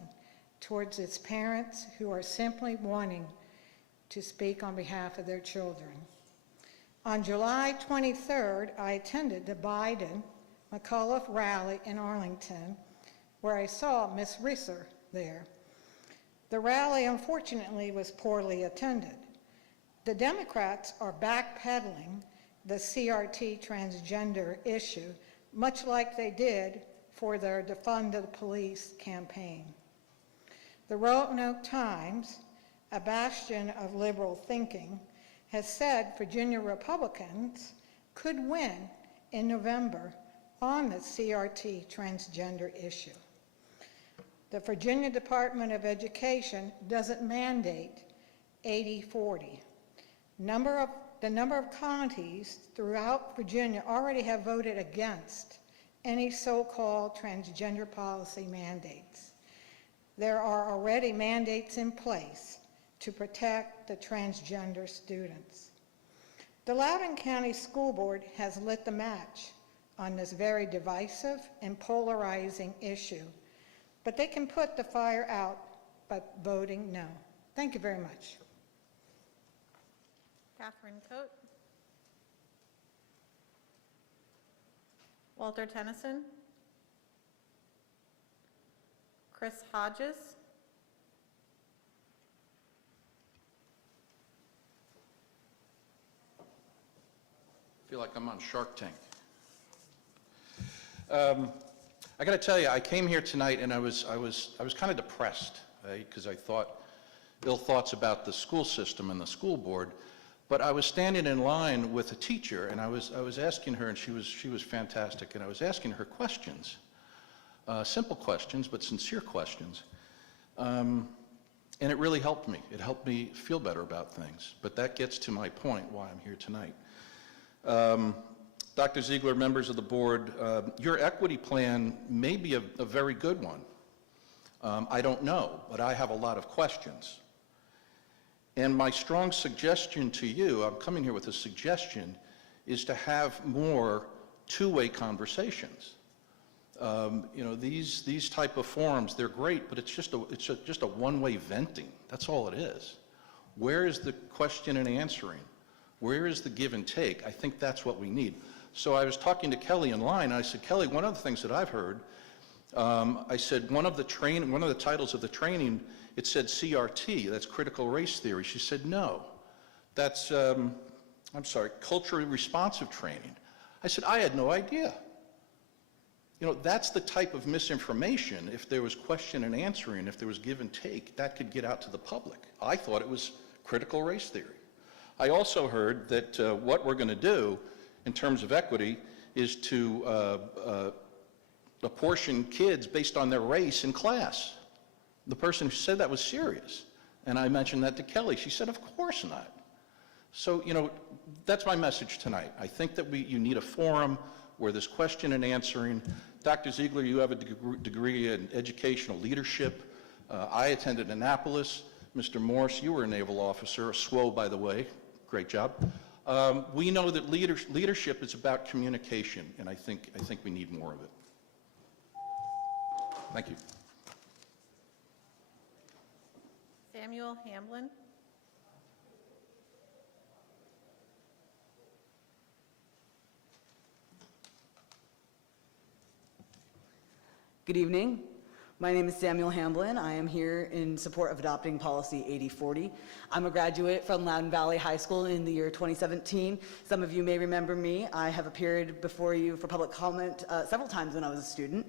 towards its parents who are simply wanting to speak on behalf of their children. On July 23rd, I attended the Biden-McAuliffe rally in Arlington, where I saw Ms. Risser there. The rally, unfortunately, was poorly attended. The Democrats are backpedaling the CRT transgender issue, much like they did for their Defund the Police campaign. The Roanoke Times, a bastion of liberal thinking, has said Virginia Republicans could win in November on the CRT transgender issue. The Virginia Department of Education doesn't mandate 80-40. The number of counties throughout Virginia already have voted against any so-called transgender policy mandates. There are already mandates in place to protect the transgender students. The Loudoun County School Board has lit the match on this very divisive and polarizing issue, but they can put the fire out by voting no. Thank you very much. Catherine Coate. Walter Tennyson. Chris Hodges. I feel like I'm on Shark Tank. I got to tell you, I came here tonight and I was kind of depressed because I thought ill thoughts about the school system and the school board. But I was standing in line with a teacher, and I was asking her, and she was fantastic, and I was asking her questions, simple questions, but sincere questions. And it really helped me. It helped me feel better about things. But that gets to my point why I'm here tonight. Dr. Ziegler, members of the board, your equity plan may be a very good one. I don't know, but I have a lot of questions. And my strong suggestion to you, I'm coming here with a suggestion, is to have more two-way conversations. You know, these type of forums, they're great, but it's just a one-way venting. That's all it is. Where is the question and answering? Where is the give and take? I think that's what we need. So I was talking to Kelly in line, and I said, Kelly, one of the things that I've heard, I said one of the titles of the training, it said CRT, that's critical race theory. She said, no, that's, culturally responsive training. I said, I had no idea. You know, that's the type of misinformation, if there was question and answering, if there was give and take, that could get out to the public. I thought it was critical race theory. I also heard that what we're going to do in terms of equity is to apportion kids based on their race in class. The person who said that was serious. And I mentioned that to Kelly. She said, of course not. So, you know, that's my message tonight. I think that you need a forum where there's question and answering. Dr. Ziegler, you have a degree in educational leadership. I attended Annapolis. Mr. Morse, you were a naval officer, a SWO, by the way. Great job. We know that leadership is about communication, and I think we need more of it. Thank you. Samuel Hamblin. Good evening. My name is Samuel Hamblin. I am here in support of adopting policy 8040. I'm a graduate from Loudoun Valley High School in the year 2017. Some of you may remember me. I have appeared before you for public comment several times when I was a student.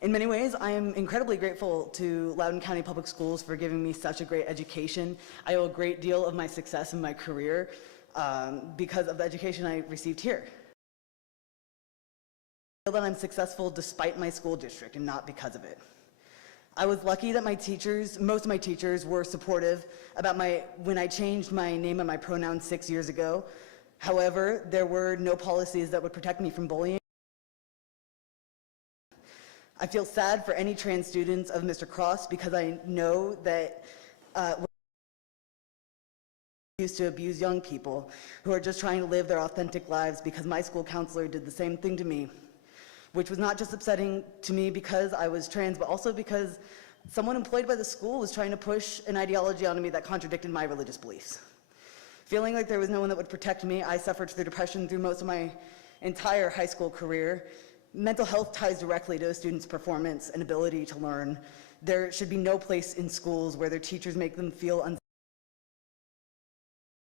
In many ways, I am incredibly grateful to Loudoun County Public Schools for giving me such a great education. I owe a great deal of my success in my career because of the education I received here. feel that I'm successful despite my school district and not because of it. I was lucky that most of my teachers were supportive about when I changed my name and my pronouns 6 years ago. However, there were no policies that would protect me from bullying. I feel sad for any trans students of Mr. Cross because I know that used to abuse young people who are just trying to live their authentic lives, because my school counselor did the same thing to me, which was not just upsetting to me because I was trans, but also because someone employed by the school was trying to push an ideology onto me that contradicted my religious beliefs. Feeling like there was no one that would protect me, I suffered through depression through most of my entire high school career. Mental health ties directly to a student's performance and ability to learn. There should be no place in schools where their teachers make them feel unsafe,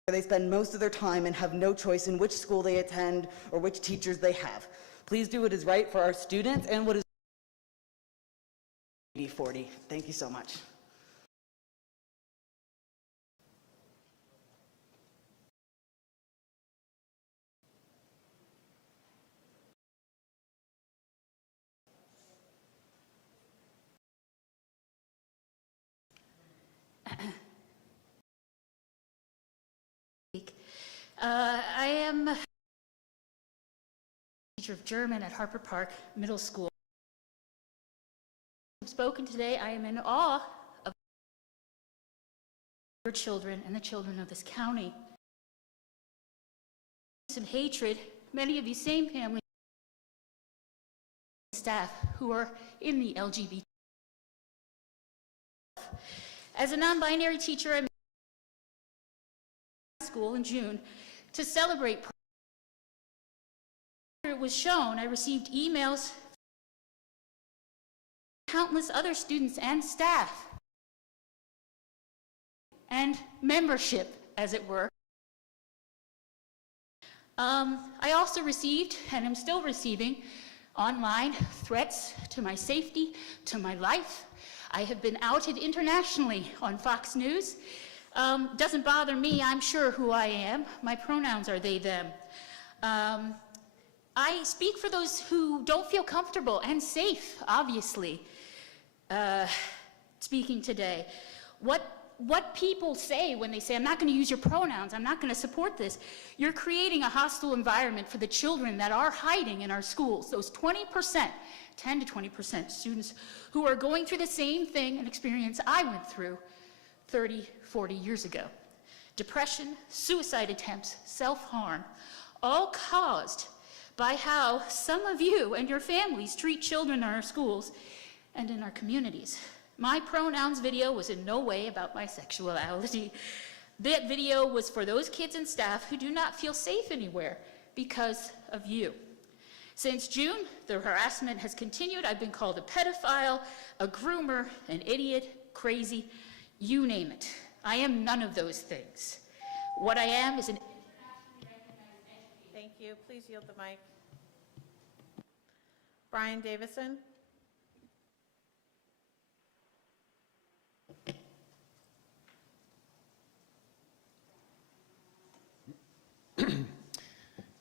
where they spend most of their time and have no choice in which school they attend or which teachers they have. Please do what is right for our students and what is 80/40. Thank you so much. I am a teacher of German at Harper Park Middle School. I've spoken today. I am in awe of your children and the children of this county. Some hatred, many of these same family staff who are in the LGBT. As a non-binary teacher, I'm in school in June to celebrate. It was shown, I received emails from countless other students and staff and membership, as it were. I also received, and am still receiving, online threats to my safety, to my life. I have been outed internationally on Fox News. Doesn't bother me, I'm sure who I am. My pronouns are they, them. I speak for those who don't feel comfortable and safe, obviously, speaking today. What people say when they say, I'm not going to use your pronouns, I'm not going to support this, you're creating a hostile environment for the children that are hiding in our schools, those 20%, 10 to 20% students who are going through the same thing and experience I went through 30, 40 years ago. Depression, suicide attempts, self-harm, all caused by how some of you and your families treat children in our schools and in our communities. My pronouns video was in no way about my sexuality. That video was for those kids and staff who do not feel safe anywhere because of you. Since June, the harassment has continued. I've been called a pedophile, a groomer, an idiot, crazy, you name it. I am none of those things. What I am is an Thank you. Please yield the mic. Brian Davison.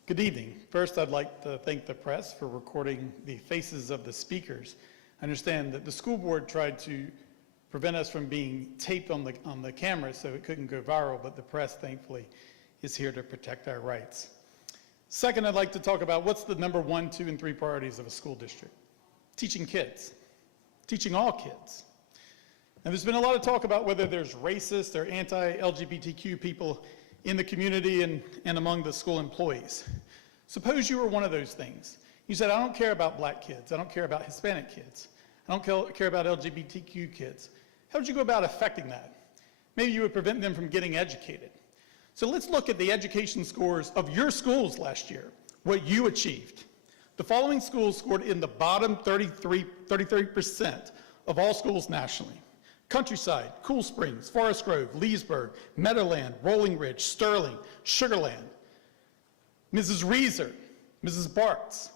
Good evening. First, I'd like to thank the press for recording the faces of the speakers. I understand that the school board tried to prevent us from being taped on the camera so it couldn't go viral, but the press, thankfully, is here to protect our rights. Second, I'd like to talk about what's the number 1, 2, and 3 priorities of a school district. Teaching kids, teaching all kids. And there's been a lot of talk about whether there's racist or anti-LGBTQ people in the community and among the school employees. Suppose you were one of those things. You said, I don't care about black kids, I don't care about Hispanic kids, I don't care about LGBTQ kids. How would you go about affecting that? Maybe you would prevent them from getting educated. So let's look at the education scores of your schools last year, what you achieved. The following schools scored in the bottom 33% of all schools nationally. Countryside, Cool Springs, Forest Grove, Leesburg, Meadowland, Rolling Ridge, Sterling, Sugarland, Mrs. Reeser, Mrs. Bartz,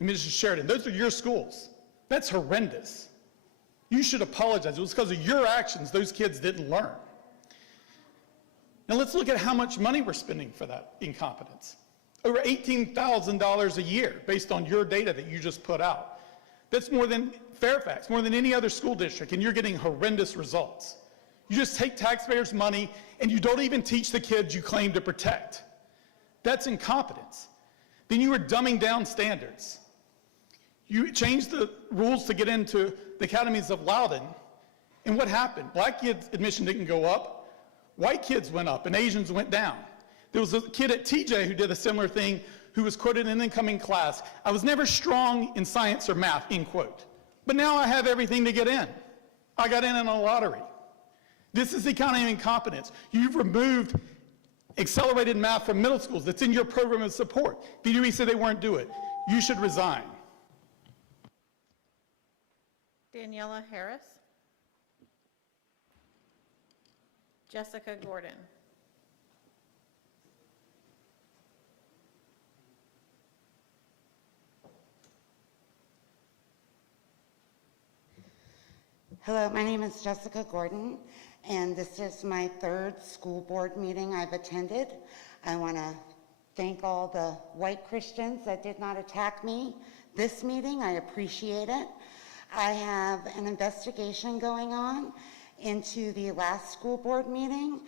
and Mrs. Sheridan. Those are your schools. That's horrendous. You should apologize. It was because of your actions those kids didn't learn. Now let's look at how much money we're spending for that incompetence. over $18,000 a year based on your data that you just put out. That's more than Fairfax, more than any other school district, and you're getting horrendous results. You just take taxpayers' money and you don't even teach the kids you claim to protect. That's incompetence. Then you are dumbing down standards. You changed the rules to get into the academies of Loudoun, and what happened? Black kids' admission didn't go up, white kids went up, and Asians went down. There was a kid at TJ who did a similar thing who was quoted in an incoming class, "I was never strong in science or math," end quote. But now I have everything to get in. I got in a lottery. This is the kind of incompetence. You've removed accelerated math from middle schools. That's in your program of support. BDE said they weren't doing it. You should resign. Daniela Harris. Jessica Gordon. Hello, my name is Jessica Gordon, and this is my third school board meeting I've attended. I want to thank all the white Christians that did not attack me this meeting. I appreciate it. I have an investigation going on into the last school board meeting.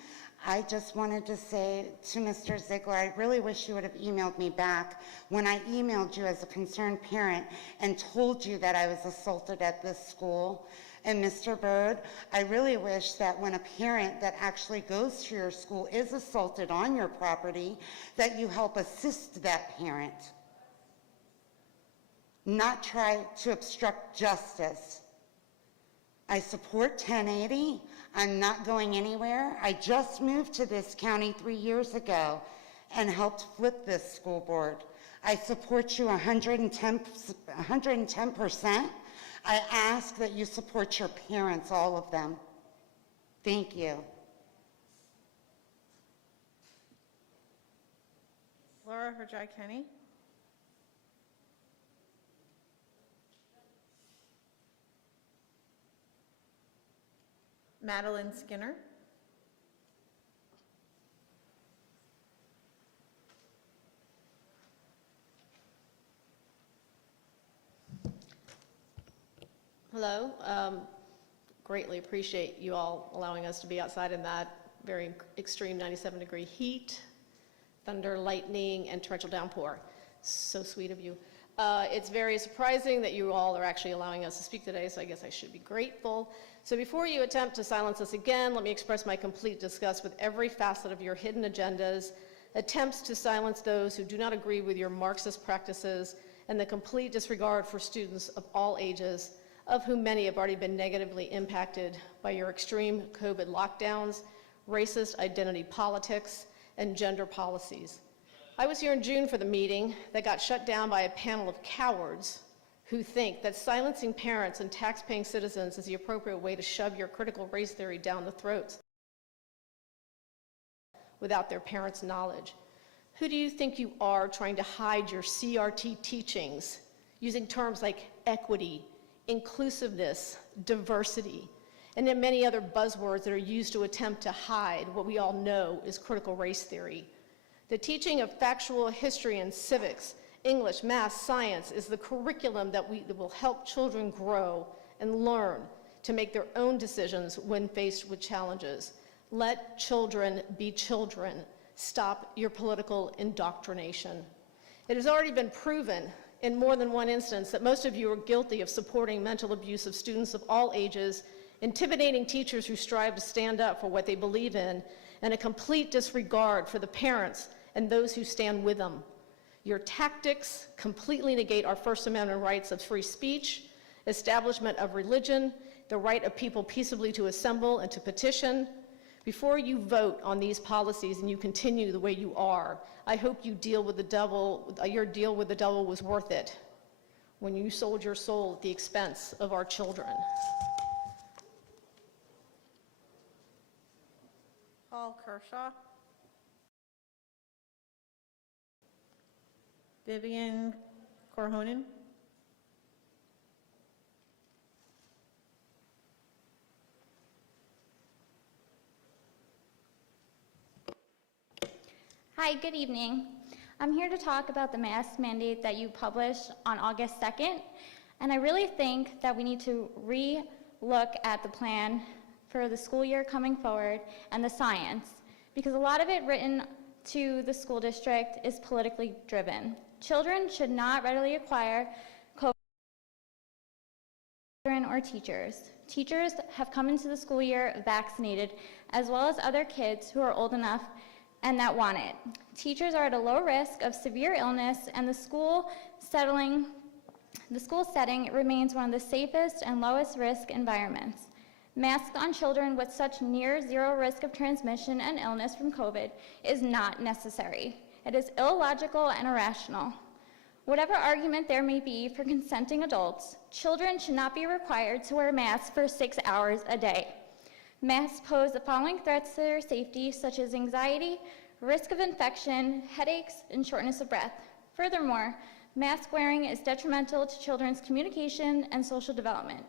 I just wanted to say to Mr. Ziegler, I really wish you would have emailed me back when I emailed you as a concerned parent and told you that I was assaulted at this school. And Mr. Byrd, I really wish that when a parent that actually goes to your school is assaulted on your property, that you help assist that parent, not try to obstruct justice. I support 1080. I'm not going anywhere. I just moved to this county 3 years ago and helped flip this school board. I support you 110%. I ask that you support your parents, all of them. Thank you. Laura Herjai Kenny. Madeline Skinner. Hello. Greatly appreciate you all allowing us to be outside in that very extreme 97-degree heat, thunder, lightning, and torrential downpour. So sweet of you. It's very surprising that you all are actually allowing us to speak today, so I guess I should be grateful. So before you attempt to silence us again, let me express my complete disgust with every facet of your hidden agendas, attempts to silence those who do not agree with your Marxist practices, and the complete disregard for students of all ages, of whom many have already been negatively impacted by your extreme COVID lockdowns, racist identity politics, and gender policies. I was here in June for the meeting that got shut down by a panel of cowards who think that silencing parents and tax-paying citizens is the appropriate way to shove your critical race theory down the throats without their parents' knowledge. Who do you think you are trying to hide your CRT teachings using terms like equity, inclusiveness, diversity, and then many other buzzwords that are used to attempt to hide what we all know is critical race theory? The teaching of factual history and civics, English, math, science is the curriculum that will help children grow and learn to make their own decisions when faced with challenges. Let children be children. Stop your political indoctrination. It has already been proven in more than one instance that most of you are guilty of supporting mental abuse of students of all ages, intimidating teachers who strive to stand up for what they believe in, and a complete disregard for the parents and those who stand with them. Your tactics completely negate our First Amendment rights of free speech, establishment of religion, the right of people peaceably to assemble and to petition. Before you vote on these policies and you continue the way you are, I hope you deal with the devil, your deal with the devil was worth it when you sold your soul at the expense of our children. Paul Kershaw. Vivian Korhonen. Hi, good evening. I'm here to talk about the mask mandate that you published on August 2nd, and I really think that we need to re-look at the plan for the school year coming forward and the science, because a lot of it written to the school district is politically driven. Children should not readily acquire COVID or teachers. Teachers have come into the school year vaccinated, as well as other kids who are old enough and that want it. Teachers are at a low risk of severe illness, and the school setting remains one of the safest and lowest risk environments. Masks on children with such near zero risk of transmission and illness from COVID is not necessary. It is illogical and irrational. Whatever argument there may be for consenting adults, children should not be required to wear masks for 6 hours a day. Masks pose the following threats to their safety, such as anxiety, risk of infection, headaches, and shortness of breath. Furthermore, mask wearing is detrimental to children's communication and social development.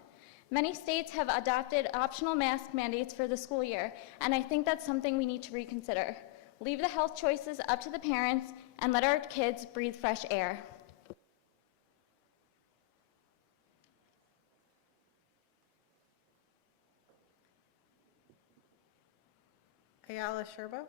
Many states have adopted optional mask mandates for the school year, and I think that's something we need to reconsider. Leave the health choices up to the parents and let our kids breathe fresh air. Ayala Sherbo?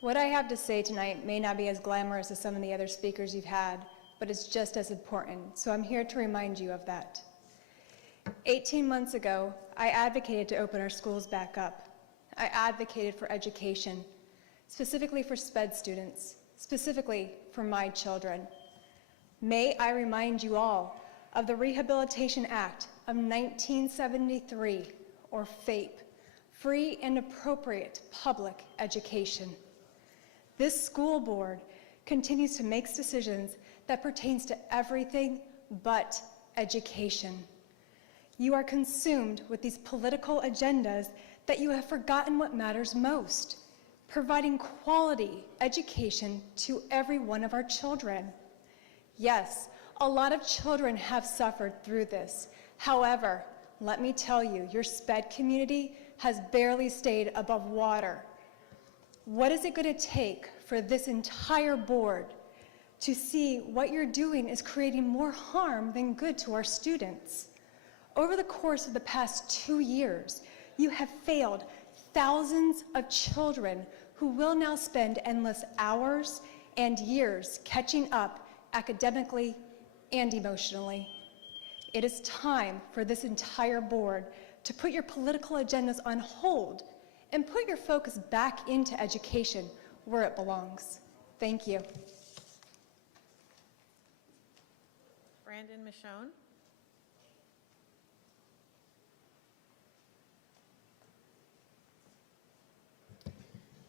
What I have to say tonight may not be as glamorous as some of the other speakers you've had, but it's just as important, so I'm here to remind you of that. 18 months ago, I advocated to open our schools back up. I advocated for education, specifically for SPED students, specifically for my children. May I remind you all of the Rehabilitation Act of 1973, or FAPE, Free and Appropriate Public Education. This school board continues to make decisions that pertains to everything but education. You are consumed with these political agendas that you have forgotten what matters most, providing quality education to every one of our children. Yes, a lot of children have suffered through this. However, let me tell you, your SPED community has barely stayed above water. What is it going to take for this entire board to see what you're doing is creating more harm than good to our students? Over the course of the past 2 years, you have failed thousands of children who will now spend endless hours and years catching up academically and emotionally. It is time for this entire board to put your political agendas on hold and put your focus back into education where it belongs. Thank you. Brandon Michonne?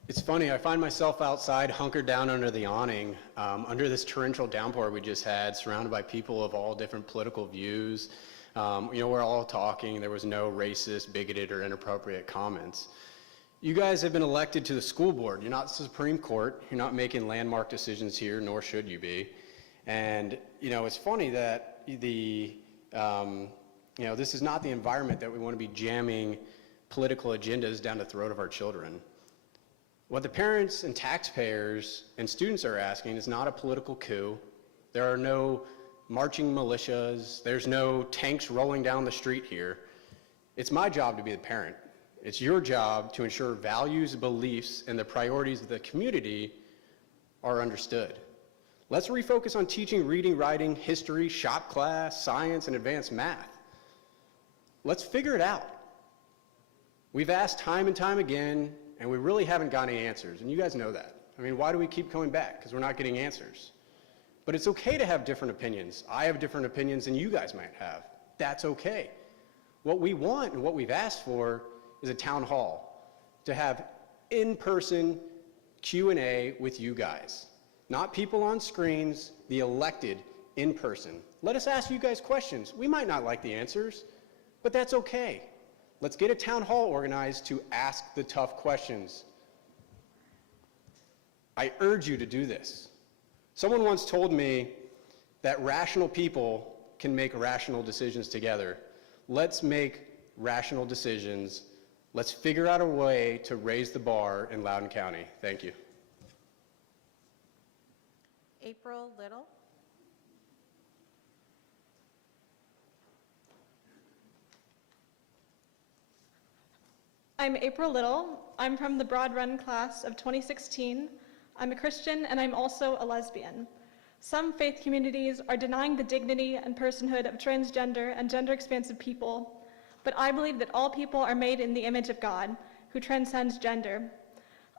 It's funny, I find myself outside, hunkered down under the awning, under this torrential downpour we just had, surrounded by people of all different political views. We're all talking. There was no racist, bigoted, or inappropriate comments. You guys have been elected to the school board. You're not the Supreme Court. You're not making landmark decisions here, nor should you be. And, it's funny that this is not the environment that we want to be jamming political agendas down the throat of our children. What the parents and taxpayers and students are asking is not a political coup. There are no marching militias. There's no tanks rolling down the street here. It's my job to be the parent. It's your job to ensure values, beliefs, and the priorities of the community are understood. Let's refocus on teaching reading, writing, history, shop class, science, and advanced math. Let's figure it out. We've asked time and time again, and we really haven't got any answers, and you guys know that. Why do we keep coming back? Because we're not getting answers. But it's okay to have different opinions. I have different opinions than you guys might have. That's okay. What we want and what we've asked for is a town hall to have in-person Q&A with you guys. Not people on screens, the elected in person. Let us ask you guys questions. We might not like the answers, but that's okay. Let's get a town hall organized to ask the tough questions. I urge you to do this. Someone once told me that rational people can make rational decisions together. Let's make rational decisions. Let's figure out a way to raise the bar in Loudoun County. Thank you. April Little. I'm April Little. I'm from the Broad Run class of 2016. I'm a Christian and I'm also a lesbian. Some faith communities are denying the dignity and personhood of transgender and gender expansive people, but I believe that all people are made in the image of God, who transcends gender.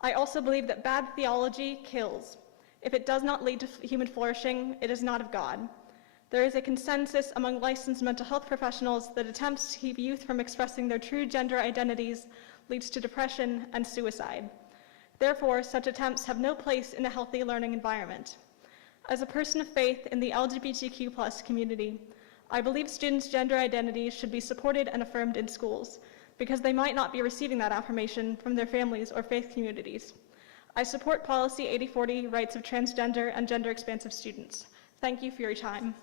I also believe that bad theology kills. If it does not lead to human flourishing, it is not of God. There is a consensus among licensed mental health professionals that attempts to keep youth from expressing their true gender identities leads to depression and suicide. Therefore, such attempts have no place in a healthy learning environment. As a person of faith in the LGBTQ+ community, I believe students' gender identities should be supported and affirmed in schools, because they might not be receiving that affirmation from their families or faith communities. I support Policy 8040, rights of transgender and gender expansive students. Thank you for your time.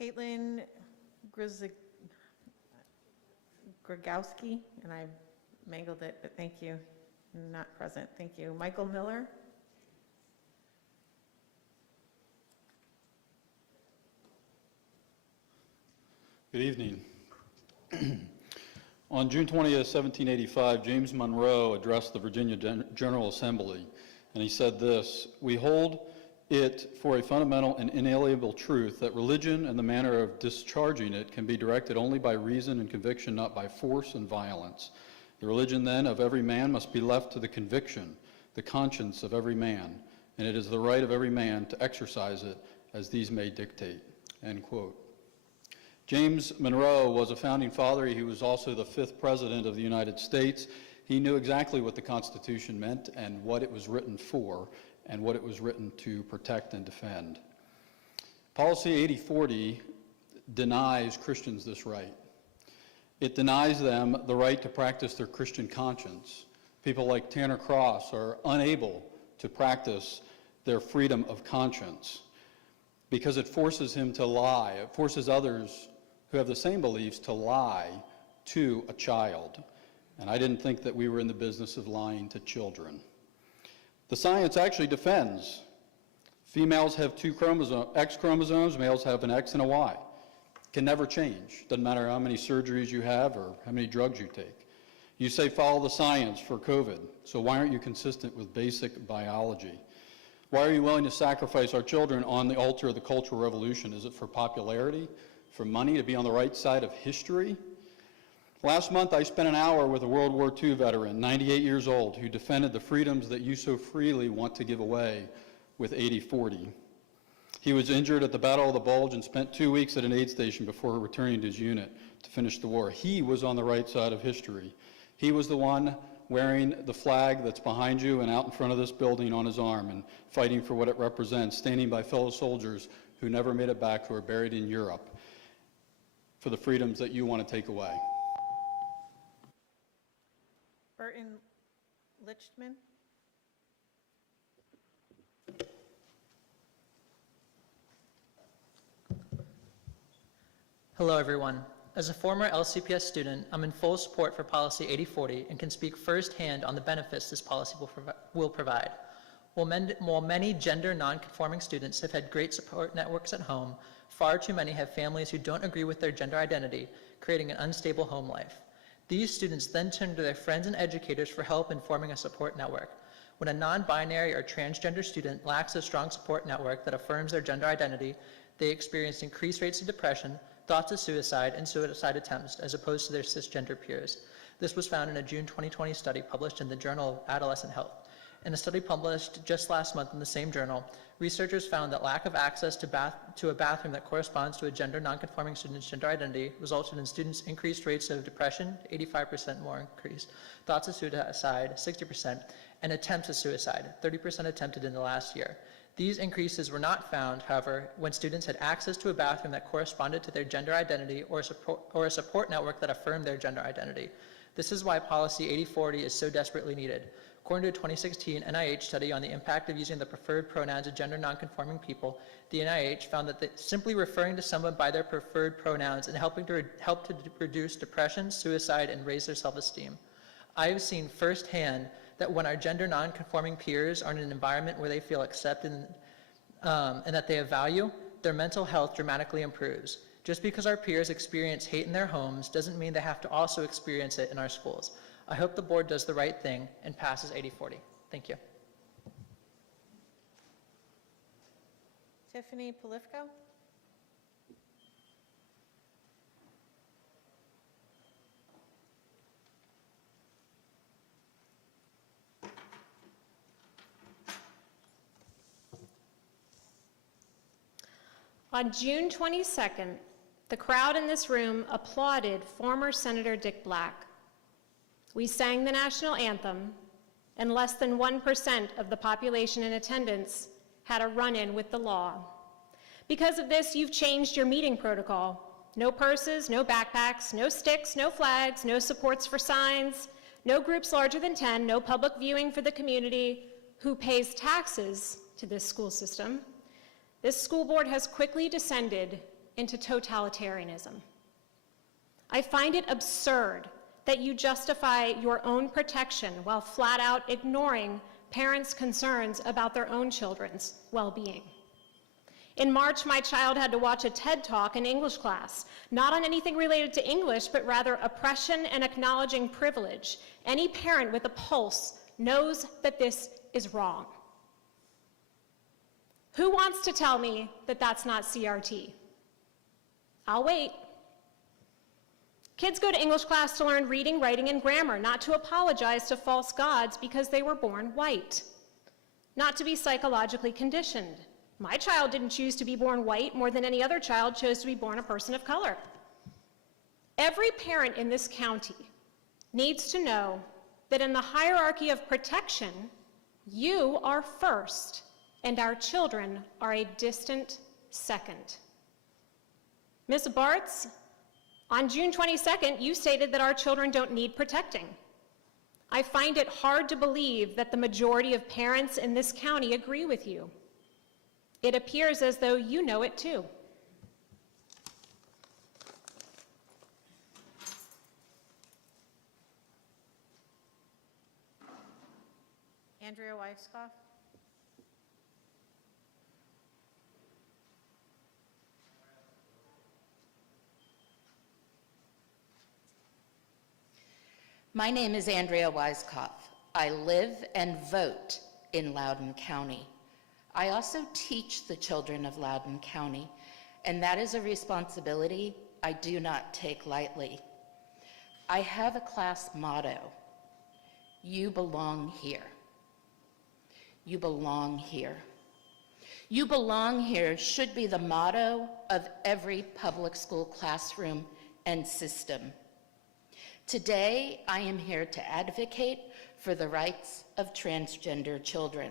Caitlin Grigowski, and I mangled it, but thank you. Not present, thank you. Michael Miller. Good evening. On June 20th, 1785, James Monroe addressed the Virginia General Assembly, and he said this: "We hold it for a fundamental and inalienable truth that religion and the manner of discharging it can be directed only by reason and conviction, not by force and violence. The religion, then, of every man must be left to the conviction, the conscience of every man, and it is the right of every man to exercise it as these may dictate." End quote. James Monroe was a founding father. He was also the 5th president of the United States. He knew exactly what the Constitution meant and what it was written for and what it was written to protect and defend. Policy 8040 denies Christians this right. It denies them the right to practice their Christian conscience. People like Tanner Cross are unable to practice their freedom of conscience because it forces him to lie. It forces others who have the same beliefs to lie to a child. And I didn't think that we were in the business of lying to children. The science actually defends. Females have 2 X chromosomes, males have an X and a Y. Can never change. Doesn't matter how many surgeries you have or how many drugs you take. You say follow the science for COVID, so why aren't you consistent with basic biology? Why are you willing to sacrifice our children on the altar of the Cultural Revolution? Is it for popularity, for money, to be on the right side of history? Last month, I spent an hour with a World War II veteran, 98 years old, who defended the freedoms that you so freely want to give away with 8040. He was injured at the Battle of the Bulge and spent 2 weeks at an aid station before returning to his unit to finish the war. He was on the right side of history. He was the one wearing the flag that's behind you and out in front of this building on his arm and fighting for what it represents, standing by fellow soldiers who never made it back, who are buried in Europe, for the freedoms that you want to take away. Burton Lichtman. Hello, everyone. As a former LCPS student, I'm in full support for Policy 8040 and can speak firsthand on the benefits this policy will provide. While many gender non-conforming students have had great support networks at home, far too many have families who don't agree with their gender identity, creating an unstable home life. These students then turn to their friends and educators for help in forming a support network. When a non-binary or transgender student lacks a strong support network that affirms their gender identity, they experience increased rates of depression, thoughts of suicide, and suicide attempts, as opposed to their cisgender peers. This was found in a June 2020 study published in the Journal of Adolescent Health. In a study published just last month in the same journal, researchers found that lack of access to a bathroom that corresponds to a gender nonconforming student's gender identity resulted in students' increased rates of depression, 85% more increase, thoughts of suicide, 60%, and attempts of suicide, 30% attempted in the last year. These increases were not found, however, when students had access to a bathroom that corresponded to their gender identity or a support network that affirmed their gender identity. This is why Policy 8040 is so desperately needed. According to a 2016 NIH study on the impact of using the preferred pronouns of gender nonconforming people, the NIH found that simply referring to someone by their preferred pronouns and help to reduce depression, suicide, and raise their self-esteem. I have seen firsthand that when our gender nonconforming peers are in an environment where they feel accepted and that they have value, their mental health dramatically improves. Just because our peers experience hate in their homes doesn't mean they have to also experience it in our schools. I hope the board does the right thing and passes 8040. Thank you. Tiffany Polifko? On June 22nd, the crowd in this room applauded former Senator Dick Black. We sang the national anthem, and less than 1% of the population in attendance had a run-in with the law. Because of this, you've changed your meeting protocol. No purses, no backpacks, no sticks, no flags, no supports for signs, no groups larger than 10, no public viewing for the community who pays taxes to this school system. This school board has quickly descended into totalitarianism. I find it absurd that you justify your own protection while flat out ignoring parents' concerns about their own children's well-being. In March, my child had to watch a TED Talk in English class, not on anything related to English, but rather oppression and acknowledging privilege. Any parent with a pulse knows that this is wrong. Who wants to tell me that that's not CRT? I'll wait. Kids go to English class to learn reading, writing, and grammar, not to apologize to false gods because they were born white, not to be psychologically conditioned. My child didn't choose to be born white more than any other child chose to be born a person of color. Every parent in this county needs to know that in the hierarchy of protection, you are first, and our children are a distant second. Ms. Bartz, on June 22nd, you stated that our children don't need protecting. I find it hard to believe that the majority of parents in this county agree with you. It appears as though you know it too. Andrea Weisskopf? My name is Andrea Weisskopf. I live and vote in Loudoun County. I also teach the children of Loudoun County, and that is a responsibility I do not take lightly. I have a class motto: you belong here. You belong here. You belong here should be the motto of every public school classroom and system. Today, I am here to advocate for the rights of transgender children.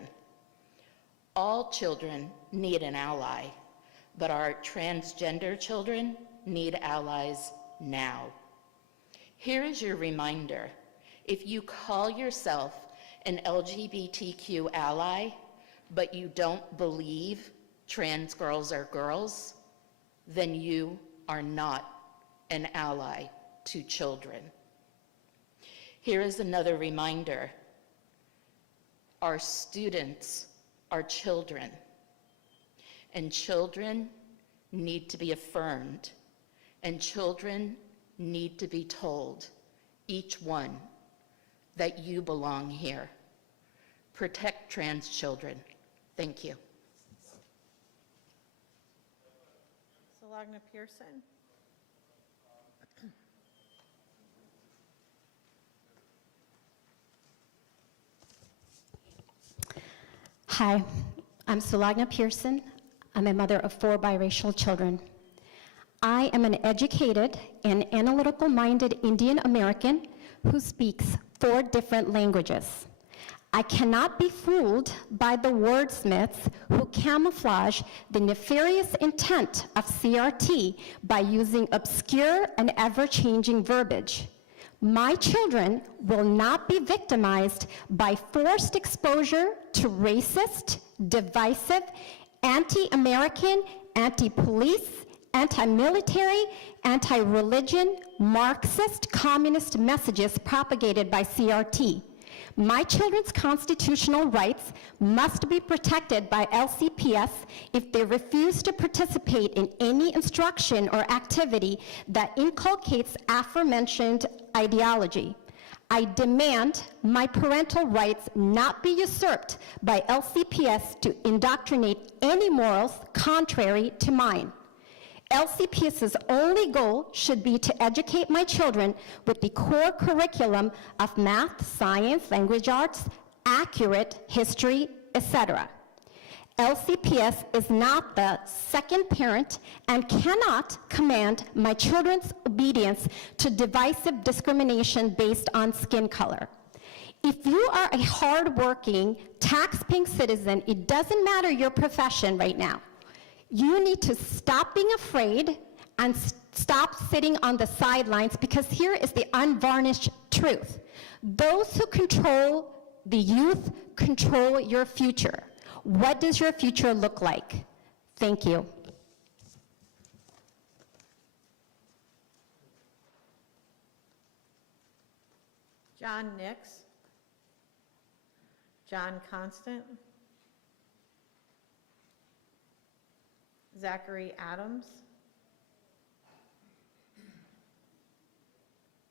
All children need an ally, but our transgender children need allies now. Here is your reminder. If you call yourself an LGBTQ ally, but you don't believe trans girls are girls, then you are not an ally to children. Here is another reminder. Our students are children, and children need to be affirmed, and children need to be told, each one, that you belong here. Protect trans children. Thank you. Solagna Pearson? Hi, I'm Solagna Pearson. I'm a mother of 4 biracial children. I am an educated and analytical-minded Indian American who speaks 4 different languages. I cannot be fooled by the wordsmiths who camouflage the nefarious intent of CRT by using obscure and ever-changing verbiage. My children will not be victimized by forced exposure to racist, divisive, anti-American, anti-police, anti-military, anti-religion, Marxist, communist messages propagated by CRT. My children's constitutional rights must be protected by LCPS if they refuse to participate in any instruction or activity that inculcates aforementioned ideology. I demand my parental rights not be usurped by LCPS to indoctrinate any morals contrary to mine. LCPS's only goal should be to educate my children with the core curriculum of math, science, language arts, accurate history, etc. LCPS is not the second parent and cannot command my children's obedience to divisive discrimination based on skin color. If you are a hardworking, tax-paying citizen, it doesn't matter your profession right now. You need to stop being afraid and stop sitting on the sidelines, because here is the unvarnished truth. Those who control the youth control your future. What does your future look like? Thank you. John Nix. John Constant. Zachary Adams.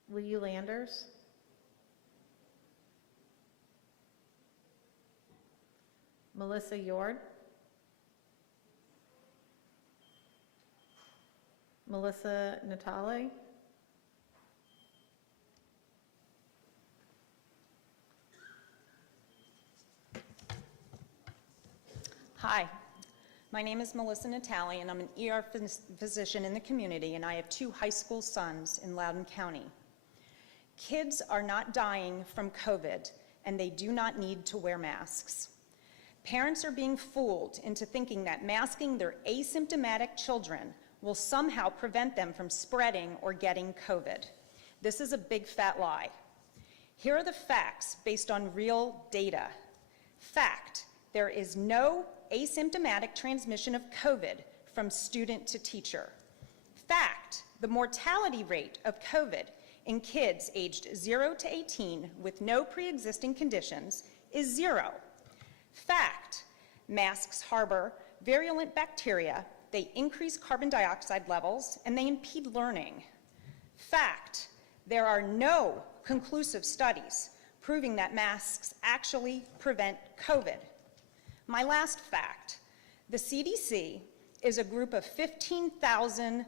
Lee Landers. Melissa Yord. Melissa Natale. Hi, my name is Melissa Natale, and I'm an ER physician in the community, and I have 2 high school sons in Loudoun County. Kids are not dying from COVID, and they do not need to wear masks. Parents are being fooled into thinking that masking their asymptomatic children will somehow prevent them from spreading or getting COVID. This is a big fat lie. Here are the facts based on real data. Fact, there is no asymptomatic transmission of COVID from student to teacher. Fact, the mortality rate of COVID in kids aged 0 to 18 with no pre-existing conditions is 0. Fact, masks harbor virulent bacteria, they increase carbon dioxide levels, and they impede learning. Fact, there are no conclusive studies proving that masks actually prevent COVID. My last fact, the CDC is a group of 15,000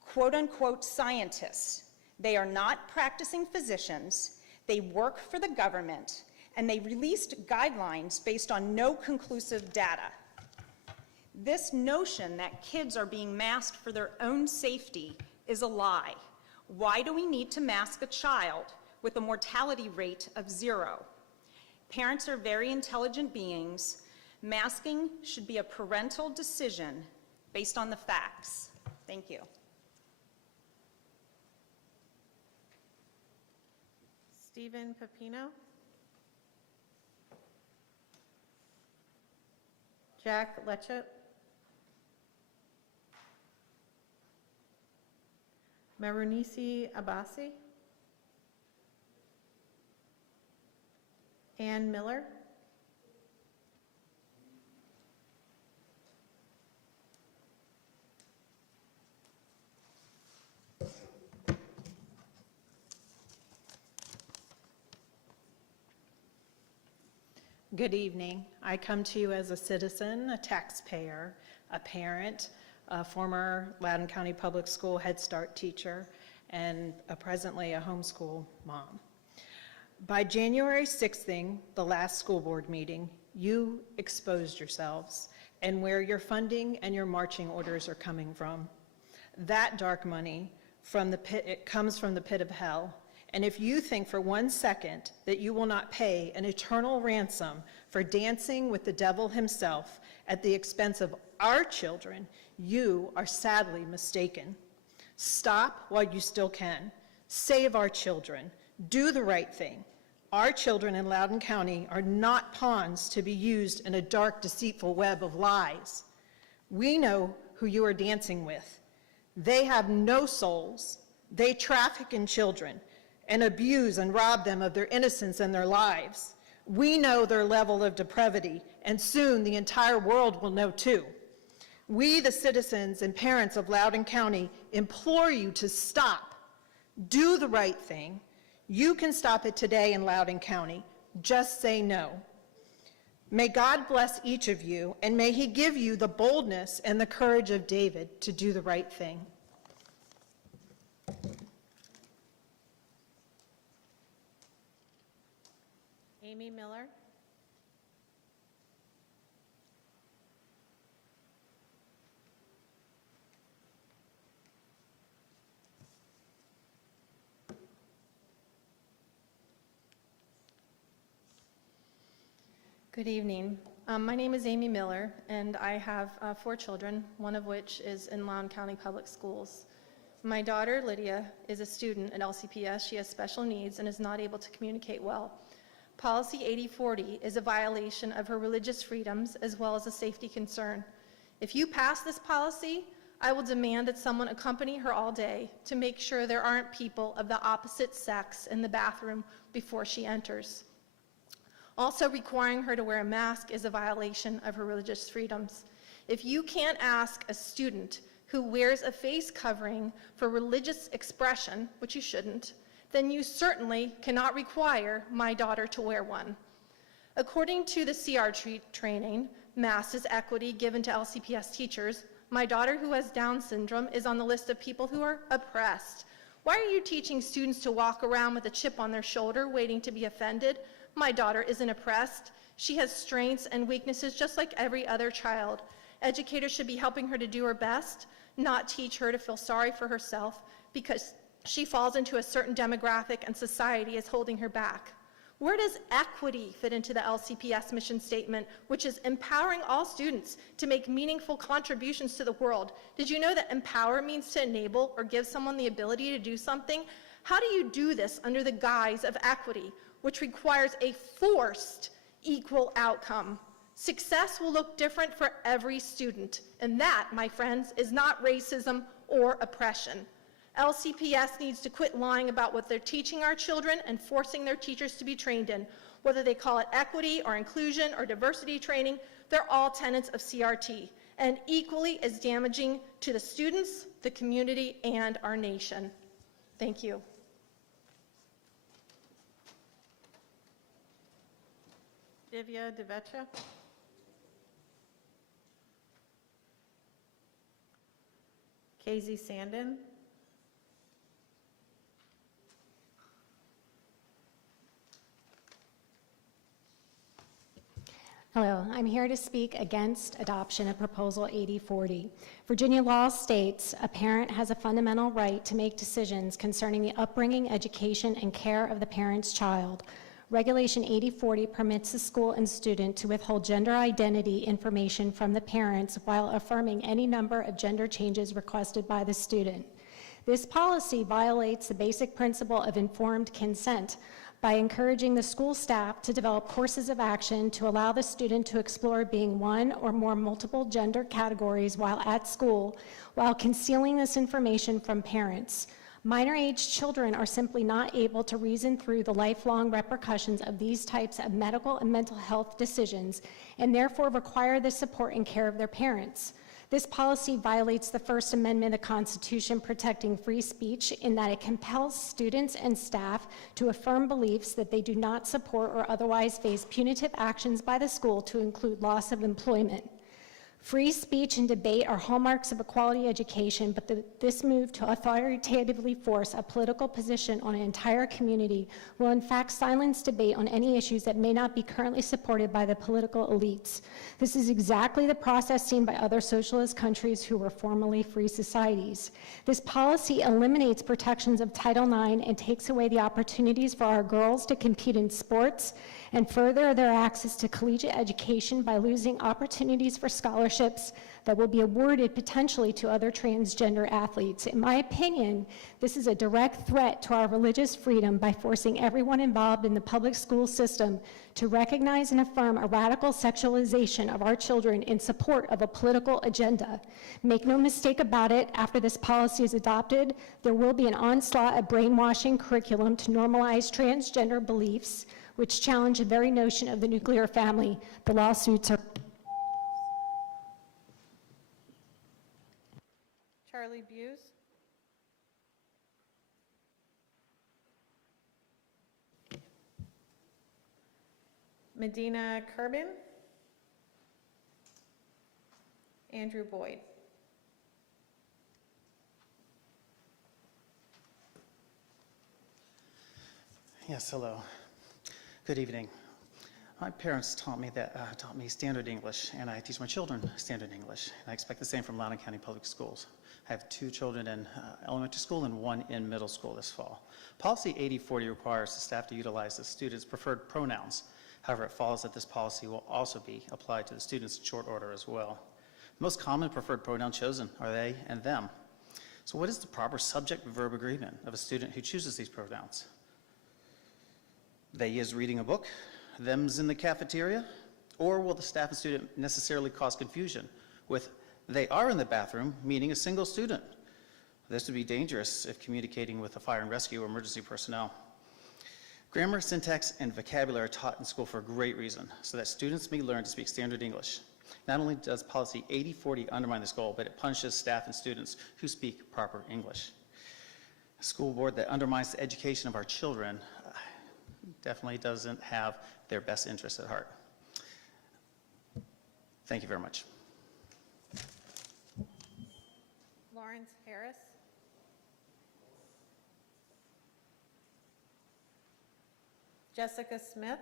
quote-unquote scientists. They are not practicing physicians, they work for the government, and they released guidelines based on no conclusive data. This notion that kids are being masked for their own safety is a lie. Why do we need to mask a child with a mortality rate of 0? Parents are very intelligent beings. Masking should be a parental decision based on the facts. Thank you. Stephen Pepino. Jack Letchett. Marunisi Abasi. Ann Miller. Good evening. I come to you as a citizen, a taxpayer, a parent, a former Loudoun County Public School Head Start teacher, and presently a homeschool mom. By January 6th, the last school board meeting, you exposed yourselves and where your funding and your marching orders are coming from. That dark money from the pit, it comes from the pit of hell. And if you think for 1 second that you will not pay an eternal ransom for dancing with the devil himself at the expense of our children, you are sadly mistaken. Stop while you still can. Save our children. Do the right thing. Our children in Loudoun County are not pawns to be used in a dark, deceitful web of lies. We know who you are dancing with. They have no souls. They traffic in children and abuse and rob them of their innocence and their lives. We know their level of depravity, and soon the entire world will know too. We, the citizens and parents of Loudoun County, implore you to stop. Do the right thing. You can stop it today in Loudoun County. Just say no. May God bless each of you, and may he give you the boldness and the courage of David to do the right thing. Amy Miller. Good evening. My name is Amy Miller, and I have 4 children, one of which is in Loudoun County Public Schools. My daughter, Lydia, is a student at LCPS. She has special needs and is not able to communicate well. Policy 8040 is a violation of her religious freedoms as well as a safety concern. If you pass this policy, I will demand that someone accompany her all day to make sure there aren't people of the opposite sex in the bathroom before she enters. Also, requiring her to wear a mask is a violation of her religious freedoms. If you can't ask a student who wears a face covering for religious expression, which you shouldn't, then you certainly cannot require my daughter to wear one. According to the CR training, Mass is Equity given to LCPS teachers, my daughter who has Down syndrome is on the list of people who are oppressed. Why are you teaching students to walk around with a chip on their shoulder waiting to be offended? My daughter isn't oppressed. She has strengths and weaknesses just like every other child. Educators should be helping her to do her best, not teach her to feel sorry for herself because she falls into a certain demographic and society is holding her back. Where does equity fit into the LCPS mission statement, which is empowering all students to make meaningful contributions to the world? Did you know that empower means to enable or give someone the ability to do something? How do you do this under the guise of equity, which requires a forced equal outcome? Success will look different for every student, and that, my friends, is not racism or oppression. LCPS needs to quit lying about what they're teaching our children and forcing their teachers to be trained in. Whether they call it equity or inclusion or diversity training, they're all tenets of CRT and equally as damaging to the students, the community, and our nation. Thank you. Divya Devecha. Casey Sandin. Hello, I'm here to speak against adoption of Proposal 8040. Virginia law states a parent has a fundamental right to make decisions concerning the upbringing, education, and care of the parent's child. Regulation 8040 permits the school and student to withhold gender identity information from the parents while affirming any number of gender changes requested by the student. This policy violates the basic principle of informed consent by encouraging the school staff to develop courses of action to allow the student to explore being one or more multiple gender categories while at school, while concealing this information from parents. Minor-aged children are simply not able to reason through the lifelong repercussions of these types of medical and mental health decisions, and therefore require the support and care of their parents. This policy violates the First Amendment of the Constitution protecting free speech in that it compels students and staff to affirm beliefs that they do not support or otherwise face punitive actions by the school to include loss of employment. Free speech and debate are hallmarks of a quality education, but this move to authoritatively force a political position on an entire community will in fact silence debate on any issues that may not be currently supported by the political elites. This is exactly the process seen by other socialist countries who were formerly free societies. This policy eliminates protections of Title IX and takes away the opportunities for our girls to compete in sports and further their access to collegiate education by losing opportunities for scholarships that will be awarded potentially to other transgender athletes. In my opinion, this is a direct threat to our religious freedom by forcing everyone involved in the public school system to recognize and affirm a radical sexualization of our children in support of a political agenda. Make no mistake about it, after this policy is adopted, there will be an onslaught of brainwashing curriculum to normalize transgender beliefs, which challenge the very notion of the nuclear family. The lawsuits are... Charlie Buse. Medina Kerbin. Andrew Boyd. Yes, hello. Good evening. My parents taught me standard English, and I teach my children standard English. And I expect the same from Loudoun County Public Schools. I have 2 children in elementary school and 1 in middle school this fall. Policy 8040 requires the staff to utilize the students' preferred pronouns. However, it follows that this policy will also be applied to the students in short order as well. The most common preferred pronoun chosen are they and them. So what is the proper subject-verb agreement of a student who chooses these pronouns? They is reading a book, them's in the cafeteria, or will the staff and student necessarily cause confusion with they are in the bathroom, meaning a single student? This would be dangerous if communicating with a fire and rescue or emergency personnel. Grammar, syntax, and vocabulary are taught in school for a great reason, so that students may learn to speak standard English. Not only does policy 8040 undermine this goal, but it punishes staff and students who speak proper English. A school board that undermines the education of our children definitely doesn't have their best interests at heart. Thank you very much. Lawrence Harris. Jessica Smith.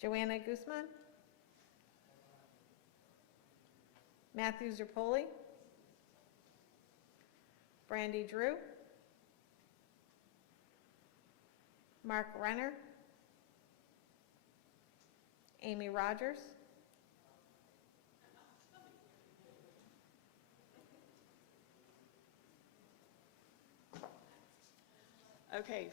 Joanna Guzman. Matthew Zerpoli. Brandy Drew. Mark Renner. Amy Rogers. Okay,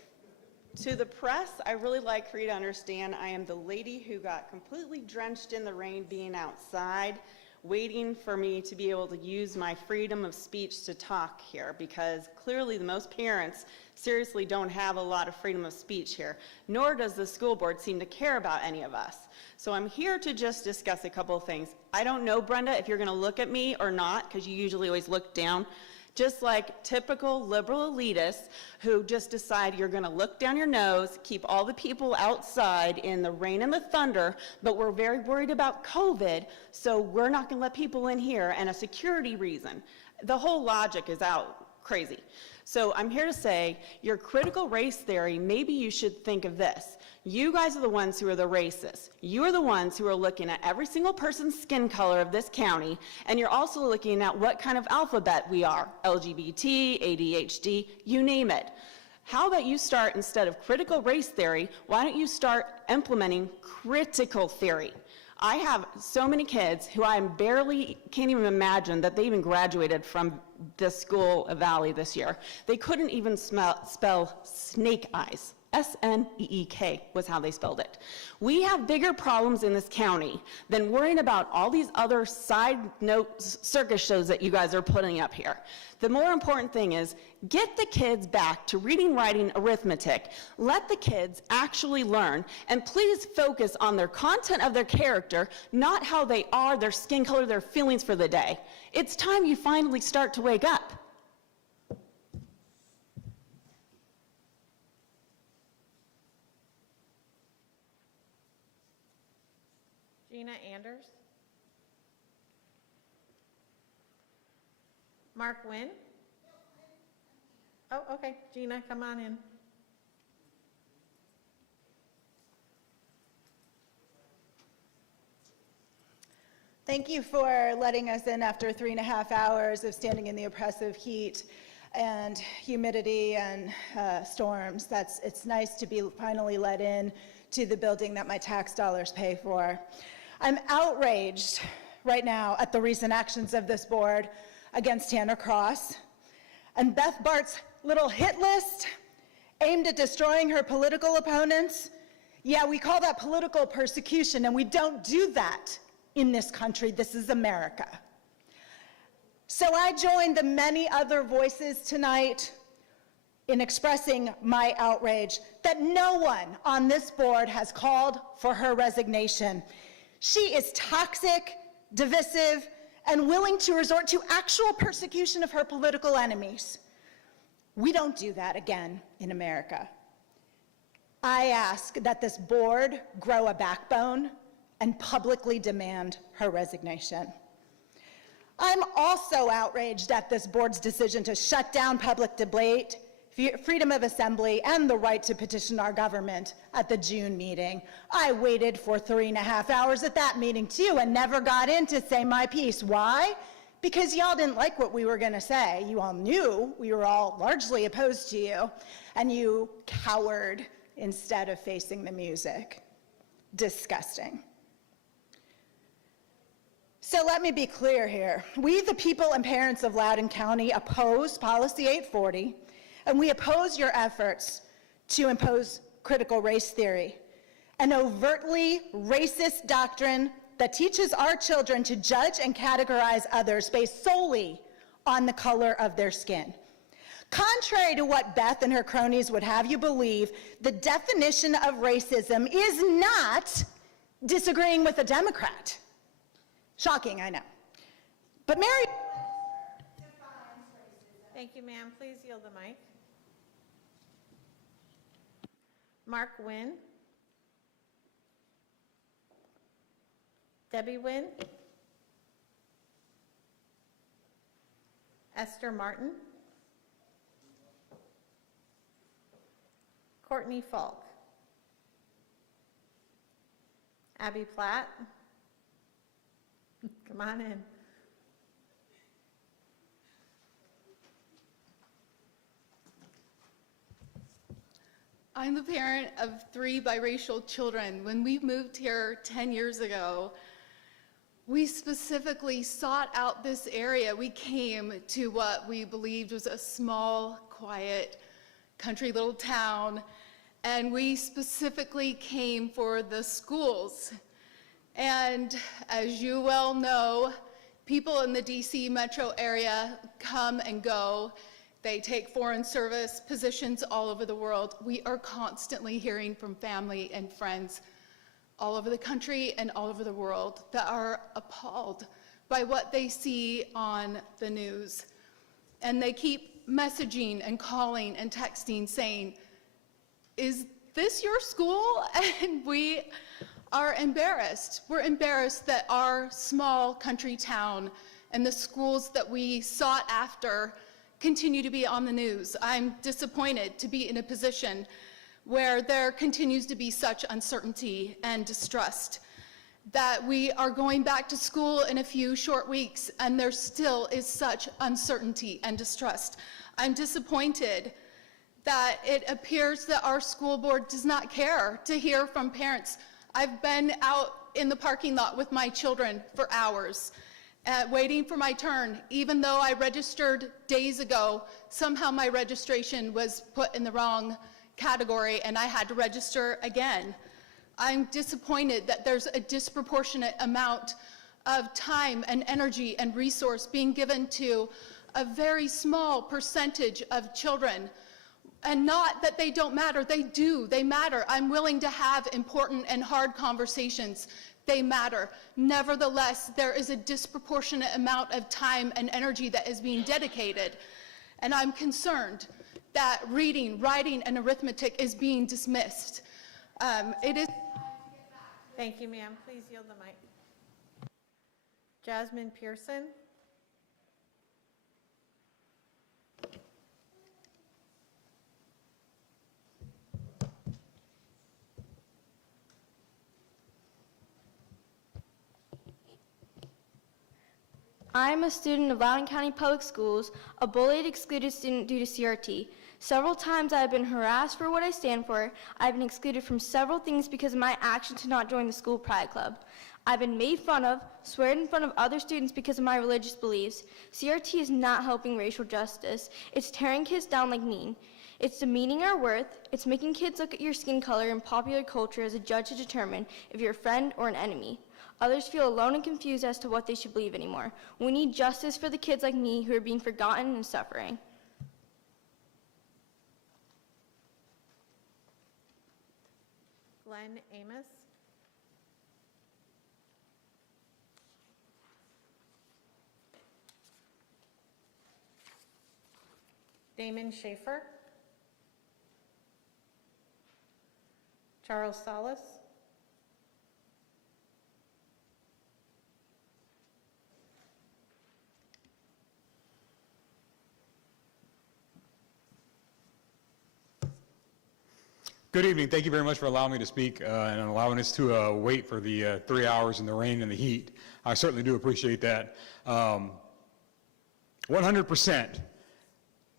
to the press, I really like for you to understand I am the lady who got completely drenched in the rain being outside, waiting for me to be able to use my freedom of speech to talk here, because clearly the most parents seriously don't have a lot of freedom of speech here, nor does the school board seem to care about any of us. So I'm here to just discuss a couple of things. I don't know, Brenda, if you're gonna look at me or not, because you usually always look down. Just like typical liberal elitists who just decide you're gonna look down your nose, keep all the people outside in the rain and the thunder, but we're very worried about COVID, so we're not gonna let people in here, and a security reason. The whole logic is out crazy. So I'm here to say, your critical race theory, maybe you should think of this. You guys are the ones who are the racists. You are the ones who are looking at every single person's skin color of this county, and you're also looking at what kind of alphabet we are, LGBT, ADHD, you name it. How about you start, instead of critical race theory, why don't you start implementing critical theory? I have so many kids who I can't even imagine that they even graduated from this school of Valley this year. They couldn't even spell snake eyes. S-N-E-E-K was how they spelled it. We have bigger problems in this county than worrying about all these other side note circus shows that you guys are putting up here. The more important thing is, get the kids back to reading, writing, arithmetic. Let the kids actually learn, and please focus on their content of their character, not how they are, their skin color, their feelings for the day. It's time you finally start to wake up. Gina Anders. Mark Wynn. Oh, okay. Gina, come on in. Thank you for letting us in after 3.5 hours of standing in the oppressive heat. and humidity and storms. It's nice to be finally let in to the building that my tax dollars pay for. I'm outraged right now at the recent actions of this board against Tanner Cross and Beth Bart's little hit list aimed at destroying her political opponents. Yeah, we call that political persecution, and we don't do that in this country. This is America. So I join the many other voices tonight in expressing my outrage that no one on this board has called for her resignation. She is toxic, divisive, and willing to resort to actual persecution of her political enemies. We don't do that again in America. I ask that this board grow a backbone and publicly demand her resignation. I'm also outraged at this board's decision to shut down public debate, freedom of assembly, and the right to petition our government at the June meeting. I waited for 3.5 hours at that meeting too and never got in to say my piece. Why? Because y'all didn't like what we were gonna say. You all knew we were all largely opposed to you, and you cowered instead of facing the music. Disgusting. So let me be clear here. We, the people and parents of Loudoun County, oppose Policy 840, and we oppose your efforts to impose critical race theory, an overtly racist doctrine that teaches our children to judge and categorize others based solely on the color of their skin. Contrary to what Beth and her cronies would have you believe, the definition of racism is not disagreeing with a Democrat. Shocking, I know. But Mary... Thank you, ma'am. Please yield the mic. Mark Wynn. Debbie Wynn. Esther Martin. Courtney Falk. Abby Platt. Come on in. I'm the parent of 3 biracial children. When we moved here 10 years ago, we specifically sought out this area. We came to what we believed was a small, quiet, country little town, and we specifically came for the schools. And as you well know, people in the DC metro area come and go. They take foreign service positions all over the world. We are constantly hearing from family and friends all over the country and all over the world that are appalled by what they see on the news. And they keep messaging and calling and texting saying, "Is this your school?" And we are embarrassed. We're embarrassed that our small country town and the schools that we sought after continue to be on the news. I'm disappointed to be in a position where there continues to be such uncertainty and distrust, that we are going back to school in a few short weeks and there still is such uncertainty and distrust. I'm disappointed that it appears that our school board does not care to hear from parents. I've been out in the parking lot with my children for hours, waiting for my turn. Even though I registered days ago, somehow my registration was put in the wrong category and I had to register again. I'm disappointed that there's a disproportionate amount of time and energy and resource being given to a very small percentage of children. And not that they don't matter, they do, they matter. I'm willing to have important and hard conversations. They matter. Nevertheless, there is a disproportionate amount of time and energy that is being dedicated. And I'm concerned that reading, writing, and arithmetic is being dismissed. It is... Thank you, ma'am. Please yield the mic. Jasmine Pearson. I'm a student of Loudoun County Public Schools, a bullied, excluded student due to CRT. Several times I have been harassed for what I stand for. I've been excluded from several things because of my action to not join the school pride club. I've been made fun of, sweared in front of other students because of my religious beliefs. CRT is not helping racial justice. It's tearing kids down like mean. It's demeaning our worth. It's making kids look at your skin color and popular culture as a judge to determine if you're a friend or an enemy. Others feel alone and confused as to what they should believe anymore. We need justice for the kids like me who are being forgotten and suffering. Glenn Amos. Damon Schaefer. Charles Salas. Good evening. Thank you very much for allowing me to speak and allowing us to wait for the 3 hours in the rain and the heat. I certainly do appreciate that. 100%.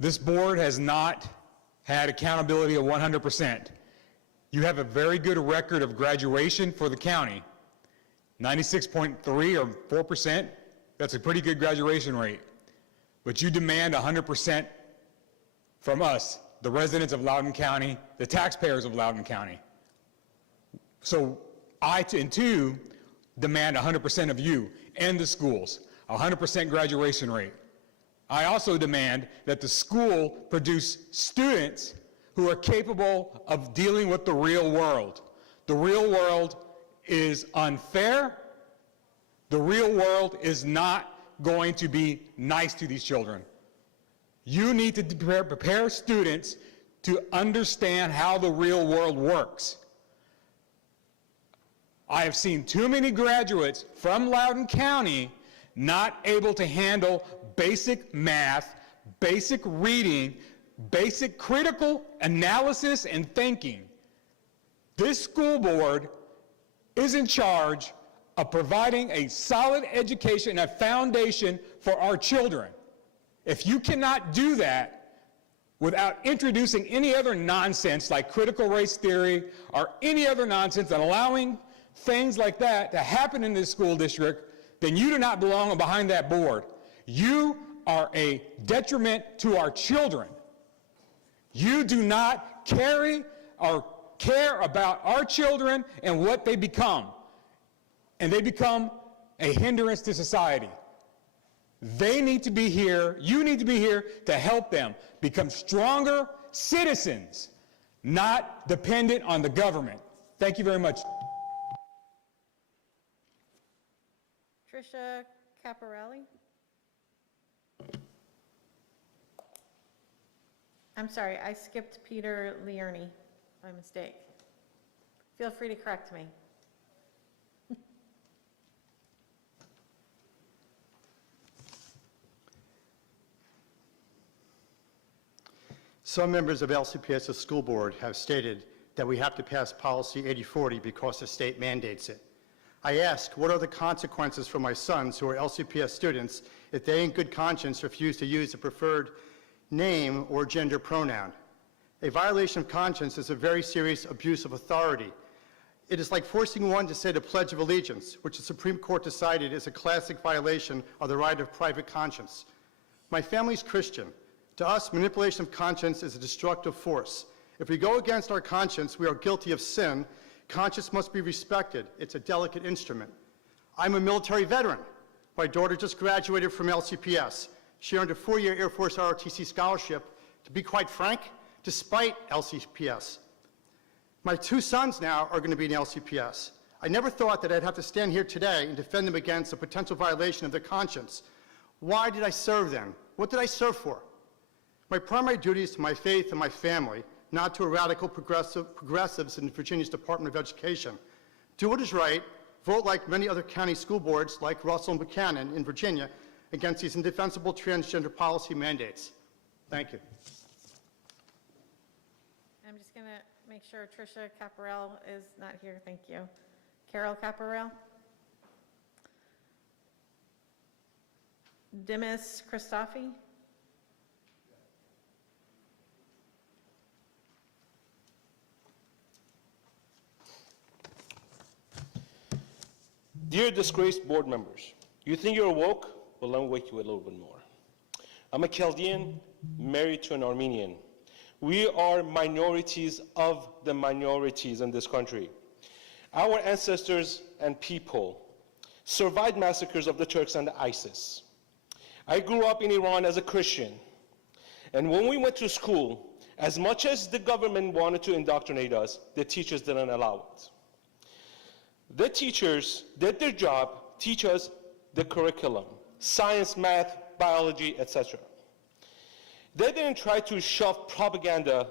This board has not had accountability of 100%. You have a very good record of graduation for the county. 96.3 or 4%, that's a pretty good graduation rate. But you demand 100% from us, the residents of Loudoun County, the taxpayers of Loudoun County. So I, too, demand 100% of you and the schools, 100% graduation rate. I also demand that the school produce students who are capable of dealing with the real world. The real world is unfair. The real world is not going to be nice to these children. You need to prepare students to understand how the real world works. I have seen too many graduates from Loudoun County not able to handle basic math, basic reading, basic critical analysis and thinking. This school board is in charge of providing a solid education and a foundation for our children. If you cannot do that without introducing any other nonsense like critical race theory or any other nonsense and allowing things like that to happen in this school district, then you do not belong behind that board. You are a detriment to our children. You do not carry or care about our children and what they become. And they become a hindrance to society. They need to be here, you need to be here to help them become stronger citizens, not dependent on the government. Thank you very much. Tricia Caparelli. I'm sorry, I skipped Peter Lierney by mistake. Feel free to correct me. Some members of LCPS's school board have stated that we have to pass policy 8040 because the state mandates it. I ask, what are the consequences for my sons who are LCPS students if they in good conscience refuse to use a preferred name or gender pronoun? A violation of conscience is a very serious abuse of authority. It is like forcing one to say the Pledge of Allegiance, which the Supreme Court decided is a classic violation of the right of private conscience. My family's Christian. To us, manipulation of conscience is a destructive force. If we go against our conscience, we are guilty of sin. Conscience must be respected. It's a delicate instrument. I'm a military veteran. My daughter just graduated from LCPS. She earned a 4-year Air Force ROTC scholarship, to be quite frank, despite LCPS. My 2 sons now are going to be in LCPS. I never thought that I'd have to stand here today and defend them against a potential violation of their conscience. Why did I serve them? What did I serve for? My primary duty is to my faith and my family, not to radical progressives in Virginia's Department of Education. Do what is right, vote like many other county school boards like Russell and Buchanan in Virginia against these indefensible transgender policy mandates. Thank you. I'm just going to make sure Tricia Caparel is not here. Thank you. Carol Caparel. Dimas Christofi. Dear disgraced board members, you think you're woke? Well, let me wake you a little bit more. I'm a Chaldean married to an Armenian. We are minorities of the minorities in this country. Our ancestors and people survived massacres of the Turks and the ISIS. I grew up in Iran as a Christian, and when we went to school, as much as the government wanted to indoctrinate us, the teachers didn't allow it. The teachers did their job, teach us the curriculum, science, math, biology, etc. They didn't try to shove propaganda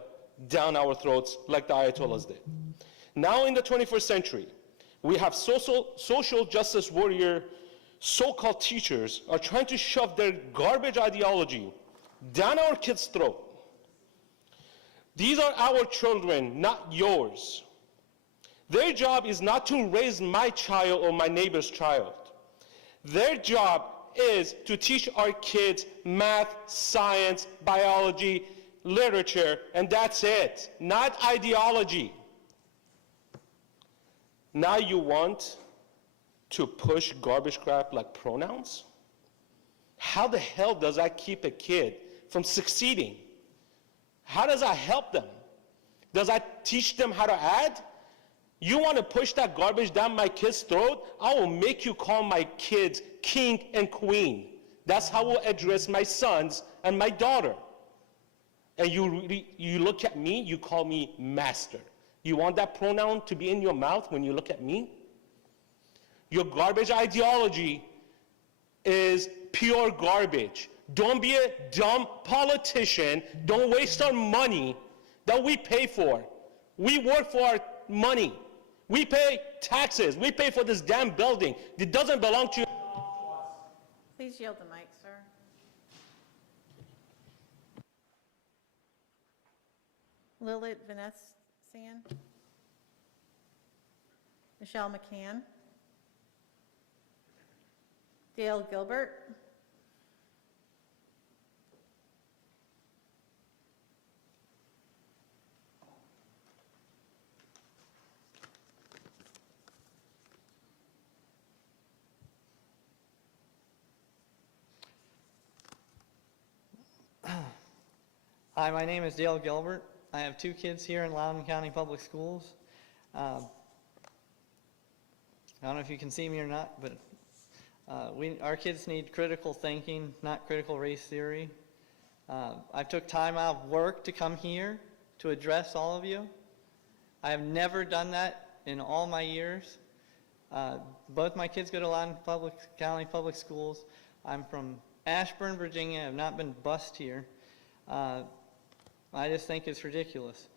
down our throats like the Ayatollahs did. Now in the 21st century, we have social justice warrior so-called teachers are trying to shove their garbage ideology down our kids' throat. These are our children, not yours. Their job is not to raise my child or my neighbor's child. Their job is to teach our kids math, science, biology, literature, and that's it, not ideology. Now you want to push garbage crap like pronouns? How the hell does that keep a kid from succeeding? How does that help them? Does that teach them how to add? You want to push that garbage down my kid's throat? I will make you call my kids king and queen. That's how we'll address my sons and my daughter. And you look at me, you call me master. You want that pronoun to be in your mouth when you look at me? Your garbage ideology is pure garbage. Don't be a dumb politician. Don't waste our money that we pay for. We work for our money. We pay taxes. We pay for this damn building. It doesn't belong to you. Please yield the mic, sir. Lilith Vanessian. Michelle McCann. Dale Gilbert. Hi, my name is Dale Gilbert. I have 2 kids here in Loudoun County Public Schools. I don't know if you can see me or not, but our kids need critical thinking, not critical race theory. I took time out of work to come here to address all of you. I have never done that in all my years. Both my kids go to Loudoun County Public Schools. I'm from Ashburn, Virginia. I have not been bused here. I just think it's ridiculous.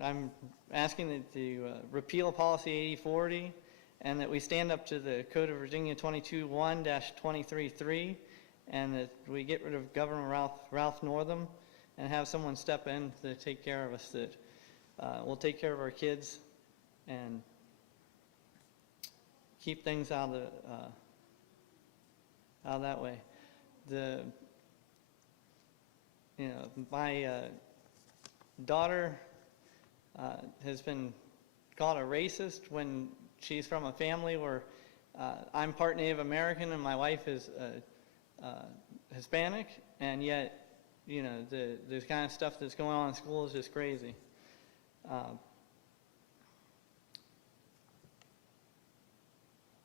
I'm asking that to repeal policy 8040 and that we stand up to the Code of Virginia 22-1-23-3 and that we get rid of Governor Ralph Northam and have someone step in to take care of us, that will take care of our kids and keep things out of that way. My daughter has been called a racist when she's from a family where I'm part Native American and my wife is Hispanic, and yet, the kind of stuff that's going on in school is just crazy.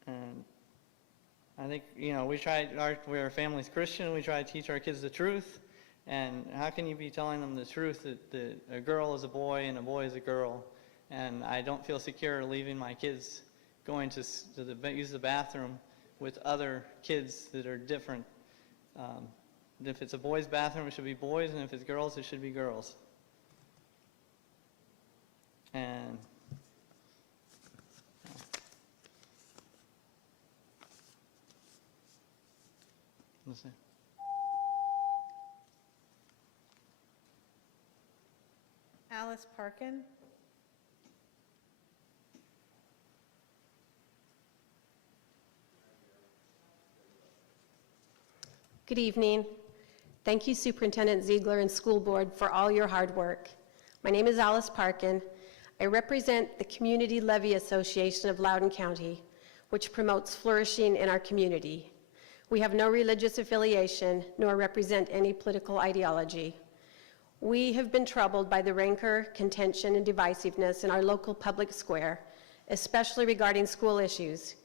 And I think, we're a family's Christian, we try to teach our kids the truth, and how can you be telling them the truth that a girl is a boy and a boy is a girl? And I don't feel secure leaving my kids going to use the bathroom with other kids that are different. If it's a boys' bathroom, it should be boys, and if it's girls, it should be girls. And let's see. Alice Parkin. Good evening. Thank you, Superintendent Ziegler and School Board, for all your hard work. My name is Alice Parkin. I represent the Community Levy Association of Loudoun County, which promotes flourishing in our community. We have no religious affiliation nor represent any political ideology. We have been troubled by the rancor, contention, and divisiveness in our local public square, especially regarding school issues.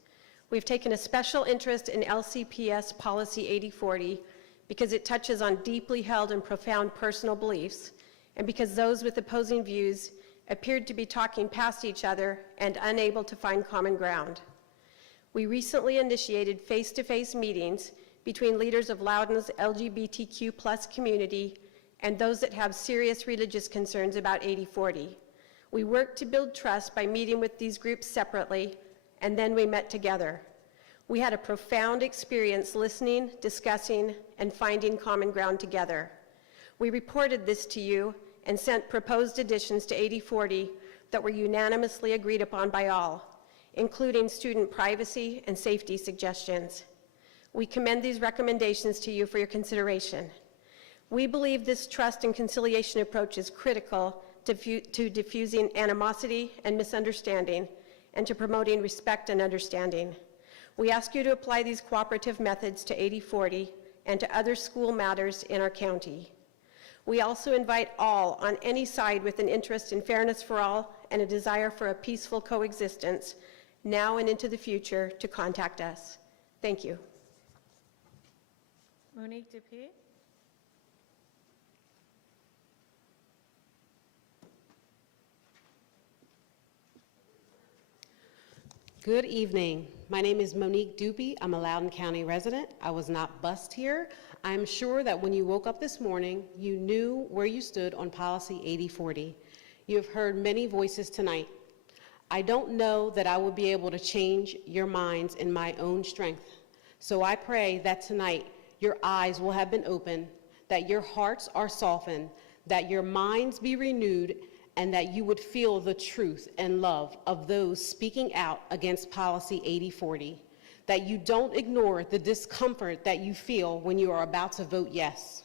We've taken a special interest in LCPS Policy 8040 because it touches on deeply held and profound personal beliefs, and because those with opposing views appeared to be talking past each other and unable to find common ground. We recently initiated face-to-face meetings between leaders of Loudoun's LGBTQ+ community and those that have serious religious concerns about 8040. We worked to build trust by meeting with these groups separately, and then we met together. We had a profound experience listening, discussing, and finding common ground together. We reported this to you and sent proposed additions to 8040 that were unanimously agreed upon by all, including student privacy and safety suggestions. We commend these recommendations to you for your consideration. We believe this trust and conciliation approach is critical to diffusing animosity and misunderstanding and to promoting respect and understanding. We ask you to apply these cooperative methods to 8040 and to other school matters in our county. We also invite all on any side with an interest in fairness for all and a desire for a peaceful coexistence now and into the future to contact us. Thank you. Monique Dupuy. Good evening. My name is Monique Dupuy. I'm a Loudoun County resident. I was not bused here. I'm sure that when you woke up this morning, you knew where you stood on Policy 8040. You have heard many voices tonight. I don't know that I will be able to change your minds in my own strength. So I pray that tonight your eyes will have been opened, that your hearts are softened, that your minds be renewed, and that you would feel the truth and love of those speaking out against Policy 8040, that you don't ignore the discomfort that you feel when you are about to vote yes,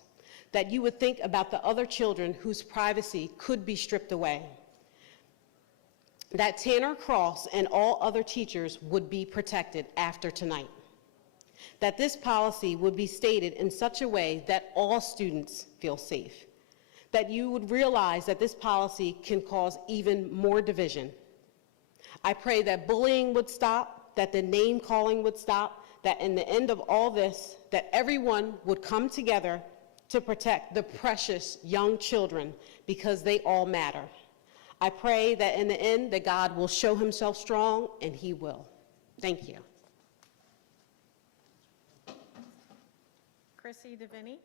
that you would think about the other children whose privacy could be stripped away, that Tanner Cross and all other teachers would be protected after tonight, that this policy would be stated in such a way that all students feel safe, that you would realize that this policy can cause even more division. I pray that bullying would stop, that the name calling would stop, that in the end of all this, that everyone would come together to protect the precious young children because they all matter. I pray that in the end that God will show himself strong, and he will. Thank you. Chrissy DeVinny.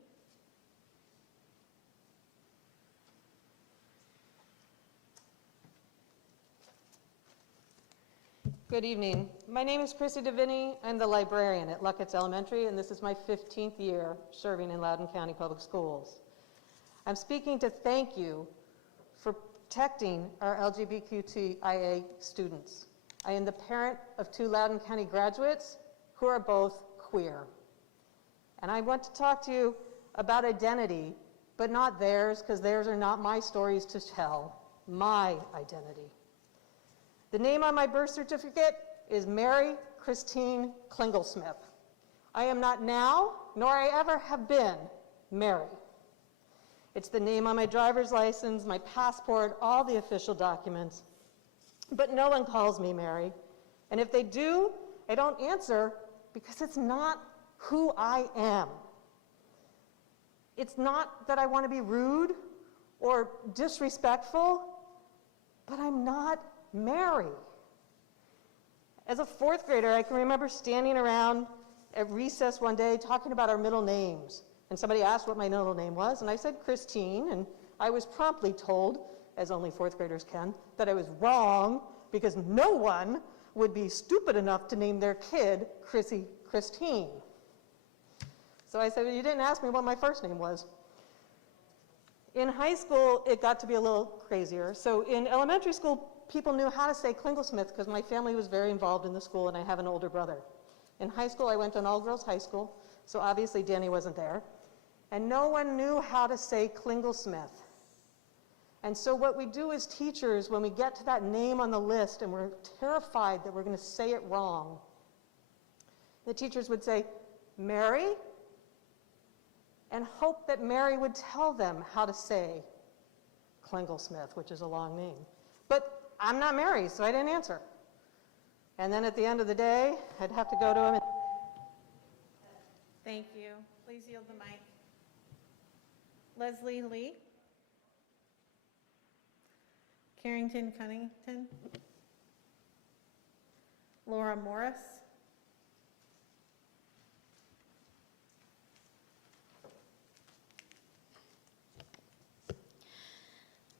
Good evening. My name is Chrissy DeVinny. I'm the librarian at Luckett's Elementary, and this is my 15th year serving in Loudoun County Public Schools. I'm speaking to thank you for protecting our LGBTQIA students. I am the parent of 2 Loudoun County graduates who are both queer. And I want to talk to you about identity, but not theirs, because theirs are not my stories to tell, my identity. The name on my birth certificate is Mary Christine Klinglesmith. I am not now, nor I ever have been, Mary. It's the name on my driver's license, my passport, all the official documents. But no one calls me Mary. And if they do, I don't answer because it's not who I am. It's not that I want to be rude or disrespectful, but I'm not Mary. As a 4th grader, I can remember standing around at recess one day talking about our middle names. And somebody asked what my middle name was, and I said Christine, and I was promptly told, as only 4th graders can, that I was wrong because no one would be stupid enough to name their kid Christine. So I said, well, you didn't ask me what my first name was. In high school, it got to be a little crazier. So in elementary school, people knew how to say Klinglesmith because my family was very involved in the school and I have an older brother. In high school, I went to an all-girls high school, so obviously Danny wasn't there. And no one knew how to say Klingelsmith. And so what we do as teachers, when we get to that name on the list and we're terrified that we're going to say it wrong, the teachers would say, Mary, and hope that Mary would tell them how to say Klingelsmith, which is a long name. But I'm not Mary, so I didn't answer. And then at the end of the day, I'd have to go to him and... Thank you. Please yield the mic. Leslie Lee. Carrington Cunnington. Laura Morris.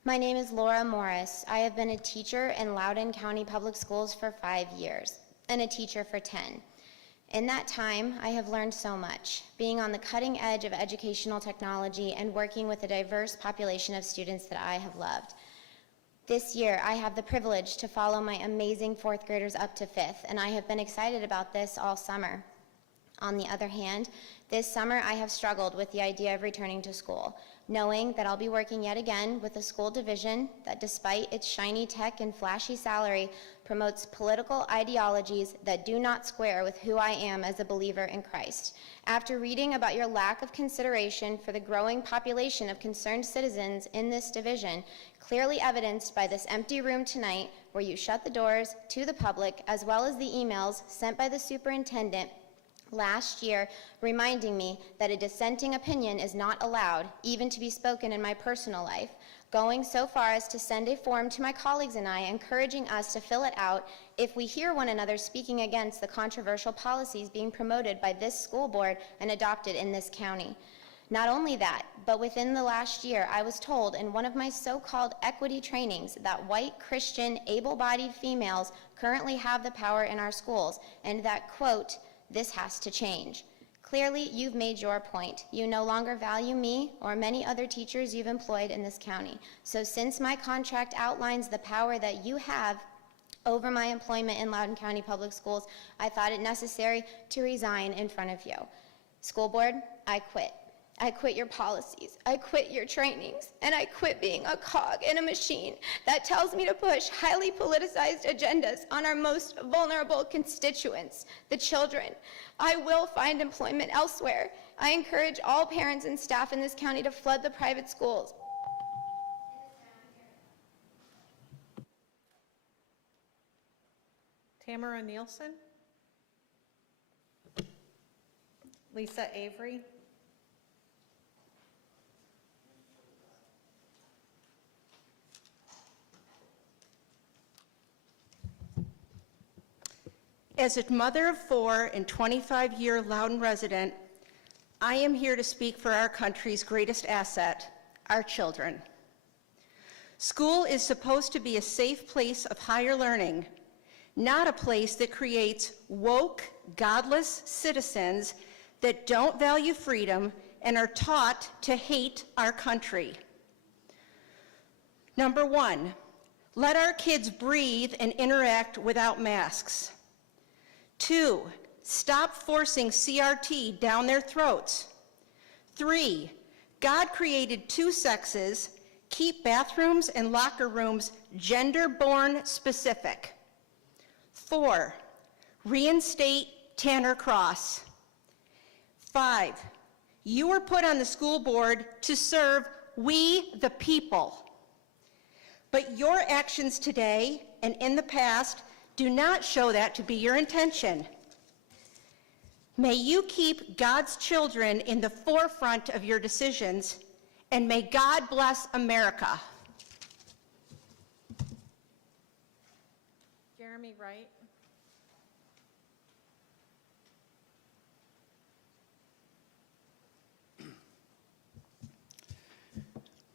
My name is Laura Morris. I have been a teacher in Loudoun County Public Schools for 5 years and a teacher for 10. In that time, I have learned so much, being on the cutting edge of educational technology and working with a diverse population of students that I have loved. This year, I have the privilege to follow my amazing fourth graders up to fifth, and I have been excited about this all summer. On the other hand, this summer I have struggled with the idea of returning to school, knowing that I'll be working yet again with a school division that, despite its shiny tech and flashy salary, promotes political ideologies that do not square with who I am as a believer in Christ. After reading about your lack of consideration for the growing population of concerned citizens in this division, clearly evidenced by this empty room tonight, where you shut the doors to the public, as well as the emails sent by the superintendent last year reminding me that a dissenting opinion is not allowed, even to be spoken in my personal life, going so far as to send a form to my colleagues and I, encouraging us to fill it out if we hear one another speaking against the controversial policies being promoted by this school board and adopted in this county. Not only that, but within the last year, I was told in one of my so-called equity trainings that white, Christian, able-bodied females currently have the power in our schools, and that, quote, this has to change. Clearly, you've made your point. You no longer value me or many other teachers you've employed in this county. So since my contract outlines the power that you have over my employment in Loudoun County Public Schools, I thought it necessary to resign in front of you. School board, I quit. I quit your policies, I quit your trainings, and I quit being a cog in a machine that tells me to push highly politicized agendas on our most vulnerable constituents, the children. I will find employment elsewhere. I encourage all parents and staff in this county to flood the private schools. Tamara Nielsen. Lisa Avery. As a mother of four and 25-year Loudoun resident, I am here to speak for our country's greatest asset, our children. School is supposed to be a safe place of higher learning, not a place that creates woke, godless citizens that don't value freedom and are taught to hate our country. Number one, let our kids breathe and interact without masks. 2, stop forcing CRT down their throats. 3, God created 2 sexes. Keep bathrooms and locker rooms gender-born specific. 4, reinstate Tanner Cross. 5, you were put on the school board to serve we the people. But your actions today and in the past do not show that to be your intention. May you keep God's children in the forefront of your decisions, and may God bless America. Jeremy Wright.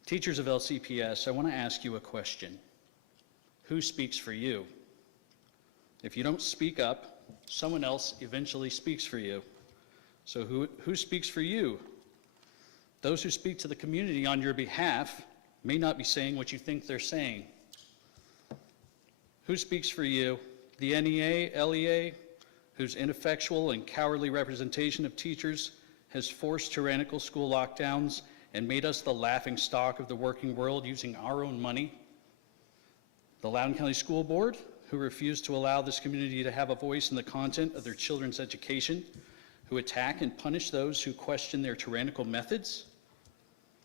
Teachers of LCPS, I want to ask you a question. Who speaks for you? If you don't speak up, someone else eventually speaks for you. So who speaks for you? Those who speak to the community on your behalf may not be saying what you think they're saying. Who speaks for you? The NEA, LEA, whose ineffectual and cowardly representation of teachers has forced tyrannical school lockdowns and made us the laughing stock of the working world using our own money. The Loudoun County School Board, who refused to allow this community to have a voice in the content of their children's education, who attack and punish those who question their tyrannical methods.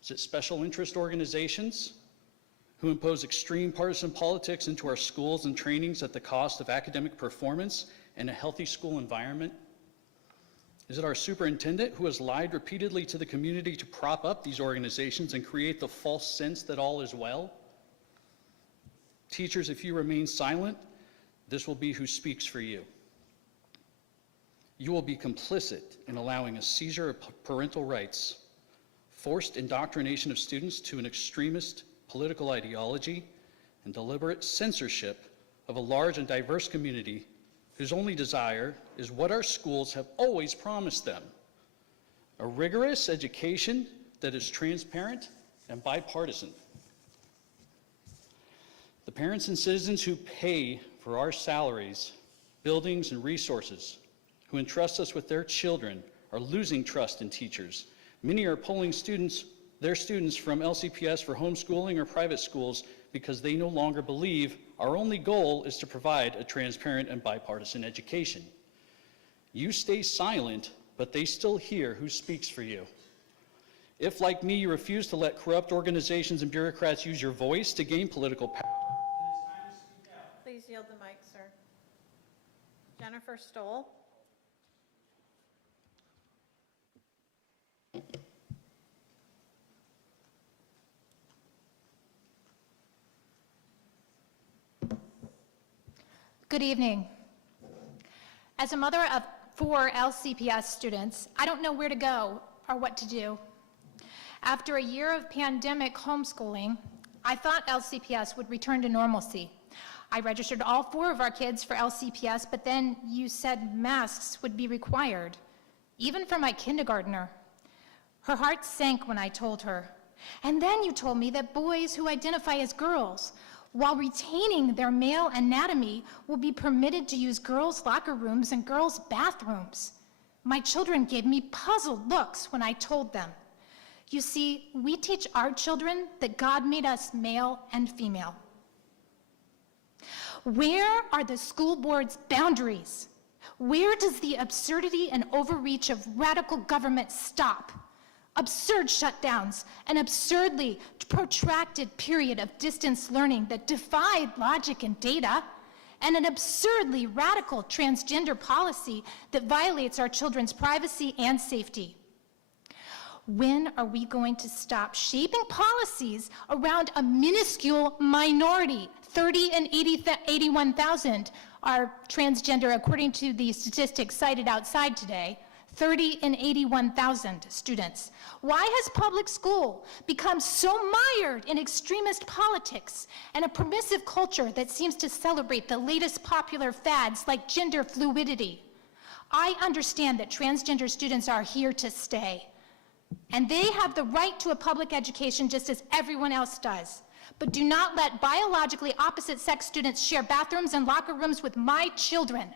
Is it special interest organizations who impose extreme partisan politics into our schools and trainings at the cost of academic performance and a healthy school environment? Is it our superintendent who has lied repeatedly to the community to prop up these organizations and create the false sense that all is well? Teachers, if you remain silent, this will be who speaks for you. You will be complicit in allowing a seizure of parental rights, forced indoctrination of students to an extremist political ideology, and deliberate censorship of a large and diverse community whose only desire is what our schools have always promised them: a rigorous education that is transparent and bipartisan. The parents and citizens who pay for our salaries, buildings, and resources, who entrust us with their children, are losing trust in teachers. Many are pulling their students from LCPS for homeschooling or private schools because they no longer believe our only goal is to provide a transparent and bipartisan education. You stay silent, but they still hear who speaks for you. If, like me, you refuse to let corrupt organizations and bureaucrats use your voice to gain political power, Please yield the mic, sir. Jennifer Stoll. Good evening. As a mother of 4 LCPS students, I don't know where to go or what to do. After a year of pandemic homeschooling, I thought LCPS would return to normalcy. I registered all 4 of our kids for LCPS, but then you said masks would be required, even for my kindergartner. Her heart sank when I told her. And then you told me that boys who identify as girls, while retaining their male anatomy, will be permitted to use girls' locker rooms and girls' bathrooms. My children gave me puzzled looks when I told them. You see, we teach our children that God made us male and female. Where are the school board's boundaries? Where does the absurdity and overreach of radical government stop? Absurd shutdowns, an absurdly protracted period of distance learning that defied logic and data, and an absurdly radical transgender policy that violates our children's privacy and safety. When are we going to stop shaping policies around a minuscule minority? 30 and 81,000 are transgender, according to the statistics cited outside today. 30 and 81,000 students. Why has public school become so mired in extremist politics and a permissive culture that seems to celebrate the latest popular fads like gender fluidity? I understand that transgender students are here to stay, and they have the right to a public education just as everyone else does. But do not let biologically opposite sex students share bathrooms and locker rooms with my children.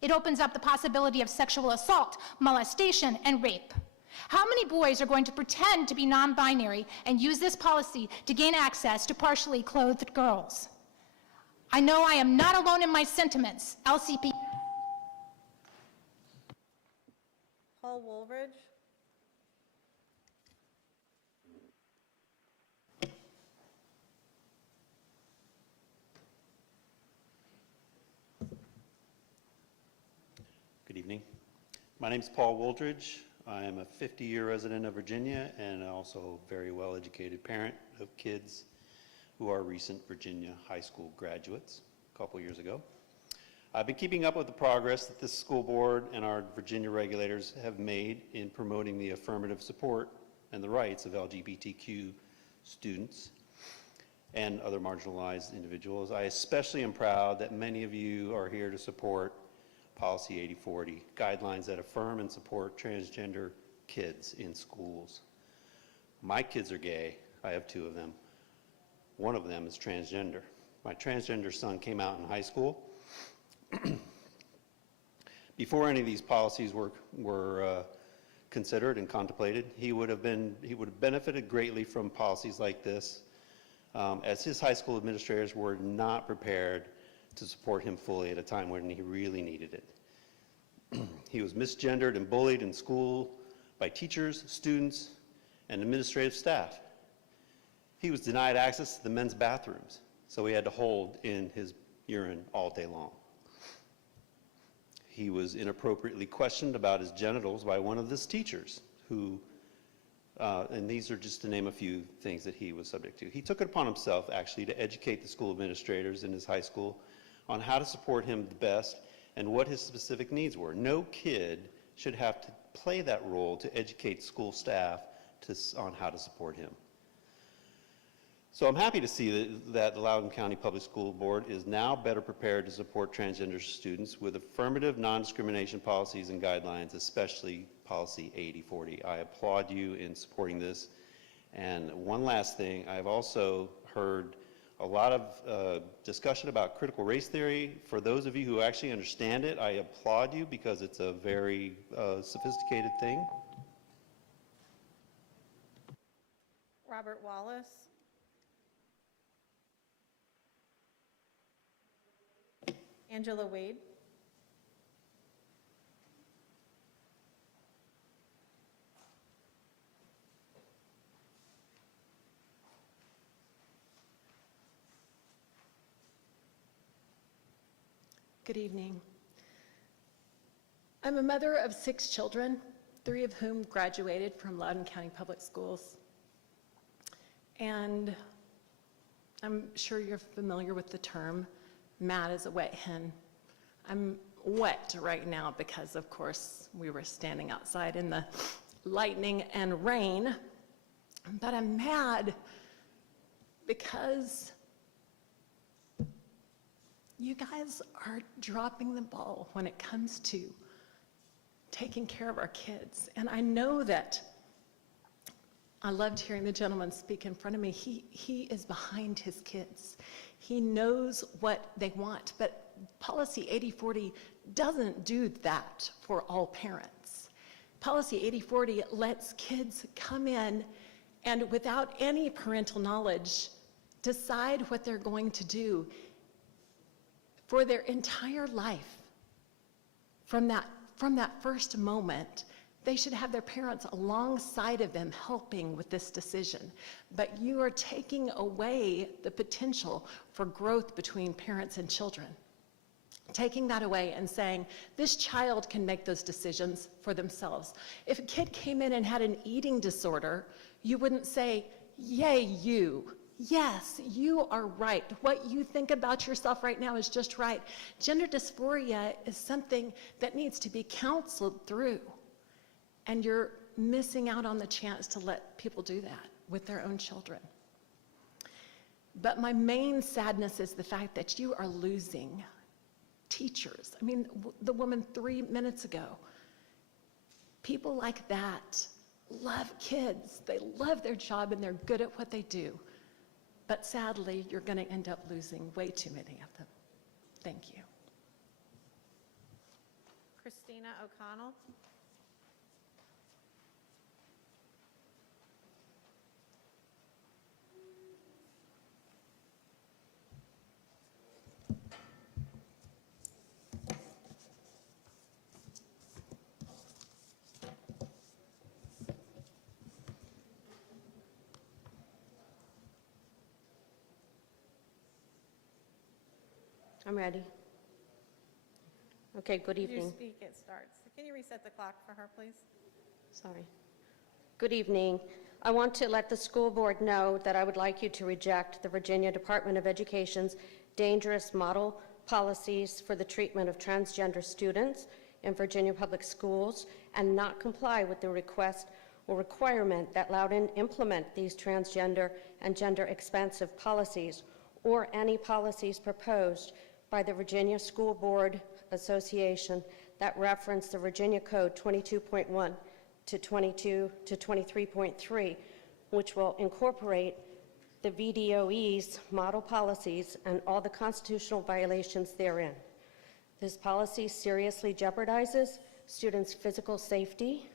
It opens up the possibility of sexual assault, molestation, and rape. How many boys are going to pretend to be non-binary and use this policy to gain access to partially clothed girls? I know I am not alone in my sentiments. LCP. Paul Woolridge. Good evening. My name is Paul Wooldridge. I am a 50-year resident of Virginia and also a very well-educated parent of kids who are recent Virginia high school graduates a couple years ago. I've been keeping up with the progress that this school board and our Virginia regulators have made in promoting the affirmative support and the rights of LGBTQ students and other marginalized individuals. I especially am proud that many of you are here to support Policy 8040, guidelines that affirm and support transgender kids in schools. My kids are gay. I have 2 of them. One of them is transgender. My transgender son came out in high school. Before any of these policies were considered and contemplated. He would have benefited greatly from policies like this, as his high school administrators were not prepared to support him fully at a time when he really needed it. He was misgendered and bullied in school by teachers, students, and administrative staff. He was denied access to the men's bathrooms, so he had to hold in his urine all day long. He was inappropriately questioned about his genitals by one of his teachers who, and these are just to name a few things that he was subject to. He took it upon himself actually to educate the school administrators in his high school on how to support him the best and what his specific needs were. No kid should have to play that role to educate school staff on how to support him. So I'm happy to see that the Loudoun County Public School Board is now better prepared to support transgender students with affirmative non-discrimination policies and guidelines, especially policy 8040. I applaud you in supporting this. And one last thing, I've also heard a lot of discussion about critical race theory. For those of you who actually understand it, I applaud you because it's a very sophisticated thing. Robert Wallace. Angela Wade. Good evening. I'm a mother of 6 children, 3 of whom graduated from Loudoun County Public Schools. And I'm sure you're familiar with the term, mad as a wet hen. I'm wet right now because, of course, we were standing outside in the lightning and rain. But I'm mad because you guys are dropping the ball when it comes to taking care of our kids. And I know that I loved hearing the gentleman speak in front of me. He is behind his kids. He knows what they want, but Policy 8040 doesn't do that for all parents. Policy 8040 lets kids come in and without any parental knowledge, decide what they're going to do for their entire life. From that first moment, they should have their parents alongside of them helping with this decision. But you are taking away the potential for growth between parents and children. Taking that away and saying, this child can make those decisions for themselves. If a kid came in and had an eating disorder, you wouldn't say, yay, you. Yes, you are right. What you think about yourself right now is just right. Gender dysphoria is something that needs to be counseled through. And you're missing out on the chance to let people do that with their own children. But my main sadness is the fact that you are losing teachers. I mean, the woman 3 minutes ago, people like that love kids. They love their job and they're good at what they do. But sadly, you're going to end up losing way too many of them. Thank you. Christina O'Connell. I'm ready. Okay, good When evening. you speak, it starts. Can you reset the clock for her, please? Sorry. Good evening. I want to let the school board know that I would like you to reject the Virginia Department of Education's dangerous model policies for the treatment of transgender students in Virginia public schools and not comply with the request or requirement that Loudoun implement these transgender and gender expansive policies or any policies proposed by the Virginia School Board Association that reference the Virginia Code 22.1 to 22 to 23.3, which will incorporate the VDOE's model policies and all the constitutional violations therein. This policy seriously jeopardizes students' physical safety,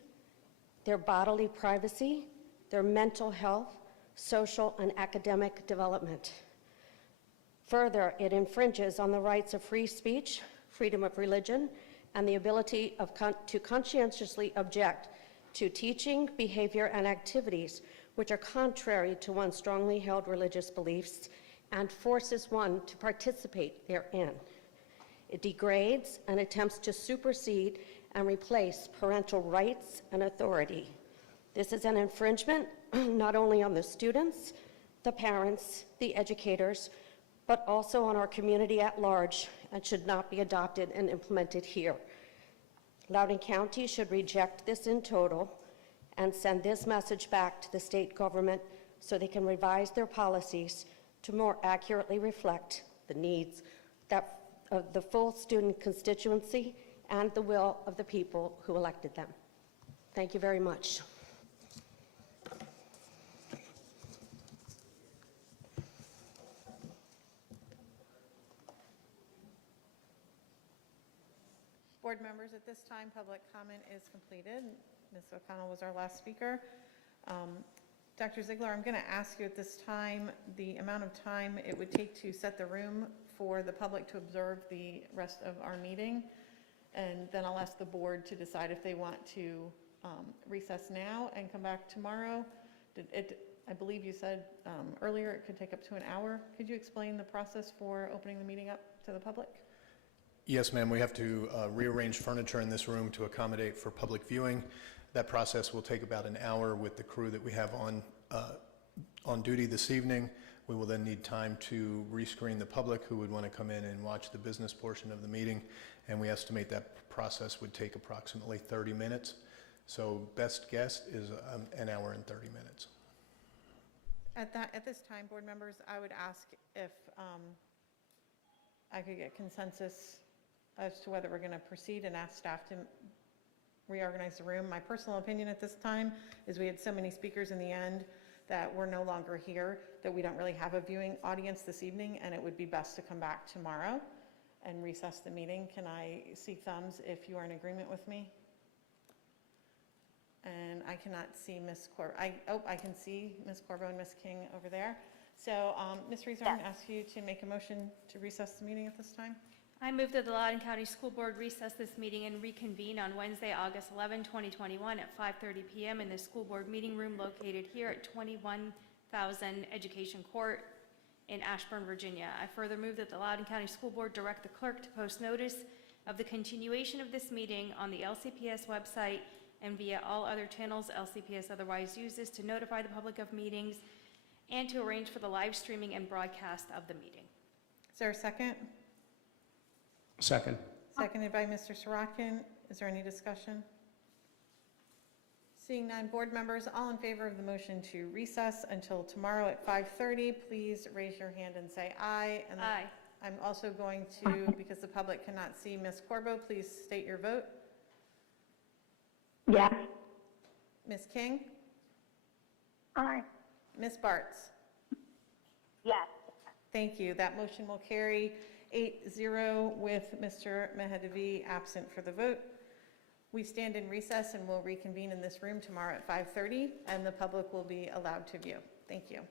their bodily privacy, their mental health, social and academic development. Further, it infringes on the rights of free speech, freedom of religion, and the ability to conscientiously object to teaching, behavior, and activities which are contrary to one's strongly held religious beliefs and forces one to participate therein. It degrades and attempts to supersede and replace parental rights and authority. This is an infringement not only on the students, the parents, the educators, but also on our community at large, and should not be adopted and implemented here. Loudoun County should reject this in total and send this message back to the state government so they can revise their policies to more accurately reflect the needs of the full student constituency and the will of the people who elected them. Thank you very much. Board members, at this time, public comment is completed. Ms. O'Connell was our last speaker. Dr. Ziegler, I'm going to ask you at this time the amount of time it would take to set the room for the public to observe the rest of our meeting, and then I'll ask the board to decide if they want to recess now and come back tomorrow. I believe you said earlier it could take up to an hour. Could you explain the process for opening the meeting up to the public? Yes, ma'am. We have to rearrange furniture in this room to accommodate for public viewing. That process will take about an hour with the crew that we have on duty this evening. We will then need time to rescreen the public who would want to come in and watch the business portion of the meeting, and we estimate that process would take approximately 30 minutes. So best guess is an hour and 30 minutes. At this time, board members, I would ask if I could get consensus as to whether we're going to proceed and ask staff to reorganize the room. My personal opinion at this time is we had so many speakers in the end that we're no longer here, that we don't really have a viewing audience this evening, and it would be best to come back tomorrow and recess the meeting. Can I see thumbs if you are in agreement with me? And I cannot see Ms. Corbo. I can see Ms. Corbo and Ms. King over there. So Ms. Reeser, I'm going to ask you to make a motion to recess the meeting at this time. I move that the Loudoun County School Board recess this meeting and reconvene on Wednesday, August 11, 2021 at 5:30 p.m. in the school board meeting room located here at 21,000 Education Court in Ashburn, Virginia. I further move that the Loudoun County School Board direct the clerk to post notice of the continuation of this meeting on the LCPS website and via all other channels LCPS otherwise uses to notify the public of meetings and to arrange for the live streaming and broadcast of the meeting. Is there a second? Second. Seconded by Mr. Sorokin. Is there any discussion? Seeing none, board members, all in favor of the motion to recess until tomorrow at 5:30, please raise your hand and say aye. And Aye. I'm also going to, because the public cannot see Ms. Corbo, please state your vote. Yes. Ms. King? Aye. Ms. Bartz? Yes. Thank you. That motion will carry 8-0 with Mr. Mehedevi absent for the vote. We stand in recess and will reconvene in this room tomorrow at 5:30, and the public will be allowed to view. Thank you.